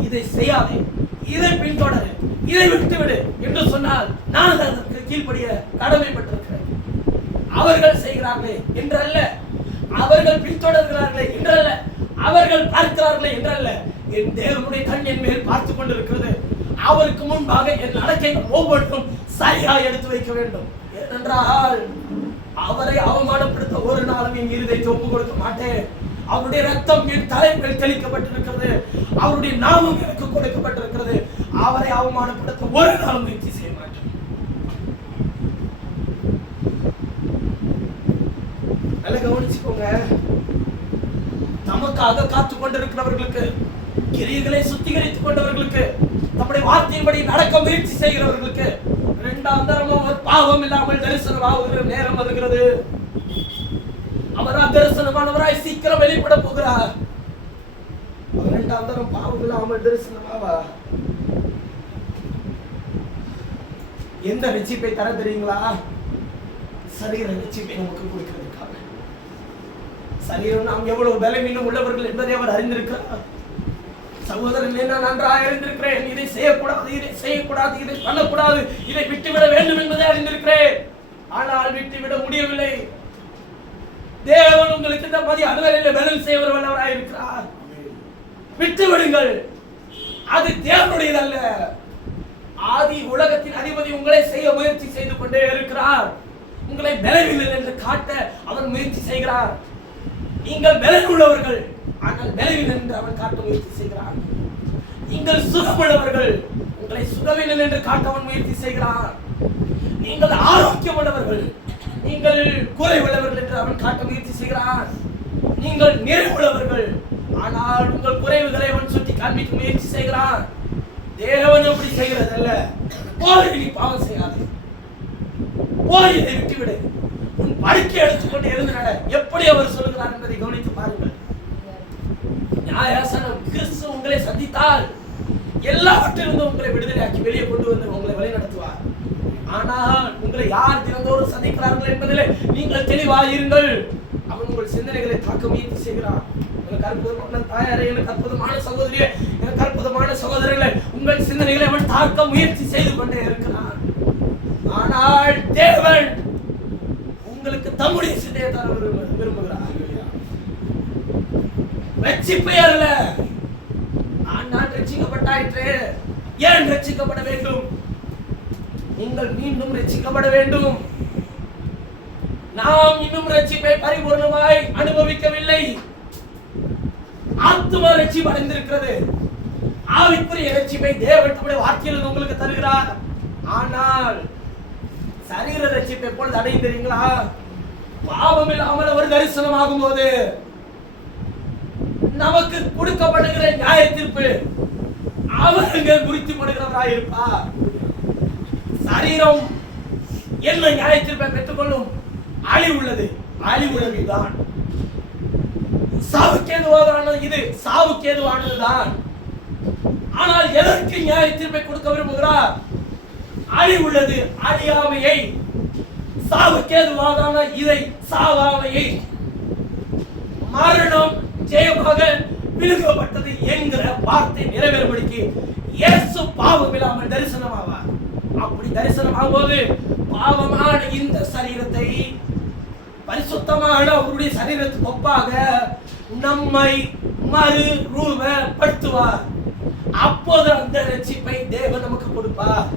இதை செய்யாதே, இதை பின்தொடரு, இதை விட்டுவிடு என்று சொன்னால் நான் அதற்கு கீழ்ப்படிய கடமைப்பட்டிருக்கிறேன். அவர்கள் செய்கிறார்களே என்றல்ல, அவர்கள் பின்தொடர்கிறார்களே என்றல்ல, அவர்கள் பார்க்கிறார்களே என்றல்ல, என் தேவனுடைய கண் என் மேல் பார்த்துக் கொண்டிருக்கிறது. அவருக்கு முன்பாக என் நடக்கை ஒவ்வொன்றும் சரியாக எடுத்து வைக்க வேண்டும். ஏனென்றால் அவரை அவமானப்படுத்த ஒரு நாளும் என் இருதயத்தை ஒப்புக் கொடுக்க மாட்டேன். அவருடைய ரத்தம் என் தலைமையில் தெளிக்கப்பட்டிருக்கிறது, அவருடைய நாமம் எனக்கு கொடுக்கப்பட்டிருக்கிறது. அவரை அவமானப்படுத்த ஒரு நாளும் முயற்சி செய்ய மாட்டேன். நல்லா கவனிச்சுக்கோங்க. நமக்காக காத்து கொண்டிருக்கிறவர்களுக்கு, கிரியைகளை சுத்திகரித்துக் கொண்டவர்களுக்கு, நம்முடைய வார்த்தையின்படி நடக்க முயற்சி செய்கிறவர்களுக்கு இரண்டாம் தரமும் பாவம் இல்லாமல் தரிசனமாகிற நேரம் வருகிறது. அவர் தரிசனமானவராய் சீக்கிரம் வெளிப்பட போகிறார். அவர் இரண்டாம் தரம் பாவம் இல்லாமல் தரிசனமாவா? எந்த ரட்சிப்பை தர தெரியுங்களா? சரீர ரட்சிப்பை நமக்கு கொடுக்கிறதுக்காக. சரீரம் நாம் எவ்வளவு பலவீனம் உள்ளவர்கள் என்பதை அவர் அறிந்திருக்கிறார். சகோதரன், நான் நன்றாக அறிந்திருக்கிறேன். இதை செய்யக்கூடாது, இதை செய்யக்கூடாது, இதை பண்ணக்கூடாது, இதை விட்டுவிட வேண்டும் என்பதை அறிந்திருக்கிறேன். ஆனால் விட்டுவிட முடியவில்லை. தேவன் உங்களுக்கு இந்த மதிய அலுவலில் பதில் செய்வர் வல்லவராய் இருக்கிறார். விட்டு விடுங்கள். அது தேவனுடையதல்ல. ஆதி உலகத்தின் அதிபதி உங்களை செய்ய முயற்சி செய்து கொண்டே இருக்கிறார். உங்களை பலவீனர்கள் என்று காட்ட அவர் முயற்சி செய்கிறார். நீங்கள் பலன் உள்ளவர்கள், ஆனால் பலவீனன் என்று அவன் காட்ட முயற்சி செய்கிறார். நீங்கள் சுகமுள்ளவர்கள், உங்களை சுகவீனன் என்று காட்ட அவன் முயற்சி செய்கிறார். நீங்கள் ஆரோக்கியம் உள்ளவர்கள், நீங்கள் குறைவுள்ளவர்கள் என்று அவன் காட்ட முயற்சி செய்கிறார். நீங்கள் நிறைவுள்ளவர்கள், ஆனால் உங்கள் குறைவுகளை அவன் சுட்டி காண்பிக்க முயற்சி செய்கிறான். தேவன் அப்படி செய்கிறதல்ல. போய் நீ பாவம் செய்யாது, போய் இதை விட்டுவிடு, உன் படுக்கை எடுத்துக்கொண்டு இருந்து நட. எப்படி அவர் சொல்லுகிறார் என்பதை கவனித்து பாருங்கள். நியாயாசனம் கிறிஸ்து உங்களை சந்தித்தால் எல்லாவற்றிலிருந்தும் உங்களை விடுதலையாக்கி வெளியே கொண்டு வந்து உங்களை வழி நடத்துவார். ஆனால் உங்களை யார் தினந்தோறும் சந்திக்கிறார்கள் என்பதிலே நீங்கள் தெளிவாயிருங்கள். அவன் உங்கள் சிந்தனைகளை தாக்க முயற்சி செய்கிறான். எனக்கு அற்புதமான தாயாரே, எனக்கு அற்புதமான சகோதரியே, எனக்கு அற்புதமான சகோதரர்களே, உங்கள் சிந்தனைகளை அவன் தாக்க முயற்சி செய்து கொண்டே இருக்கிறான். ஆனால் தேவன் உங்களுக்கு தம்முடைய சிந்தையை தர விரும்புகிறார். ரட்சிப்பை அல்ல. நான் ரட்சிக்கப்பட்டாயிற்று, ஏன் ரட்சிக்கப்பட வேண்டும்? நீங்கள் மீண்டும் ரட்சிக்கப்பட வேண்டும். நாம் இன்னும் ரட்சிப்பை பரிபூர்ணமாய் அனுபவிக்கவில்லை. ஆத்தும ரட்சிப்பு அடைந்திருக்கிறது. ஆவிக்குரிய ரட்சிப்பை தேவன் தம்முடைய வார்த்தையில் உங்களுக்கு தருகிறார். ஆனால் சரீர ரட்சிப்பை எப்பொழுது அடையும் தெரியுங்களா? பாவம் இல்லாமல் அவர் தரிசனமாகும் போது நமக்கு கொடுக்கப்படுகிற நியாய தீர்ப்பு அவருங்க குறித்து படுகிறவராய் இருப்பார். சரீரம் என்ன நியாய தீர்ப்பை பெற்றுக்கொள்ளும்? அழிவுள்ளது. அழிவுள்ளதுதான். சாவுக்கேதுவானது. இது சாவுக்கேதுவானதுதான். ஆனால் எதற்கு நியாய தீர்ப்பை கொடுக்க விரும்புகிறார்? அழிவுள்ளது அழியாமையை, சாவுக்கேதுவான இதை சாவாமையை, மரணம் ஜெயமாக விழுங்கப்பட்டது என்கிற வார்த்தை நிறைவேறும்படிக்கு இயேசு பாவம் இல்லாமல் தரிசனமாவார். அப்படி தரிசனமாகும்போது பாவமான இந்த சரீரத்தை பரிசுத்தமான அவருடைய சரீரத்துக்கு ஒப்பாக நம்மை மறு ரூபப்படுத்துவார். அப்போது அந்த ரட்சிப்பை தேவன் நமக்கு கொடுப்பார்.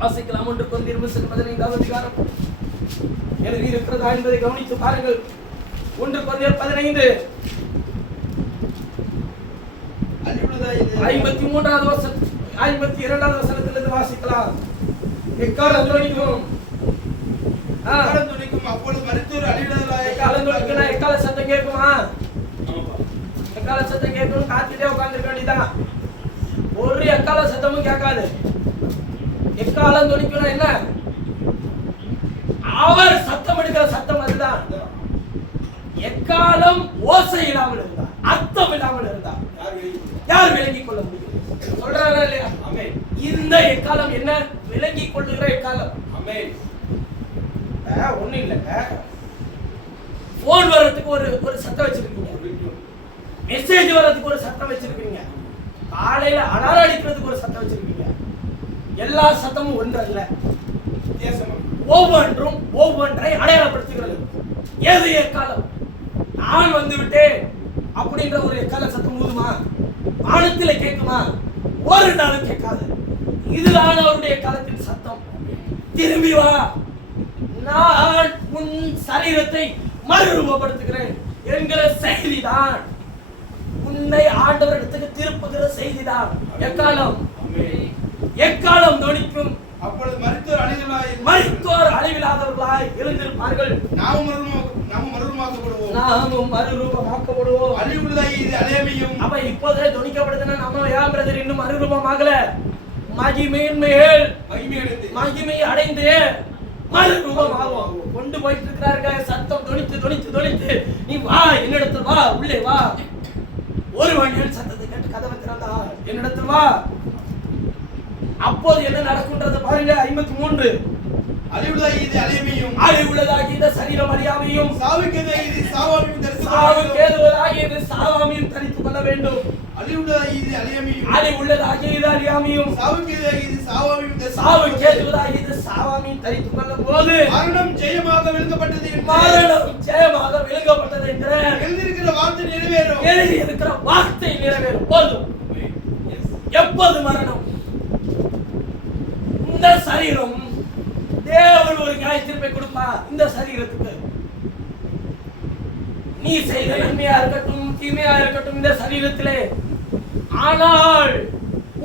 வாசிக்கலாம். 1 கொரிந்தியர் 15 அதிகாரம் எழுதி இருக்கிறதா என்பதை கவனித்து பாருங்கள். 1 கொரிந்தியர் 15 53வது வசனம் 52வது வசனத்திலிருந்து வாசிக்கலாம். எக்காலம் துணிக்கும், அப்பொழுது மரித்தோர் அழிவிடுதலாய். எக்கால சத்தம் கேட்குமா? எக்கால சத்தம் கேட்கணும். காத்துட்டே உட்கார்ந்துருக்க வேண்டியதான். ஒரு எக்கால சத்தமும் கேட்காது. எக்காலம் துணிக்கணும். என்ன? அவர் சத்தம் எடுக்கிற சத்தம் அதுதான். எக்காலம் ஓசை இல்லாமல் இருந்தார், அர்த்தம் இல்லாமல் இருந்தார், யார் விளங்கிக் கொள்ள முடியும்? சொல்றாரா இல்லையா? இந்த எக்காலம் என்ன? விளங்கிக் கொள்ளுகிற எக்காலம். ஒண்ணும் இல்லைங்க. போன் வர்றதுக்கு ஒரு சத்தம் வச்சிருக்கீங்க, மெசேஜ் வர்றதுக்கு ஒரு சத்தம் வச்சிருக்கீங்க, காலையில அலாரம் அடிக்கிறதுக்கு ஒரு சத்தம் வச்சிருக்கீங்க. எல்லா சத்தமும் ஒன்றல்ல, ஒவ்வொன்றும் ஒவ்வொன்றை அடையாளப்படுத்துகிறது. ஏது எக்காலம்? நான் வந்து விட்டேன் அப்படின்ற ஒரு எக்கால சத்தம் ஊதுமா? வானத்திலே கேட்குமா? ஒரு நாளும் கேட்காது. இதுதான் அவருடைய காலத்தின் சத்தம். திரும்பி வா, நான் உன் சரீரத்தை மறுரூபப்படுத்துகிறேன் என்கிற செய்திதான். உன்னை ஆண்டவரிடத்துக்கு திருப்புகிற செய்திதான் எக்காலம். எக்காலம் தொனிக்கும். அப்பொழுது மரித்தோர் அழிவில்லாதவர்களாய் மரித்தோர் அழிவில்லாதவர்களாய் எழுந்திருப்பார்கள். நாமும் மறுரூபமாக்கப்படுவோம். நாமும் மறுரூபமாக்கப்படுவோம். அழிவுள்ளதாகிய இது அழியாமையும். அப்ப இப்போதே துணிக்கப்படுதுன்னா நம்ம ஏன் பிரதர் இன்னும் மறுரூபமாகல? மகிமையின் மேல் மகிமை அடைந்து மறுரூபமாகும். கொண்டு போயிட்டு இருக்கிறாருங்க. சத்தம் தொனித்து நீ வா, என்னிடத்தில் வா, உள்ளே வா. ஒரு மணியன் சத்தத்தை கேட்டு கதவை திறந்தா, என்னிடத்தில் வா. அப்போது என்ன நடக்கும்ன்றத பாருங்க. 53 அழிவுள்ளதாகிய இது அழியாமையும். அழிவுள்ளதாகிய இந்த சரீரம் அழியாமையும். சாவுக்கேதுவாகிய இது சாவாமையும் தரித்துக் கொள்ள வேண்டும். சாவுக்கேதுவாகிய இது சாவாமையும் தரித்துக் கொள்ள வேண்டும். அழிவுள்ளதாகிய இது அழியாமையும். அழிவுள்ளதாகிய இது அழியாமையும். சாவுக்கேதுவாகிய இது சாவாமையும் தரித்துக் கொள்ள வேண்டும். சாவுக்கேதுவாகிய இது சாவாமையும் தரித்துக் கொள்ளும் போது மரணம் ஜெயமாக விழுங்கப்பட்டது என்று மரணம் ஜெயமாக விழுங்கப்பட்டது என்று எழுதியிருக்கிற வார்த்தை நிறைவேறும். எழுதியிருக்கிற வார்த்தை நிறைவேறும். போதும். எப்போது மரணம்? இந்த சரீரம் தேவன் ஒரு நியாய தீர்ப்பை கொடுப்பா. இந்த சரீரத்துக்கு நீ செய்த நன்மையா இருக்கட்டும் தீமையா இருக்கட்டும் இந்த சரீரத்திலே, ஆனால்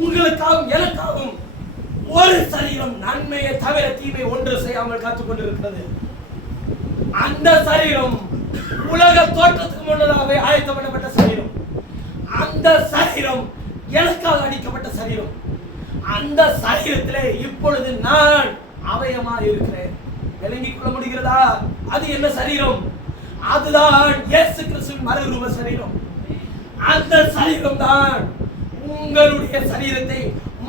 உங்களுக்காகவும் எனக்காகவும் ஒரு சரீரம் நன்மையை தவிர தீமை ஒன்று செய்யாமல் காத்துக் கொண்டிருக்கிறது. அந்த சரீரம் உலக தோற்றத்துக்கு முன்னதாகவே ஆயத்தம் பண்ணப்பட்ட சரீரம். அந்த சரீரம் எனக்காக அடிக்கப்பட்ட சரீரம். அந்த சரீரத்திலே இப்பொழுது நான் அவயமா இருக்கிறேன். விளங்கிக் கொள்ள முடிகிறதா? அது என்ன சரீரம்? அதுதான் இயேசு கிறிஸ்துவின் மறுரூப சரீரம். அந்த சரீரம் தான் உங்களுடைய சரீரத்தை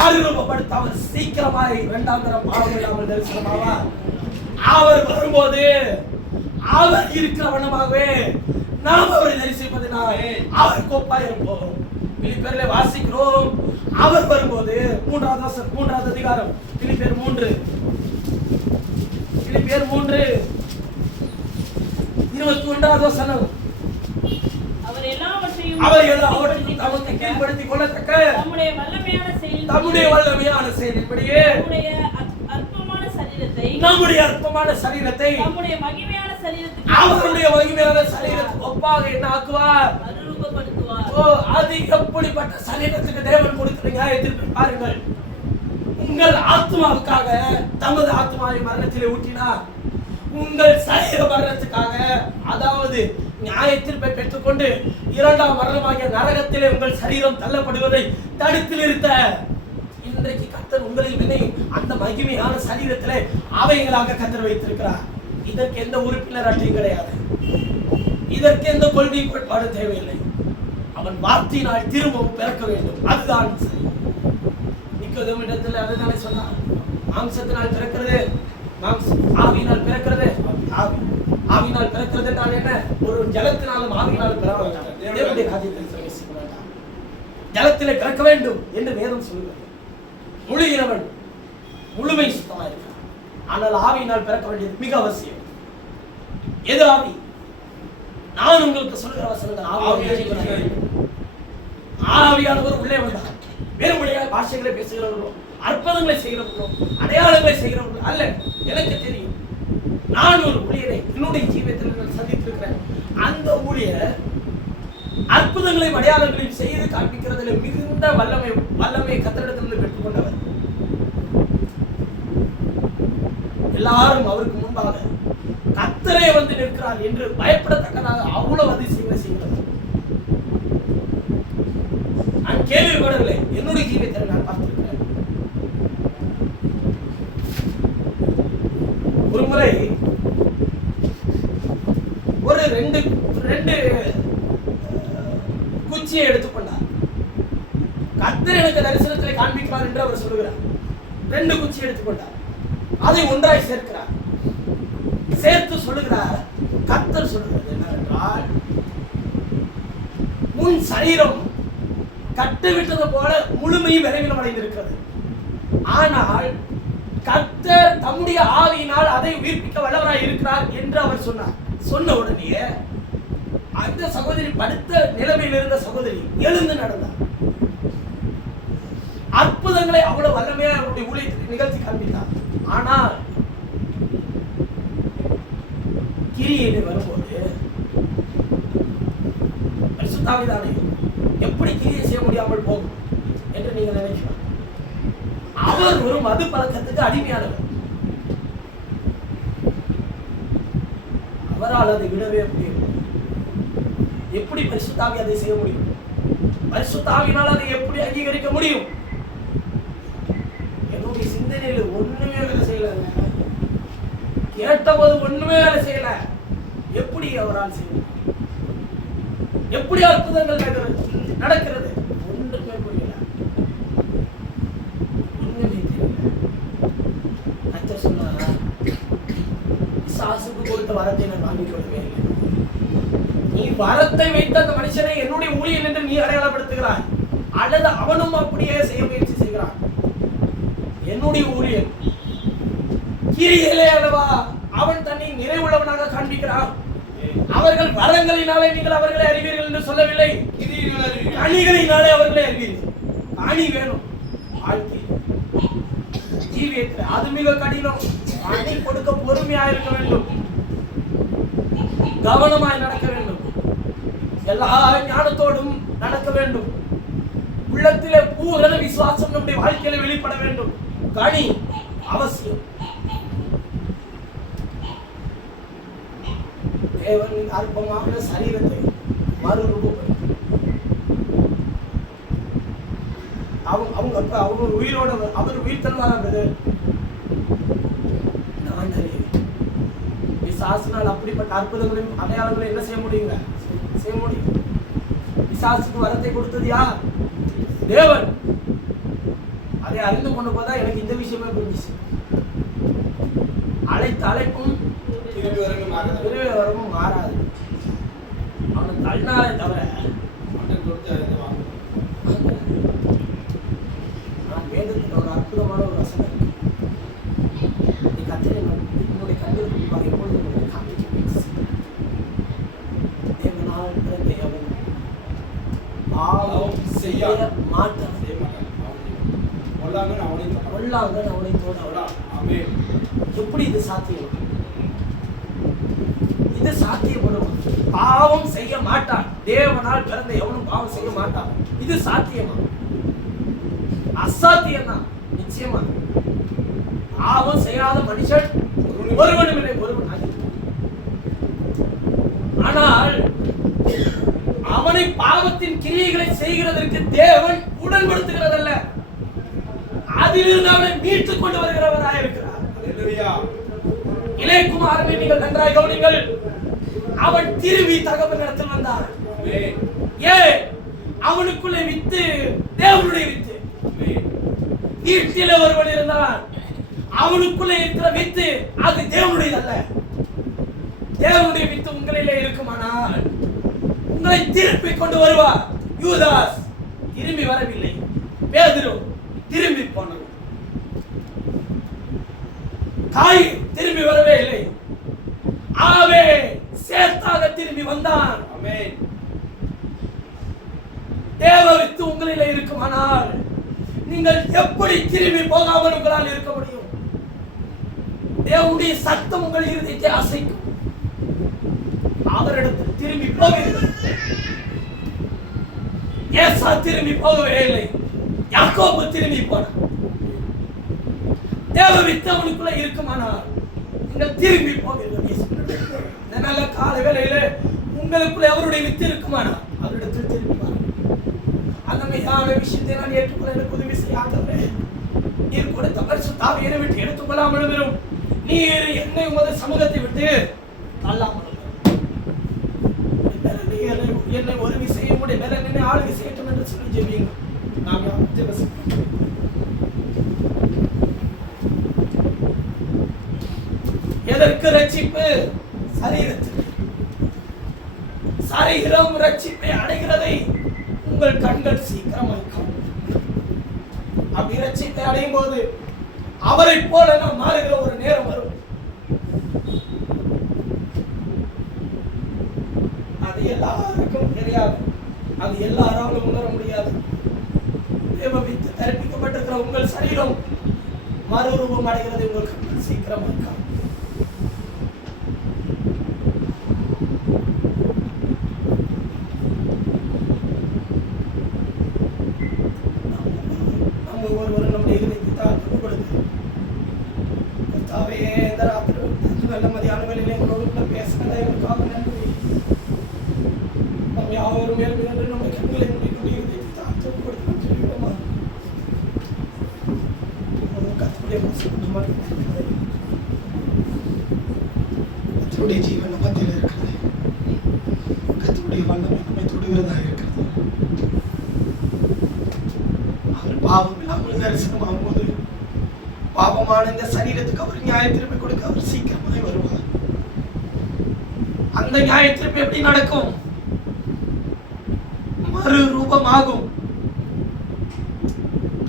மறுரூபப்படுத்த அவர் சீக்கிரமாய் இரண்டாம் தரம் பாவமில்லாமல் தரிசனமாவார். அவர் வரும்போது அவர் இருக்கிற வண்ணமாகவே நாம் அவரை தரிசிப்பதினால் அவர் கோப்பாய் இருப்போம். பிலிப்பியரிலே வாசிக்கிறோம். அவர் வரும்போது 3வது அதிகாரம் பிலிப்பியர் 3 21வது வசனம். அவர் எல்லாவற்றையும் தமக்கு கீழ்ப்படுத்திக் கொள்ளத்தக்க தம்முடைய வல்லமையான செயலின்படியே நம்முடைய அற்பமான சரீரத்தை நம்முடைய மகிமையான சரீரத்துக்கு அவருடைய மகிமையான சரீரத்துக்கு ஒப்பாக என்ன ஆக்குவார்? மறுரூபப்படுத்துவார். அது எப்படிப்பட்ட சரீரத்துக்கு தேவன் கொடுக்கிற நியாயத்திற்கு பாருங்கள். உங்கள் ஆத்மாவுக்காக தமது ஆத்மாவை மரணத்திலே ஊற்றினார். உங்கள் சரீர மரணத்துக்காக, அதாவது நியாயத்தீர்ப்பை பெற்றுக்கொண்டு இரண்டாம் மரணமாகிய நரகத்திலே உங்கள் சரீரம் தள்ளப்படுவதை தடுத்து நிறுத்த இன்றைக்கு கர்த்தர் உங்களில் என்னை அந்த மகிமையான சரீரத்திலே அவைகளாக கர்த்தர் வைத்திருக்கிறார். இதற்கு எந்த உறுப்பினர் அட்டையும் கிடையாது. இதற்கு எந்த கொள்கை கோட்பாடு தேவையில்லை. அவன் வார்த்தையினால் திரும்பவும் பிறக்க வேண்டும். அதுதான் சரி. நிக்கோதேமிடத்தில் அதுதானே சொன்னார். மாம்சத்தினால் பிறக்கிறது மாம்சம், ஆவியினால் பிறக்கிறது ஆவி. ஆவியினால் பிறக்கிறது என்றால் என்ன? ஒரு ஜலத்தினாலும் ஆவியினாலும் பிறக்க வேண்டாம். தேவனுடைய காரியத்தில் பிரவேசிக்க வேண்டாம். ஜலத்திலே பிறக்க வேண்டும் என்று வேதம் சொல்கிறது. முழுகிறவன் முழுமை சுத்தமாக இருக்கிறான். ஆனால் ஆவியினால் பிறக்க வேண்டியது மிக அவசியம். எது ஆவி? நான் உங்களுக்கு சொல்கிற வசனங்கள் ஆவியானவர் உள்ளே வந்தார். வேறுபடியாக பாஷைகளை பேசுகிறவர்களோ அற்புதங்களை செய்கிறவர்களோ அடையாளங்களை செய்கிறவர்களோ அல்ல. எனக்கு தெரியும். நான் ஒரு ஊழியரை என்னுடைய ஜீவியத்தில் சந்தித்திருக்கிறேன். அந்த ஊழியர் அற்புதங்களையும் அடையாளங்களையும் செய்து காண்பிக்கிறதில் மிகுந்த வல்லமை கர்த்தரிடத்திலிருந்து பெற்றுக்கொண்டவர். எல்லாரும் அவருக்கு முன்பாக கர்த்தரே வந்து நிற்கிறார் என்று பயப்படத்தக்கதாக அவ்வளவு அதிசயங்களை செய்கிறவர். நான் கேள்விப்படவில்லை, என்னுடைய ஜீவியத்தில் நான் பார்த்திருக்கிறேன். ஒரு முறை ஒரு ரெண்டு குச்சியை எடுத்துக்கொண்டார். கர்த்தர் எனக்கு தரிசனத்தில் காண்பிக்கிறார் என்று அவர் சொல்லுகிறார். 2 குச்சி எடுத்துக்கொண்டார். அதை ஒன்றாய் சேர்க்கிறார். சேர்த்து சொல்லுகிறார். கர்த்தர் சொல்லுகிறது என்னவென்றால், உன் சரீரம் கட்டுவிட்டது போல முழுமையும் விரைவில் அடைந்திருக்கிறது. ஆனால் கர்த்தர் தம்முடைய ஆவியினால் அதை உயிர்ப்பிக்க வல்லவராய் இருக்கிறார் என்று அவர் சொன்னார். சொன்ன உடனே அந்த சகோதரி படுத்த நிலைமையில் இருந்த சகோதரி எழுந்து நடந்தார். அற்புதங்களை அவ்வளவு வல்லமையாக அவருடைய ஊழியத்தை நிகழ்த்தி காண்பித்தார். ஆனால் கிரியையிலே வரும்போது பரிசுத்தாவிதானே எப்படி கிரியை செய்ய முடியாமல் போகும் என்று நீங்கள் நினைக்கலாம். அவர் ஒரு மது பழக்கத்துக்கு அடிமையானவர். அவரால் அதை விடவே முடியும். எப்படி பரிசுத்த ஆவி அதை செய்ய முடியும்? பரிசுத்த ஆவியினால் அதை எப்படி அங்கீகரிக்க முடியும்? என்னுடைய சிந்தனையில் ஒண்ணுமே வேலை செய்யல, கேட்டபோது ஒண்ணுமே வேலை செய்யல. எப்படி அவரால் செய்ய, எப்படி அற்புதங்கள் நடக்கிறது? ஒன்றுமே புரியல, ஒண்ணுமே தெரியல. கர்த்தர் சொன்னாரா, பிசாசுக்கு கொடுத்த வரத்தை நான் வாங்கிக் கொள்வேன். நீ வரத்தை வைத்த அந்த மனுஷனை என்னுடைய ஊழியன் என்று நீ அடையாளப்படுத்துகிறாய், அல்லது அவனும் அப்படியே செய்ய முயற்சி செய்கிறான். என்னுடைய ஊழியன் கிரியிலே அல்லவா அவன் தன்னை நிறைவுள்ளவனாக காண்பிக்கிறான். அவர்கள் வரங்களினாலே நீங்கள் அவர்களை அறிவீர்கள் என்று சொல்லவில்லை, கனிகளினாலே அவர்களை அறிவீர்கள். கனி வேணும் வாழ்க்கை ஜீவியத்தில், அது மிக கடினம். கனி கொடுக்க பொறுமையாக இருக்க வேண்டும், கவனமாய் நடக்க வேண்டும், எல்லா ஞானத்தோடும் நடக்க வேண்டும். உள்ளத்திலே பூரண விசுவாசம் நம்முடைய வாழ்க்கையில வெளிப்பட வேண்டும். கனி அவசியம். தேவனின் அற்பமான சரீரத்தை மறுரூபப்படுத்தும். அவங்க உயிரோட அவர் உயிர் தருவாங்க. நான் பிசாசினால் அப்படிப்பட்ட அற்புதங்களையும் அடையாளங்களையும் என்ன செய்ய முடியுங்க? செய்ய முடியும். பிசாசுக்கு வரத்தை கொடுத்தது யார்? தேவன். அதை அறிந்து கொண்டு போதா எனக்கு இந்த விஷயமே புரிஞ்சிச்சு. அழைத்த அழைப்பும் வரவும் மாறாது. அவனை தள்ளினாலே தவிர நான் வேதத்தில் ஒரு அற்புதமான ஒரு வசனம் என்னுடைய கண்ணில் குறிப்பாக எப்பொழுது தேவனால் பிறந்த எவன் பாவம் செய்ய மாட்டான். அவனை தோட எப்படி இது சாத்தியம்? இது சாத்தியப்படும். பாவம் செய்ய மாட்டான். தேவனால் பிறந்த எவனும் பாவம் செய்ய மாட்டான். இது சாத்தியமா? அசாத்தியம் தான். நிச்சயமா பாவம் செய்யாத மனுஷன் ஒருவனும் இல்லை, ஒருவன். ஆனால் அவனை பாவத்தின் கிரியைகளை செய்கிறதற்கு தேவன் உடன்படுத்துகிறதல்ல, அதிலிருந்து அவனை மீட்டுக் கொண்டு வருகிறவராக இருக்கிறார். இளையகுமாரனை நீங்கள் நன்றாய் கவனிங்கள். அவன் திரும்பி தகவல் இடத்தில் வந்தான். ஏன்? அவனுக்குள்ளே வித்து தேவனுடைய வித்து. வீட்டில் ஒருவன் இருந்தான், அவனுக்குள்ளே இருக்கிற வித்து அது தேவனுடைய அல்ல. தேவனுடைய வித்து உங்களிலே இருக்குமானால் உங்களை திருப்பி கொண்டு வருவார். யூதாஸ் திரும்பி வரவில்லை, பேதுரு திரும்பி போனான், காய் திரும்பி வரவே இல்லை, ஆவே சேத்தாக திரும்பி வந்தான். தேவ வித்து உங்களிலே இருக்குமானால் நீங்கள் எப்படி திரும்பி போகாமல் உங்களால் இருக்க முடியும்? தேவனுடைய சத்தம் உங்கள் இருதயத்தை அசைக்கும். அவரிடத்தில் திரும்பி போகிறீர்கள். ஏசா திரும்பி போகவே இல்லை, யாக்கோபு திரும்பி போனான். தேவ வித்து அவனுக்குள்ள இருக்குமானால் நீங்கள் திரும்பி போகிறீர்கள். நல்ல கால வேளையில உங்களுக்குள்ள அவருடைய வித்து இருக்குமானால் அவரிடத்தில் திரும்பி வர. அந்த மெய்யான விஷயத்தை நான் ஏற்றுக்கொள்ள எனக்கு உதவி செய்யாதவரே, நீர் கொடுத்த பரிசுத்த ஆவியை விட்டு எடுத்துக்கொள்ளாமல் வரும். நீர் என்னை உமது சமூகத்தை விட்டு தள்ளாமல் என்னை உதவி செய்ய முடியும், என்னை ஆளுகை செய்யட்டும் என்று சொல்லி ஜெபிங்க. நாம் எதற்கு ரட்சிப்பு? சரீரத்தில். சரீரம் ரட்சிப்பை அடைகிறதை உங்கள் கண்கள் சீக்கிரமாக காணும். அப்படி ரட்சிப்பை அடையும் போது அவரை போல நாம் மாறுகிற ஒரு நேரம் வரும். அது எல்லாருக்கும் தெரியாது, அது எல்லாராலும் உணர முடியாது. தேவ வித்து கற்பிக்கப்பட்டிருக்கிற உங்கள் சரீரம் மறுரூபம் அடைகிறது உங்கள் கண்கள் சீக்கிரமாக காணும். ஒருவரும் நம்முடைய இதயத்தை தான் கொடுத்து கர்த்தாவே, இந்த ராத்திரி நல்ல மதியான வேளையிலே உங்களோடு பேசுகிறதா எங்களுக்காக நன்றி. கர்த்தருடைய பிரசன்னம் நமக்கு இருக்கிறது. கர்த்தருடைய ஜீவன் மத்தியில் இருக்கிறது. கர்த்தருடைய வல்லமை நம்மை தொடுகிறதா இருக்கிறது. அவர் பாவம் இல்லாமல் தரிசனமாகும் போது பாவமான இந்த சரீரத்துக்கு அவர் நியாய தீர்ப்பை கொடுக்க அவர் சீக்கிரமாய் வருவார். அந்த நியாய தீர்ப்பு எப்படி நடக்கும்? மறு ரூபமாகும்.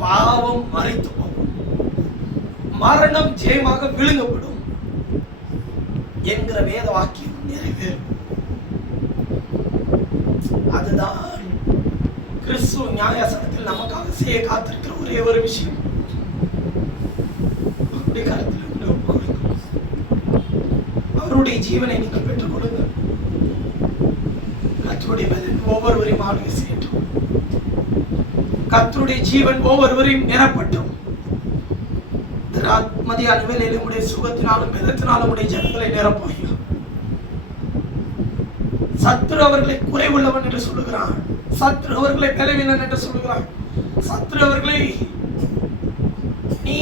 பாவம் மறைத்து போகும். மரணம் ஜெயமாக விழுங்கப்படும் என்கிற வேத வாக்கியம் நிறைவேறும். அதுதான் கிறிஸ்துவ நியாயாசனத்தில் நமக்காக செய்ய காத்திருக்கிற ஒரே ஒரு விஷயம். அவருடைய கருத்தில் அவருடைய ஜீவனை நீங்கள் பெற்றுக் கொடுங்கள். கர்த்தருடைய பலன் ஒவ்வொருவரையும் ஆளுகை செய்யட்டும். கர்த்தருடைய ஜீவன் ஒவ்வொருவரையும் நிரப்பட்டும். மதியான வேளையில் உடைய சுகத்தினாலும் பலத்தினாலும் உடைய ஜனங்களை நிரப்பாயா. சத்துரு அவர்களை குறைவுள்ளவன் என்று சொல்லுகிறான். சத்துரு அவர்களை பலவீனன் என்று சொல்லுகிறான். சத்துரு அவர்களை நீ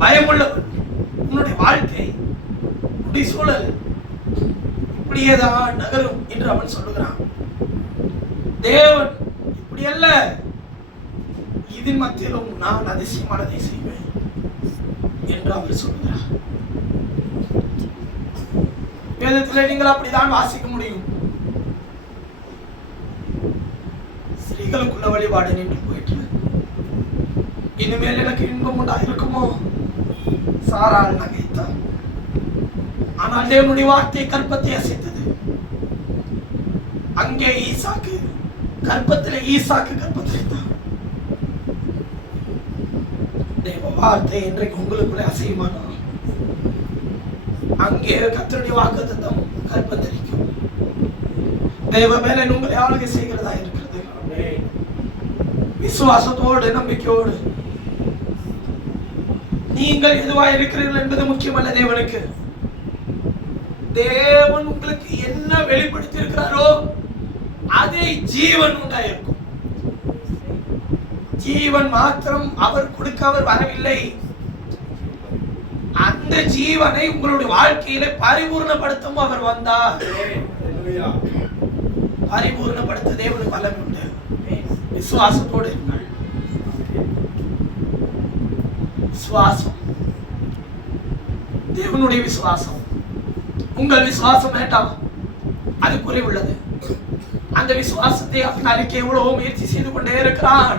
பயமுள்ளவன். உன்னுடைய வாழ்க்கை உன்னுடைய சூழல் இப்படியேதான் நகரும் என்று அவன் சொல்லுகிறான். தேவன் இப்படி அல்ல, இதன் மத்தியிலும் நான் அதிசயமானதை செய்வேன் என்று அவர் சொல்லுகிறார். வேதத்தில் நீங்கள் அப்படிதான் வாசிக்க முடியும். ஸ்திரீகளுக்குள்ள வழிபாடு நின்று போயிட்டு இனிமேல் எனக்கு இன்பம் உண்டாயிருக்குமோ? சாராள் நகைத்தார். ஆனால் தேவனுடைய வார்த்தை கற்பத்தை அசைத்தது. அங்கே ஈசாக்கு கற்பத்திலே கற்பத்திலே தேவ வார்த்தை இன்றைக்கு உங்களுக்குள்ளே அசையுமானா அங்கே கர்த்தருடைய வாக்குத்தத்தம் கற்பந்தரிக்கும். தேவ மேலன் உங்களை ஆளுகை செய்கிறதா இருக்கிறது. விசுவாசத்தோடு நம்பிக்கையோடு நீங்கள் எதுவாக இருக்கிறீர்கள் என்பது முக்கியமல்ல. தேவனுக்கு தேவன் உங்களுக்கு என்ன வெளிப்படுத்தி இருக்கிறாரோ அதே ஜீவன் உண்டாயிருக்கும். ஜீவன் மாத்திரம் அவர் கொடுக்க அவர் வரவில்லை. அந்த ஜீவனை உங்களுடைய வாழ்க்கையில பரிபூர்ணப்படுத்தும் அவர் வந்தார். பரிபூர்ணப்படுத்த தேவனுக்கு வல்லமை உண்டு. விசுவாசத்தோடு இருங்கள். விசுவாசம் தேவனுடைய விசுவாசம். உங்கள் விசுவாசம் வேண்டாம், அது குறைவுள்ளது. அந்த விசுவாசத்தை அவன் அளிக்க எவ்வளவோ முயற்சி செய்து கொண்டே இருக்கிறான்.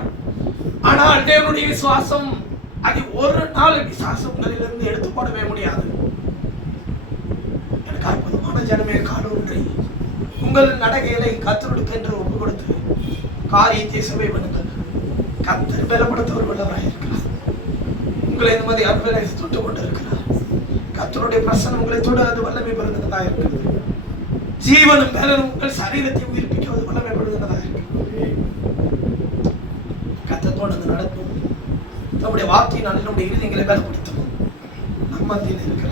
ஆனால் தேவனுடைய விசுவாசம் அது ஒரு நாள் விசுவாசம் உங்களிலிருந்து எடுத்து போடவே முடியாது. எனக்கு அற்புதமான ஜனமே காலூன்றி உங்கள் நடகைகளை கர்த்தருக்கு என்று ஒப்பு கொடுத்து காரியத்தை சேவை பண்ணுங்கள். கர்த்தர் பலப்படுத்தவர் உள்ளவராக இருக்கிறார். உங்களை இந்த மாதிரி அன்பை தொட்டு கொண்டு இருக்கிறார். கர்த்தருடைய பிரசன்னம் உங்களை தொட அது வல்லமை பெறுகிறதா இருக்கிறது. ஜீவனும் பலனும் உங்கள் சரீரத்தை உயிர்ப்பிக்கிறது வல்லமை பெறுகிறதா இருக்கிறது. கர்த்தத்தோடு அது நடக்கும். நம்முடைய வார்த்தையினால் நம்முடைய இருதயங்களை பலப்படுத்தும். நம் மத்தியில் இருக்கிற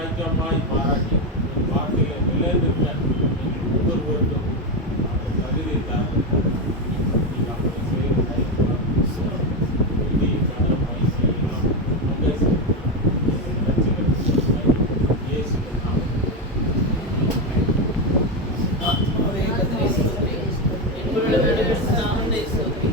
வைராக்கியமாய் பாராட்டி வார்த்தையை நிலைநிறுத்த ஒவ்வொருவருக்கும் அந்த தகுதி நீங்கள் அப்படி செய்வதை புத்தி கடன் வயசு எல்லாம் அங்கே இயேசு ஆத்மாவே கர்த்தரை ஸ்தோத்திரி. எங்களுடைய நடுவில் சார்ந்த ஸ்தோத்திரி.